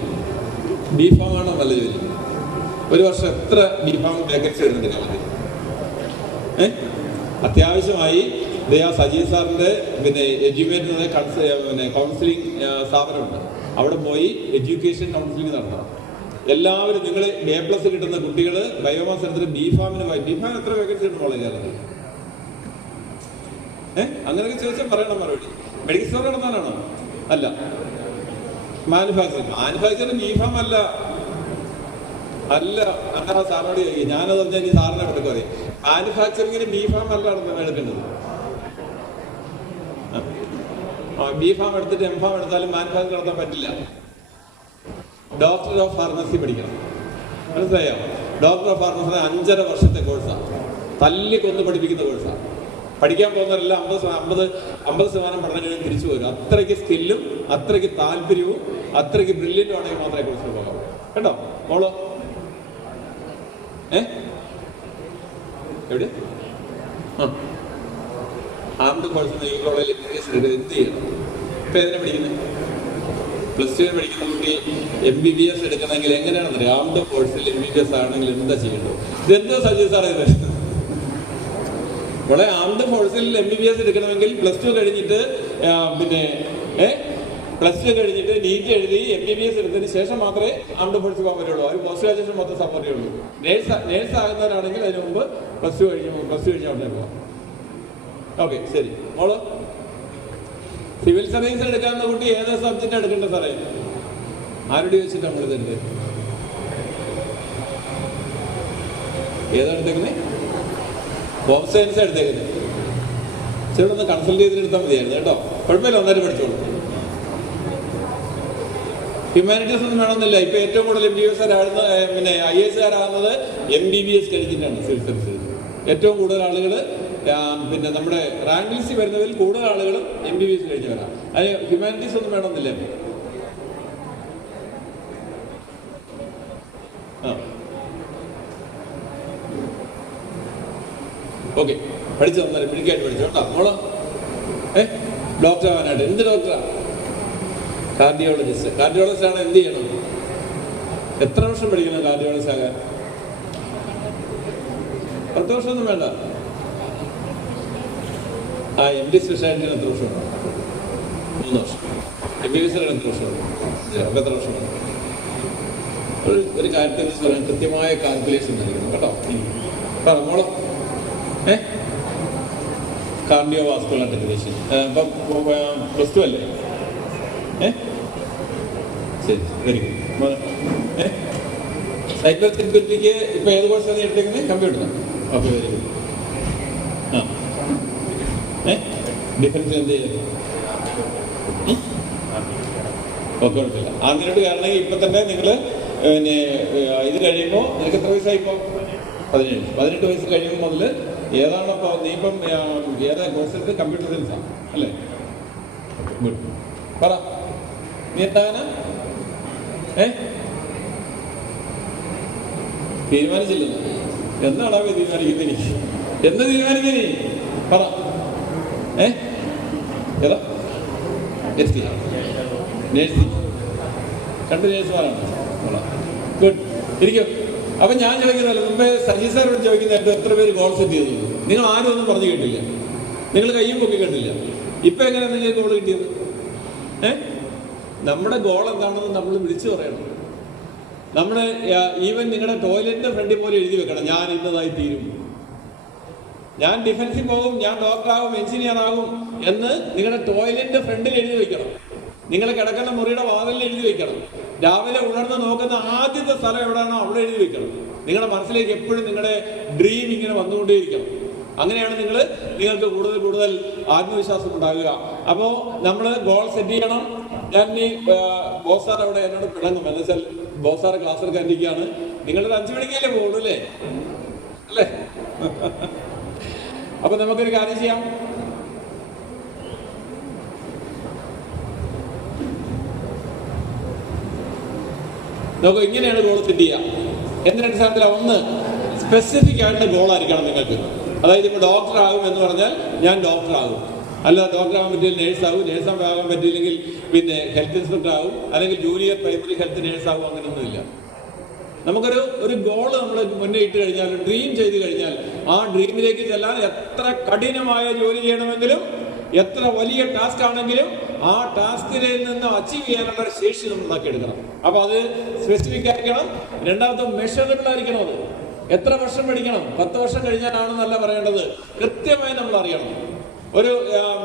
ബി ഫാം ആണോ നല്ല ജോലി? ഒരു വർഷം എത്ര ബി ഫാം വേക്കൻസി വരുന്നുണ്ട് കേരളത്തിൽ? അത്യാവശ്യമായി സജീവ് സാറിൻ്റെ പിന്നെ എഡ്യൂക്കേറ്റ് കൗൺസിലിംഗ് സ്ഥാപനമുണ്ട്. അവിടെ പോയി എഡ്യൂക്കേഷൻ കൗൺസിലിംഗ് നടത്തണം. എല്ലാവരും നിങ്ങൾ A+ കിട്ടുന്ന കുട്ടികൾ ബയോമാസ് എടുത്തിട്ട് ബി ഫാമിന് പോയി. ബി ഫാമിന് എത്ര വേക്കൻസി ഉണ്ട് മോളെ കേരളത്തിൽ? അങ്ങനെയൊക്കെ ചോദിച്ചാൽ പറയണം മറുപടി. മെഡിക്കൽ സ്റ്റോർ നടത്താനാണോ? അല്ല. മാനുഫാക്ചറിങ് ബി ഫാം അല്ല. അങ്ങനെ സാറിനോട് ചോദിക്കും. ഞാനത് പറഞ്ഞാൽ ഇനി സാറിനെ കൊടുക്കും. അറിയാം, മാനുഫാക്ചറിങ്ങിന് ബി ഫാം അല്ല എടുക്കേണ്ടത്. ബി ഫാം എടുത്തിട്ട് എം ഫാം എടുത്താലും മാനുഫാക്ചർ നടത്താൻ പറ്റില്ല. ഡോക്ടർ ഓഫ് ഫാർമസി പഠിക്കണം. മനസ്സിലായോ? ഡോക്ടർ ഓഫ് ഫാർമസി 5.5 വർഷത്തെ കോഴ്സാണ്. തല്ലിക്കൊന്ന് പഠിപ്പിക്കുന്ന കോഴ്സാണ്. പഠിക്കാൻ പോകുന്നവരെല്ലാം 50% പഠനം കഴിഞ്ഞ് തിരിച്ചു വരും. അത്രയ്ക്ക് സ്കില്ലും അത്രയ്ക്ക് താല്പര്യവും അത്രയ്ക്ക് ബ്രില്യൻറ്റും ആണെങ്കിൽ മാത്രമേ കോഴ്സിൽ പോകാം. കേട്ടോ മോളോ? എവിടെ ആംഡ് കോഴ്സ് ഈ കോളേജിൽ എന്ത് ചെയ്യണം? ഇപ്പം ഏതിനെ പഠിക്കുന്നത്? +2 പഠിക്കുന്ന കുട്ടി MBBS എടുക്കണമെങ്കിൽ എങ്ങനെയാണെന്നറിയാം? ആംഡ് കോഴ്സിൽ MBBS ആണെങ്കിൽ എന്താ ചെയ്യേണ്ടത്? ഇതെന്തോ സജീവ് സാറേ ഇത്? ഇവിടെ ആംഡ് കോഴ്സിൽ MBBS എടുക്കണമെങ്കിൽ +2 കഴിഞ്ഞിട്ട് പിന്നെ +2 കഴിഞ്ഞിട്ട് നീറ്റ് എഴുതി MBBS എടുത്തതിന് ശേഷം മാത്രമേ ആംഡ് ഫോഴ്സിൽ പോകാൻ പറ്റുള്ളൂ. അവർ പോസ്റ്റ് ഗ്രാജുവേഷൻ മൊത്തം സപ്പോർട്ടേ ഉള്ളൂ. നേഴ്സ് ആകുന്നവരാണെങ്കിൽ അതിന് മുമ്പ് +2 കഴിഞ്ഞാൽ അവിടെ പോകാം. ഓക്കെ, ശരി. മോള് സിവിൽ സർവീസ് എടുക്കാവുന്ന കുട്ടി ഏതാ സബ്ജക്റ്റ് എടുക്കേണ്ടത് സാറേ? ആരോട് ചോദിച്ചിട്ട് നമ്മൾ ഇതെടുത്ത് ഏതാ എടുത്തേക്കുന്നത്? ഹോം സയൻസ് എടുത്തേക്കുന്നത്. ചേട്ടൻ ഒന്ന് കൺസൾട്ട് ചെയ്തിട്ട് എടുത്താൽ മതിയായിരുന്നു കേട്ടോ. കുഴപ്പമില്ല, ഒന്നായിട്ട് പഠിച്ചോളൂ. ഹ്യൂമാനിറ്റീസ് ഒന്നും വേണമെന്നില്ല. ഇപ്പൊ ഏറ്റവും കൂടുതൽ MBBS പിന്നെ IAS MBBS കഴിഞ്ഞിട്ടാണ് സിവിൽ സർവീസ്. ഏറ്റവും കൂടുതൽ ആളുകൾ പിന്നെ നമ്മുടെ റാങ്ക് ലിസ്റ്റ് വരുന്നതിൽ കൂടുതൽ ആളുകളും MBBS കഴിഞ്ഞവരാണ്. അതിന് ഹ്യൂമാനിറ്റീസ് ഒന്നും വേണമെന്നില്ല. ഓക്കെ, പഠിച്ചു തന്നാലും മിടുക്കായിട്ട് പഠിച്ചു കേട്ടോ മോളോ. ഡോക്ടർ ആവാനായിട്ട് എന്ത് ഡോക്ടറാ? കാർഡിയോളജിസ്റ്റ്. കാർഡിയോളജിസ്റ്റ് ആണ് എന്ത് ചെയ്യണം? എത്ര വർഷം പഠിക്കണം കാർഡിയോളജിസ്റ്റ് ആകാൻ? 10 വർഷമൊന്നും വേണ്ട. MD സ്പെഷ്യാലിറ്റിന് എത്ര വർഷമുണ്ട്? 3 വർഷം. MBBS എത്ര വർഷമുണ്ട്? എത്ര വർഷമുണ്ട്? ഒരു കാര്യത്തെ കുറിച്ച് പറയാൻ കൃത്യമായ കാൽക്കുലേഷൻ നൽകണം കേട്ടോ. മോളോ കാർഡിയോ വാസ്കുലർ ടെക്നീഷ്യൻ. അപ്പം +2 അല്ലേ? ശരി, വെരി ഗുഡ്. സൈബർ സെക്യൂരിറ്റിക്ക് ഇപ്പൊ ഏത് കോഴ്സാണ് എടുത്തേക്കുന്നത്? Computer. Okay, very good. Defence എന്ത് ചെയ്യും? ഓക്കെ, കുഴപ്പമില്ല. ആദ്യമായിട്ട് കാരണം ഇപ്പൊ തന്നെ നിങ്ങൾ പിന്നെ ഇത് കഴിയുമ്പോൾ നിനക്ക് എത്ര വയസ്സായിപ്പോ? 18 വയസ്സ് കഴിയുമ്പോൾ മുതൽ ഏതാണോ ഇപ്പോൾ നീ ഇപ്പം ഏതാ കോഴ്സ് എടുത്ത്? കമ്പ്യൂട്ടർ സയൻസാണ് അല്ലേ? ഗുഡ്. പറ, നീ എന്താകാനാ? തീരുമാനിച്ചില്ലല്ലോ. എന്നാണോ തീരുമാനിക്കുന്നേ? എന്ന് തീരുമാനിക്കുന്നേ? പറ. ഏതാ? നേഴ്സിംഗ്. 2 നേഴ്സുമാരാണ്. ഗുഡ്, ഇരിക്കും. അപ്പം ഞാൻ ചോദിക്കുന്നതല്ല, മുമ്പേ സജീവ് സാറോട് ചോദിക്കുന്നതായിട്ട് എത്ര പേര് ഗോൾ സെറ്റ് ചെയ്തു? നിങ്ങൾ ആരും ഒന്നും പറഞ്ഞു കേട്ടില്ല. നിങ്ങൾ കയ്യും പൊക്കി കേട്ടില്ല. ഇപ്പം എങ്ങനെയാണ് നിങ്ങൾക്ക് ഗോൾ കിട്ടിയത്? നമ്മുടെ ഗോൾ എന്താണെന്ന് നമ്മൾ വിളിച്ചു പറയണം. നമ്മുടെ ഈവൻ നിങ്ങളുടെ ടോയ്ലറ്റിന്റെ ഫ്രണ്ടിൽ പോലെ എഴുതി വെക്കണം, ഞാൻ ഇന്നതായി തീരും, ഞാൻ ഡിഫൻസിൽ പോകും, ഞാൻ ഡോക്ടറാകും, എഞ്ചിനീയർ ആകും എന്ന് നിങ്ങളുടെ ടോയ്ലറ്റിന്റെ ഫ്രണ്ടിൽ എഴുതി വെക്കണം. നിങ്ങൾ കിടക്കുന്ന മുറിയുടെ വാതിലിൽ എഴുതി വെക്കണം. രാവിലെ ഉണർന്ന് നോക്കുന്ന ആദ്യത്തെ സ്ഥലം എവിടെയാണോ അവിടെ എഴുതി വെക്കണം. നിങ്ങളുടെ മനസ്സിലേക്ക് എപ്പോഴും നിങ്ങളുടെ ഡ്രീം ഇങ്ങനെ വന്നുകൊണ്ടേയിരിക്കണം. അങ്ങനെയാണ് നിങ്ങൾക്ക് കൂടുതൽ കൂടുതൽ ആത്മവിശ്വാസം ഉണ്ടാകുക. അപ്പോൾ നമ്മൾ ഗോൾ സെറ്റ് ചെയ്യണം. ഞാൻ ഈ ബോസാർ അവിടെ എന്നോട് പിണങ്ങും. എന്ന് വെച്ചാൽ ബോസാർ ക്ലാസ് എടുക്കാനിരിക്കുകയാണ്. നിങ്ങളൊരു 5 മണിക്കല്ലേ പോകുള്ളൂ അല്ലേ? അപ്പൊ നമുക്കൊരു കാര്യം ചെയ്യാം. നമുക്ക് ഇങ്ങനെയാണ് ഗോൾ സെറ്റ് ചെയ്യുക. എന്തിന്റെ അടിസ്ഥാനത്തില? ഒന്ന്, സ്പെസിഫിക് ആയിട്ടുള്ള ഗോളായിരിക്കണം നിങ്ങൾക്ക്. അതായത് ഇപ്പോൾ ഡോക്ടർ ആകും എന്ന് പറഞ്ഞാൽ ഞാൻ ഡോക്ടർ ആകും, അല്ല ഡോക്ടർ ആകാൻ പറ്റിയില്ലെങ്കിൽ നേഴ്സാകും, നേഴ്സാകാൻ പറ്റിയില്ലെങ്കിൽ പിന്നെ ഹെൽത്ത് ഇൻസ്പെക്ടർ ആകും, അല്ലെങ്കിൽ ജൂനിയർ പ്രൈമറി ഹെൽത്ത് നേഴ്സാകും. അങ്ങനെയൊന്നുമില്ല. നമുക്കൊരു ഗോൾ നമ്മൾ മുന്നേ ഇട്ട് കഴിഞ്ഞാൽ, ഡ്രീം ചെയ്ത് കഴിഞ്ഞാൽ, ആ ഡ്രീമിലേക്ക് ചെല്ലാൻ എത്ര കഠിനമായ ജോലി ചെയ്യണമെങ്കിലും, എത്ര വലിയ ടാസ്ക് ആണെങ്കിലും ആ ടാസ്കിൽ നിന്ന് അച്ചീവ് ചെയ്യാനുള്ള ശേഷി നമ്മൾ ഉണ്ടാക്കിയെടുക്കണം. അപ്പൊ അത് സ്പെസിഫിക് ആയിരിക്കണം. രണ്ടാമത്തെ മെഷറബിൾ ആയിരിക്കണം. അത് എത്ര വർഷം പഠിക്കണം? 10 വർഷം കഴിഞ്ഞാലാണെന്നല്ല പറയേണ്ടത്, കൃത്യമായി നമ്മൾ അറിയണം. ഒരു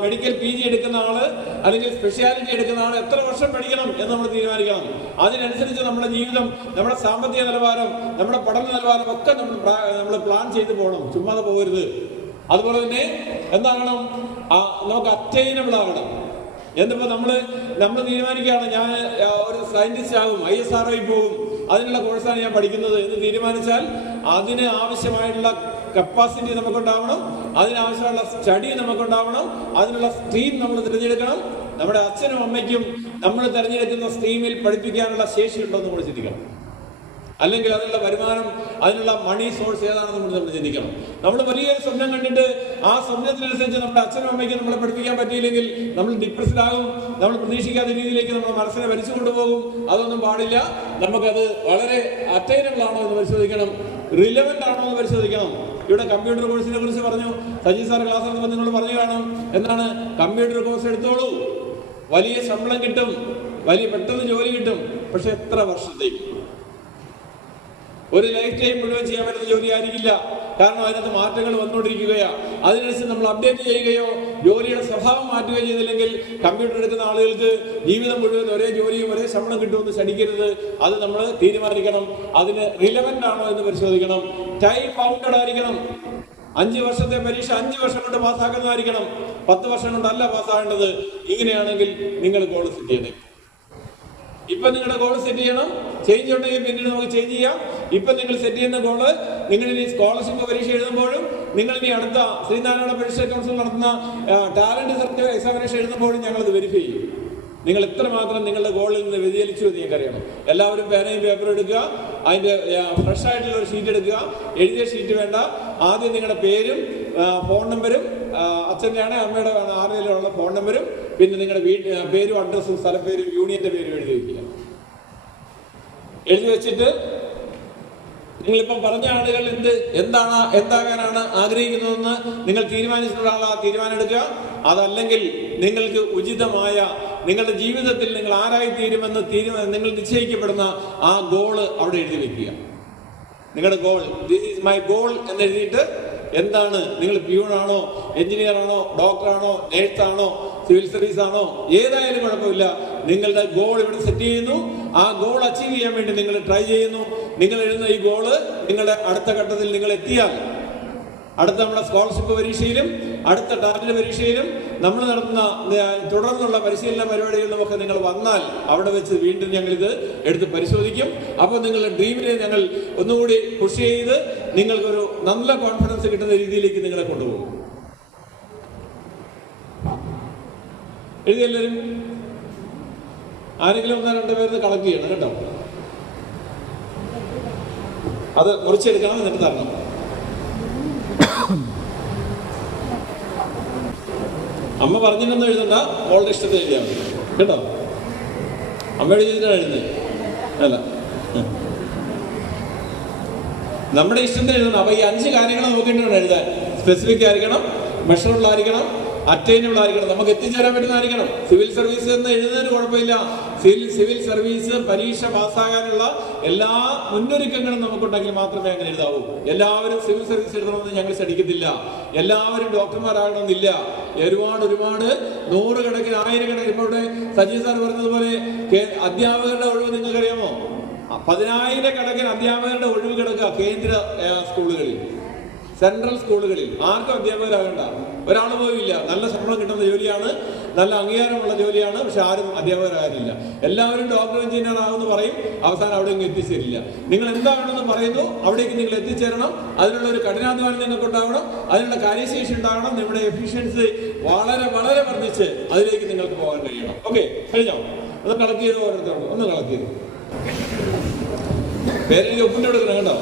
മെഡിക്കൽ PG എടുക്കുന്ന ആള് അല്ലെങ്കിൽ സ്പെഷ്യാലിറ്റി എടുക്കുന്ന ആള് എത്ര വർഷം പഠിക്കണം എന്ന് നമ്മൾ തീരുമാനിക്കണം. അതിനനുസരിച്ച് നമ്മുടെ ജീവിതം, നമ്മുടെ സാമ്പത്തിക നിലവാരം, നമ്മുടെ പഠന നിലവാരം ഒക്കെ നമ്മൾ പ്ലാൻ ചെയ്ത് പോകണം. ചുമ്മാതെ പോകരുത്. അതുപോലെ തന്നെ എന്താകണം? നമുക്ക് അറ്റൈനബിൾ ആകണം. എന്നിപ്പോ നമ്മൾ തീരുമാനിക്കുകയാണ് ഞാൻ ഒരു സയന്റിസ്റ്റ് ആകും, ISRO പോകും, അതിനുള്ള കോഴ്സാണ് ഞാൻ പഠിക്കുന്നത് എന്ന് തീരുമാനിച്ചാൽ അതിന് ആവശ്യമായിട്ടുള്ള കപ്പാസിറ്റി നമുക്കുണ്ടാവണം, അതിനാവശ്യമുള്ള സ്റ്റഡി നമുക്കുണ്ടാവണം, അതിനുള്ള സ്ട്രീം നമ്മൾ തിരഞ്ഞെടുക്കണം. നമ്മുടെ അച്ഛനും അമ്മയ്ക്കും നമ്മൾ തിരഞ്ഞെടുക്കുന്ന സ്ട്രീമിൽ പഠിപ്പിക്കാനുള്ള ശേഷി ഉണ്ടോ എന്ന് നമ്മൾ ചിന്തിക്കണം. അല്ലെങ്കിൽ അതിനുള്ള വരുമാനം, അതിനുള്ള മണി സോഴ്സ് ഏതാണെന്ന് നമ്മൾ ചിന്തിക്കണം. നമ്മൾ വലിയൊരു സ്വപ്നം കണ്ടിട്ട് ആ സ്വപ്നത്തിനനുസരിച്ച് നമ്മുടെ അച്ഛനും അമ്മയ്ക്ക് നമ്മളെ പഠിപ്പിക്കാൻ പറ്റിയില്ലെങ്കിൽ നമ്മൾ ഡിപ്രസ്ഡ് ആകും. നമ്മൾ പ്രതീക്ഷിക്കാത്ത രീതിയിലേക്ക് നമ്മുടെ മനസ്സിനെ വലിച്ചു കൊണ്ടുപോകും. അതൊന്നും പാടില്ല. നമുക്കത് വളരെ അറ്റൈനബിൾ ആണോ എന്ന് പരിശോധിക്കണം, റിലവന്റ് ആണോ എന്ന് പരിശോധിക്കണം. ഇവിടെ കമ്പ്യൂട്ടർ കോഴ്സിനെ കുറിച്ച് പറഞ്ഞു, സജി സാർ ക്ലാസ് എടുത്തപ്പോൾ നിങ്ങൾ പറഞ്ഞു കാണും, എന്താണ് കമ്പ്യൂട്ടർ കോഴ്സ് എടുത്തോളൂ, വലിയ ശമ്പളം കിട്ടും, പെട്ടെന്ന് ജോലി കിട്ടും. പക്ഷെ എത്ര വർഷത്തേക്ക്? ഒരു ലൈഫ് ടൈം മുഴുവൻ ചെയ്യാൻ പറ്റുന്ന ജോലി ആയിരിക്കില്ല. കാരണം അതിനകത്ത് മാറ്റങ്ങൾ വന്നുകൊണ്ടിരിക്കുകയാണ്. അതിനനുസരിച്ച് നമ്മൾ അപ്ഡേറ്റ് ചെയ്യുകയോ ജോലിയുടെ സ്വഭാവം മാറ്റുകയോ ചെയ്തില്ലെങ്കിൽ കമ്പ്യൂട്ടർ എടുക്കുന്ന ആളുകൾക്ക് ജീവിതം മുഴുവൻ ഒരേ ജോലിയും ഒരേ ശമ്പളം കിട്ടുമെന്ന് ശടിക്കരുത്. അത് നമ്മൾ തീരുമാനിക്കണം. അതിന് റിലവന്റ് ആണോ എന്ന് പരിശോധിക്കണം. ടൈം ബൗണ്ടഡ് ആയിരിക്കണം. 5 വർഷത്തെ പരീക്ഷ 5 വർഷം കൊണ്ട് പാസ്സാക്കുന്നതായിരിക്കണം, 10 വർഷം കൊണ്ടല്ല പാസ്സാകേണ്ടത്. ഇങ്ങനെയാണെങ്കിൽ നിങ്ങൾ ഗോൾ സെറ്റ് ചെയ്യണേ. ഇപ്പൊ നിങ്ങളുടെ ഗോൾ സെറ്റ് ചെയ്യണം. ചേഞ്ച് ഉണ്ടെങ്കിൽ പിന്നീട് നമുക്ക് ചേഞ്ച് ചെയ്യാം. ഇപ്പൊ നിങ്ങൾ സെറ്റ് ചെയ്യുന്ന ഗോള്, നിങ്ങൾ ഇനി സ്കോളർഷിപ്പ് പരീക്ഷ എഴുതുമ്പോഴും, നിങ്ങൾ ഇനി അടുത്ത ശ്രീനാരായണ പരീക്ഷ കൗൺസിൽ നടത്തുന്ന ടാലന്റ് സർട്ടിഫിക്കറ്റ് എക്സാമിനേഷൻ എഴുതുമ്പോഴും ഞങ്ങളത് വെരിഫൈ ചെയ്യും. നിങ്ങൾ എത്രമാത്രം നിങ്ങളുടെ ഗോളിൽ നിന്ന് വ്യതിചലിച്ചു എന്ന് ഞങ്ങൾക്കറിയണം. എല്ലാവരും പേനയും പേപ്പറും എടുക്കുക, അതിന്റെ ഫ്രഷ് ആയിട്ടുള്ള ഒരു ഷീറ്റ് എടുക്കുക. എഴുതിയ ഷീറ്റ് വേണ്ട. ആദ്യം നിങ്ങളുടെ പേരും ഫോൺ നമ്പരും, അച്ഛൻ്റെ ആണ് അമ്മയുടെ ആരുടെയുള്ള ഫോൺ നമ്പരും, പിന്നെ നിങ്ങളുടെ പേരും അഡ്രസ്സും സ്ഥലപ്പേരും യൂണിയന്റെ പേരും എഴുതി വെക്കുക. എഴുതി വെച്ചിട്ട് നിങ്ങളിപ്പം പറഞ്ഞ ആളുകൾ എന്താകാനാണ് ആഗ്രഹിക്കുന്നതെന്ന് നിങ്ങൾ തീരുമാനിച്ചിട്ടുള്ള ആൾ ആ തീരുമാനം എടുക്കുക. അതല്ലെങ്കിൽ നിങ്ങൾക്ക് ഉചിതമായ നിങ്ങളുടെ ജീവിതത്തിൽ നിങ്ങൾ ആരായിത്തീരുമെന്ന് നിങ്ങൾ നിശ്ചയിക്കപ്പെടുന്ന ആ ഗോള് അവിടെ എഴുതി വെക്കുക. നിങ്ങളുടെ goal, this is my goal എന്ന് എഴുതിയിട്ട്, എന്താണ് നിങ്ങൾ പ്യൂണാണോ, എഞ്ചിനീയർ ആണോ, ഡോക്ടറാണോ, നേഴ്സാണോ, സിവിൽ സർവീസ് ആണോ, ഏതായാലും കുഴപ്പമില്ല. നിങ്ങളുടെ ഗോൾ ഇവിടെ സെറ്റ് ചെയ്യുന്നു. ആ ഗോൾ അച്ചീവ് ചെയ്യാൻ വേണ്ടി നിങ്ങൾ ട്രൈ ചെയ്യുന്നു. നിങ്ങൾ എഴുതുന്ന ഈ ഗോള് നിങ്ങളുടെ അടുത്ത ഘട്ടത്തിൽ നിങ്ങൾ എത്തിയാൽ, അടുത്ത നമ്മുടെ സ്കോളർഷിപ്പ് പരീക്ഷയിലും അടുത്ത ടാലന്റ് പരീക്ഷയിലും നമ്മൾ നടത്തുന്ന തുടർന്നുള്ള പരിശീലന പരിപാടികളിലുമൊക്കെ നിങ്ങൾ വന്നാൽ അവിടെ വെച്ച് വീണ്ടും ഞങ്ങളിത് എടുത്ത് പരിശോധിക്കും. അപ്പോൾ നിങ്ങളുടെ ഡ്രീമിനെ ഞങ്ങൾ ഒന്നുകൂടി പുഷ് ചെയ്ത് നിങ്ങൾക്കൊരു നല്ല കോൺഫിഡൻസ് കിട്ടുന്ന രീതിയിലേക്ക് നിങ്ങളെ കൊണ്ടുപോകും. എഴുതിയെല്ലാവരും ആരെങ്കിലും 1-2 പേര് കളക്ട് ചെയ്യണം കേട്ടോ. അത് മുറിച്ചെടുക്കണം, എന്നിട്ട് തരണം. അമ്മ പറഞ്ഞിട്ടൊന്നും എഴുതണ്ട, മോളുടെ ഇഷ്ടത്തെ എഴുതിയാൽ മതി കേട്ടോ. അമ്മയുടെ ചെയ്തിട്ടാണ് എഴുതുന്നത്, അല്ല നമ്മുടെ ഇഷ്ടത്തിന് എഴുതണം. അപ്പൊ ഈ 5 കാര്യങ്ങൾ നോക്കിയിട്ടാണ് എഴുതാൻ. സ്പെസിഫിക് ആയിരിക്കണം, മെഷറബിൾ ആയിരിക്കണം, അറ്റൈനബിൾ ആയിരിക്കണം, നമുക്ക് എത്തിച്ചേരാൻ പറ്റുന്നതായിരിക്കണം. സിവിൽ സർവീസ് എന്ന് എഴുതുന്നതിന് കുഴപ്പമില്ല. സിവിൽ സർവീസ് പരീക്ഷ പാസ്സാകാനുള്ള എല്ലാ മുന്നൊരുക്കങ്ങളും നമുക്കുണ്ടെങ്കിൽ മാത്രമേ അങ്ങനെ എഴുതാവൂ. എല്ലാവരും സിവിൽ സർവീസ് എഴുതണമെന്ന് ഞങ്ങൾ ശഠിക്കത്തില്ല. എല്ലാവരും ഡോക്ടർമാരാകണമെന്നില്ല. ഒരുപാട് 100 കണക്കിന് 1000 കണക്കിന്. ഇപ്പോൾ ഇവിടെ സജി സാർ പറഞ്ഞതുപോലെ അധ്യാപകരുടെ ഒഴിവ് നിങ്ങൾക്കറിയാമോ? 10,000-കണക്കിന് അധ്യാപകരുടെ ഒഴിവ് കിടക്കുക കേന്ദ്ര സ്കൂളുകളിൽ, സെൻട്രൽ സ്കൂളുകളിൽ. ആർക്കും അധ്യാപകരാകണ്ട, ഒരാൾ പോലും ഇല്ല. നല്ല ശമ്പളം കിട്ടുന്ന ജോലിയാണ്, നല്ല അംഗീകാരമുള്ള ജോലിയാണ്, പക്ഷെ ആരും അധ്യാപകരാകാനില്ല. എല്ലാവരും ഡോക്ടർ, എഞ്ചിനീയർ ആകുമെന്ന് പറയും, അവസാനം അവിടെ ഇങ്ങ് എത്തിച്ചേരില്ല. നിങ്ങൾ എന്താണെന്ന് പറയുന്നു അവിടേക്ക് നിങ്ങൾ എത്തിച്ചേരണം. അതിനുള്ള ഒരു കഠിനാധ്വാനം നിങ്ങൾക്ക് ഉണ്ടാവണം, അതിനുള്ള കാര്യശേഷി ഉണ്ടാവണം, നിങ്ങളുടെ എഫിഷ്യൻസി വളരെ വളരെ വർദ്ധിച്ച് അതിലേക്ക് നിങ്ങൾക്ക് പോകാൻ കഴിയണം. ഓക്കെ, കഴിഞ്ഞോ? ഒന്ന് കളക്ട് ചെയ്ത് ഓരോരുത്തരോട് ഒന്ന് കളക്ട് ചെയ്തു പേരെനിക്ക് ഒപ്പിൻ്റെ എടുക്കണം കേട്ടോ.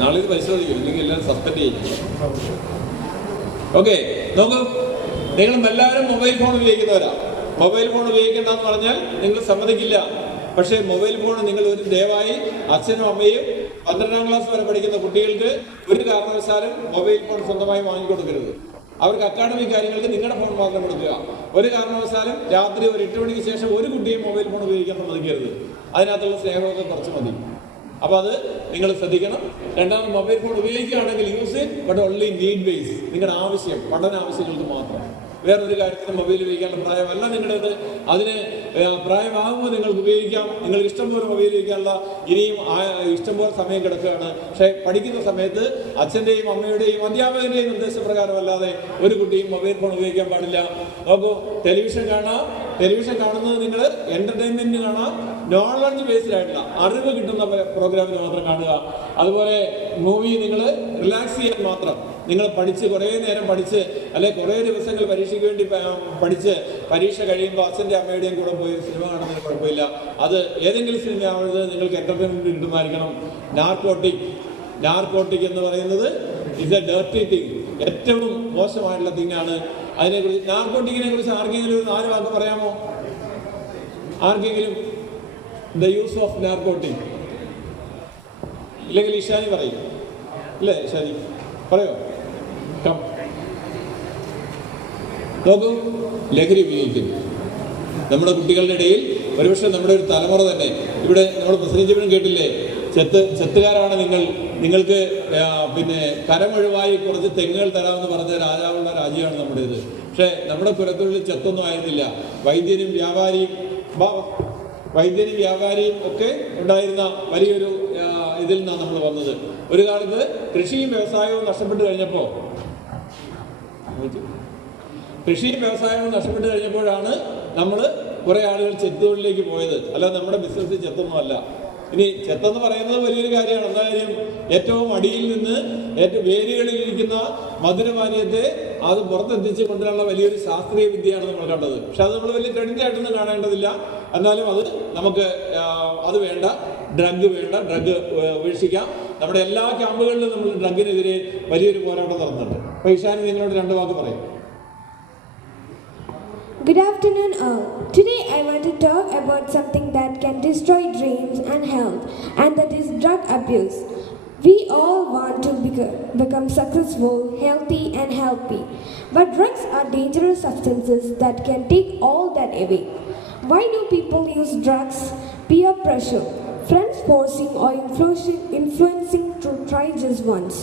നാളെ ഇത് പരിശോധിക്കും, ഇല്ലെങ്കിൽ എല്ലാവരും സസ്പെൻഡ് ചെയ്യും. ഓക്കെ, നോക്കൂ, നിങ്ങളും എല്ലാവരും മൊബൈൽ ഫോൺ ഉപയോഗിക്കുന്നവരാ. മൊബൈൽ ഫോൺ ഉപയോഗിക്കേണ്ടെന്ന് പറഞ്ഞാൽ നിങ്ങൾ സമ്മതിക്കില്ല. പക്ഷേ മൊബൈൽ ഫോൺ നിങ്ങൾ ഒരു ദയവായി അച്ഛനും അമ്മയും 12ാം ക്ലാസ് വരെ പഠിക്കുന്ന കുട്ടികൾക്ക് ഒരു കാരണവശാലും മൊബൈൽ ഫോൺ സ്വന്തമായി വാങ്ങിക്കൊടുക്കരുത്. അവർക്ക് അക്കാഡമിക് കാര്യങ്ങൾക്ക് നിങ്ങളുടെ ഫോൺ മാത്രം കൊടുക്കുക. ഒരു കാരണവശാലും രാത്രി ഒരു 8 മണിക്ക് ശേഷം ഒരു കുട്ടിയും മൊബൈൽ ഫോൺ ഉപയോഗിക്കാൻ സമ്മതിക്കരുത്. അതിനകത്തുള്ള സ്നേഹമൊക്കെ കുറച്ച് മതി. അപ്പോൾ അത് നിങ്ങൾ ശ്രദ്ധിക്കണം. രണ്ടാമത്, മൊബൈൽ ഫോൺ ഉപയോഗിക്കുകയാണെങ്കിൽ use it, but only need base. നിങ്ങളുടെ ആവശ്യം, പഠന ആവശ്യങ്ങൾക്ക് മാത്രം. വേറൊരു കാര്യത്തിന് മൊബൈൽ ഉപയോഗിക്കാനുള്ള പ്രായമല്ല നിങ്ങളുടേത്. അതിന് പ്രായമാകുമ്പോൾ നിങ്ങൾക്ക് ഉപയോഗിക്കാം. നിങ്ങൾക്ക് ഇഷ്ടംപോലെ മൊബൈൽ ഉപയോഗിക്കാനുള്ള ഇനിയും ഇഷ്ടംപോലെ സമയം കിടക്കുകയാണ്. പക്ഷേ പഠിക്കുന്ന സമയത്ത് അച്ഛൻ്റെയും അമ്മയുടെയും അധ്യാപകൻ്റെയും നിർദ്ദേശപ്രകാരമല്ലാതെ ഒരു കുട്ടിയും മൊബൈൽ ഫോൺ ഉപയോഗിക്കാൻ പാടില്ല. നോക്കൂ, ടെലിവിഷൻ കാണാം. ടെലിവിഷൻ കാണുന്നത് നിങ്ങൾ എൻ്റർടൈൻമെൻറ്റിന് കാണാം, നോളജ് ബേസ്ഡ് ആയിട്ടുള്ള അറിവ് കിട്ടുന്ന പ്രോഗ്രാമിന് മാത്രം കാണുക. അതുപോലെ മൂവി നിങ്ങൾ റിലാക്സ് ചെയ്യാൻ മാത്രം. നിങ്ങൾ പഠിച്ച് കുറേ നേരം പഠിച്ച് അല്ലെങ്കിൽ കുറേ ദിവസങ്ങൾ പരീക്ഷയ്ക്ക് വേണ്ടി പഠിച്ച് പരീക്ഷ കഴിയുമ്പോൾ അച്ഛൻ്റെ അമ്മയുടെയും കൂടെ പോയി സിനിമ കാണുന്നതിന് കുഴപ്പമില്ല. അത് ഏതെങ്കിലും സിനിമ ആവുന്നത് നിങ്ങൾക്ക് എൻ്റർടൈൻമെൻറ്റ് കിട്ടുന്നതായിരിക്കണം. നാർക്കോട്ടിക് എന്ന് പറയുന്നത് ഇസ് എ ഡർട്ടി തിങ്, ഏറ്റവും മോശമായിട്ടുള്ള തിങ്ങാണ്. അതിനെക്കുറിച്ച്, നാർക്കോട്ടിക്കിനെ കുറിച്ച് ആർക്കെങ്കിലും ഒരു 4 വാക്ക് പറയാമോ? ആർക്കെങ്കിലും ദ യൂസ് ഓഫ് നാർക്കോട്ടിക്? ഇല്ലെങ്കിൽ ഇഷാനി പറയും. ഇല്ലേ ഇഷാനി, പറയോ? നോക്കൂ, ലഹരി ഉപയോഗിക്കുന്നു നമ്മുടെ കുട്ടികളുടെ ഇടയിൽ. ഒരുപക്ഷെ നമ്മുടെ ഒരു തലമുറ തന്നെ, ഇവിടെ നമ്മൾ പ്രസംഗിച്ചപ്പോഴും കേട്ടില്ലേ, ചെത്തുകാരാണ് നിങ്ങൾക്ക് പിന്നെ കരമൊഴിവായി കുറച്ച് തെങ്ങുകൾ തരാമെന്ന് പറഞ്ഞ രാജാവുള്ള രാജ്യമാണ് നമ്മുടേത്. പക്ഷേ നമ്മുടെ കുലത്തൊഴിൽ ചെത്തൊന്നും ആയിരുന്നില്ല. വൈദ്യനും വ്യാപാരിയും ഒക്കെ ഉണ്ടായിരുന്ന വലിയൊരു ഇതിൽ നിന്നാണ് നമ്മൾ വന്നത്. ഒരു കാലത്ത് കൃഷിയും വ്യവസായവും നഷ്ടപ്പെട്ടു കഴിഞ്ഞപ്പോഴാണ് നമ്മൾ കുറേ ആളുകൾ ചെത്തുതൊഴിലേക്ക് പോയത്. അല്ല, നമ്മുടെ ബിസിനസ് ചെത്തൊന്നുമല്ല. ഇനി ചെത്തെന്ന് പറയുന്നത് വലിയൊരു കാര്യമാണ്. എന്താ കാര്യം? ഏറ്റവും അടിയിൽ നിന്ന് ഏറ്റവും വേരുകളിൽ ഇരിക്കുന്ന മധുരപാനീയത്തെ അത് പുറത്തെത്തിച്ച് കൊണ്ടുവരാനുള്ള വലിയൊരു ശാസ്ത്രീയ വിദ്യയാണ് നമ്മൾ കണ്ടത്. പക്ഷെ അത് നമ്മൾ വലിയ ക്രെഡിറ്റ് ആയിട്ടൊന്നും കാണേണ്ടതില്ല. എന്നാലും അത് നമുക്ക് അത് വേണ്ട, ഡ്രഗ് വേണ്ട, ഡ്രഗ് ഉപേക്ഷിക്കാം. നമ്മുടെ എല്ലാ ക്യാമ്പുകളിലും നമ്മൾ ഡ്രഗിനെതിരെ വലിയൊരു പോരാട്ടം നടത്തുന്നുണ്ട്. അപ്പോൾ ഇഷാനി നിങ്ങളോട് 2 വാക്ക് പറയും. Good afternoon all. Today I want to talk about something that can destroy dreams and health, and that is drug abuse. We all want to become successful, healthy and happy. But drugs are dangerous substances that can take all that away. Why do people use drugs? Peer pressure, friends forcing or influencing to try just once.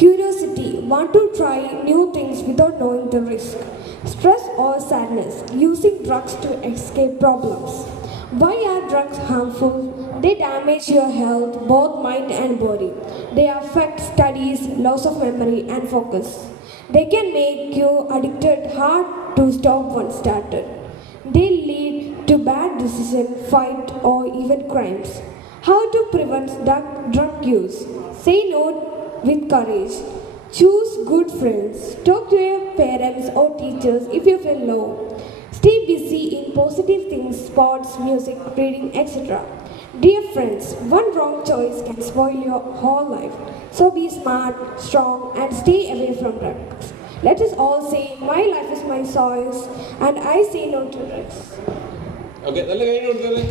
Curiosity, want to try new things without knowing the risk. Stress or sadness, using drugs to escape problems. Why are drugs harmful? They damage your health, both mind and body. They affect studies, loss of memory and focus. They can make you addicted, hard to stop once started. They lead to bad decisions, fight or even crimes. How to prevent drug use? Say no with courage. Choose good friends. Talk to your parents or teachers if you feel low. Stay busy in positive things, sports, music, reading, etc. Dear friends, one wrong choice can spoil your whole life. So be smart, strong, and stay away from drugs. Let us all say, my life is my choice, and I say no to drugs. Okay, നല്ല കൈ കൊടുത്തല്ലേ.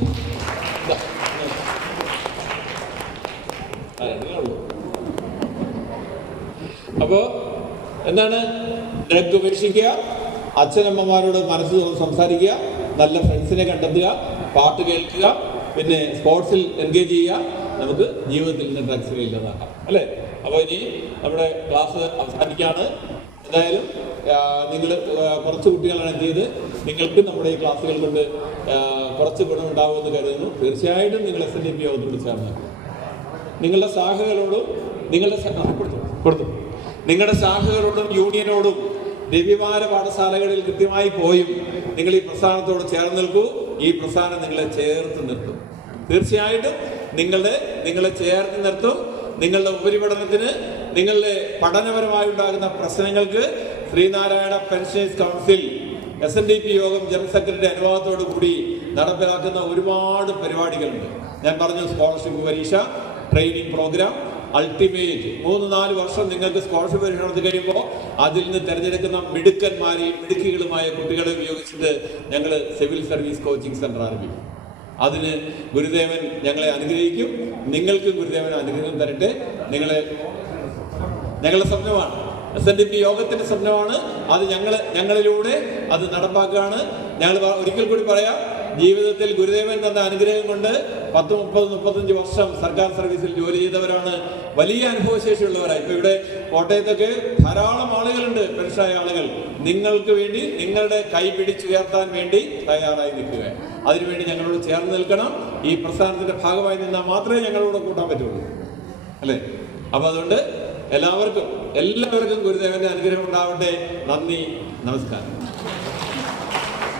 അപ്പോൾ എന്താണ്? Drug ഉപേക്ഷിക്കുക, അച്ഛനമ്മമാരോട് മനസ്സ് സംസാരിക്കുക, നല്ല ഫ്രണ്ട്സിനെ കണ്ടെത്തുക, പാട്ട് കേൾക്കുക, പിന്നെ സ്പോർട്സിൽ എൻഗേജ് ചെയ്യുക. നമുക്ക് ജീവിതത്തിൽ നിന്ന് ഡ്രഗ്സിനെ ഇല്ലാതാക്കാം, അല്ലേ? അപ്പോൾ ഇനി നമ്മുടെ ക്ലാസ് അവസാനിക്കുകയാണ്. എന്തായാലും നിങ്ങൾ കുറച്ച് കുട്ടികളാണ് എന്ത് ചെയ്ത് നിങ്ങൾക്ക് നമ്മുടെ ഈ ക്ലാസ്സുകൾ കൊണ്ട് കുറച്ച് ഗുണമുണ്ടാകുമെന്ന് കരുതുന്നു. തീർച്ചയായിട്ടും നിങ്ങൾ SNDP യോഗത്തോട് ചേർന്ന് നിങ്ങളുടെ ശാഖകളോടും നിങ്ങളുടെ ശാഖകളോടും യൂണിയനോടും രവിവാര പാഠശാലകളിൽ കൃത്യമായി പോയും നിങ്ങൾ ഈ പ്രസ്ഥാനത്തോട് ചേർന്ന് നിൽക്കൂ. ഈ പ്രസ്ഥാനം നിങ്ങളെ ചേർത്ത് നിർത്തും. തീർച്ചയായിട്ടും നിങ്ങളെ ചേർത്ത് നിർത്തും. നിങ്ങളുടെ ഉപരിപഠനത്തിന്, നിങ്ങളുടെ പഠനപരമായി ഉണ്ടാകുന്ന പ്രശ്നങ്ങൾക്ക് ശ്രീനാരായണ പെൻഷനേഴ്സ് കൗൺസിൽ SNDP യോഗം ജനറൽ സെക്രട്ടറി അനുവാദത്തോടു കൂടി നടപ്പിലാക്കുന്ന ഒരുപാട് പരിപാടികളുണ്ട്. ഞാൻ പറഞ്ഞു, സ്കോളർഷിപ്പ് പരീക്ഷ, ട്രെയിനിങ് പ്രോഗ്രാം, അൾട്ടിമേറ്റ് 3-4 വർഷം നിങ്ങൾക്ക് സ്കോളർഷിപ്പ് പരീക്ഷ നടത്തി കഴിയുമ്പോൾ അതിൽ നിന്ന് തിരഞ്ഞെടുക്കുന്ന മിടുക്കികളുമായ കുട്ടികളെ ഉപയോഗിച്ചിട്ട് ഞങ്ങൾ സിവിൽ സർവീസ് കോച്ചിങ് സെന്റർ ആരംഭിക്കും. അതിന് ഗുരുദേവൻ ഞങ്ങളെ അനുഗ്രഹിക്കും. നിങ്ങൾക്കും ഗുരുദേവൻ അനുഗ്രഹം തരട്ടെ. ഞങ്ങളുടെ സ്വപ്നമാണ്, SNDP യോഗത്തിന്റെ സ്വപ്നമാണ്. അത് ഞങ്ങളിലൂടെ അത് നടപ്പാക്കുകയാണ്. ഞങ്ങൾ ഒരിക്കൽ കൂടി പറയാം, ജീവിതത്തിൽ ഗുരുദേവൻ തന്ന അനുഗ്രഹം കൊണ്ട് 30-35 വർഷം സർക്കാർ സർവീസിൽ ജോലി ചെയ്തവരാണ്. വലിയ അനുഭവശേഷിയുള്ളവരാണ്. ഇപ്പൊ ഇവിടെ കോട്ടയത്തൊക്കെ ധാരാളം ആളുകളുണ്ട്, പെൻഷനായ ആളുകൾ. നിങ്ങൾക്ക് വേണ്ടി, നിങ്ങളുടെ കൈ പിടിച്ചുയർത്താൻ വേണ്ടി തയ്യാറായി നിൽക്കുക. അതിനുവേണ്ടി ഞങ്ങളോട് ചേർന്ന് നിൽക്കണം. ഈ പ്രസ്ഥാനത്തിന്റെ ഭാഗമായി നിന്നാൽ മാത്രമേ ഞങ്ങളോട് കൂട്ടാൻ പറ്റുള്ളൂ, അല്ലേ? അപ്പൊ അതുകൊണ്ട് എല്ലാവർക്കും ഗുരുദേവന്റെ അനുഗ്രഹം ഉണ്ടാവട്ടെ. നന്ദി, നമസ്കാരം.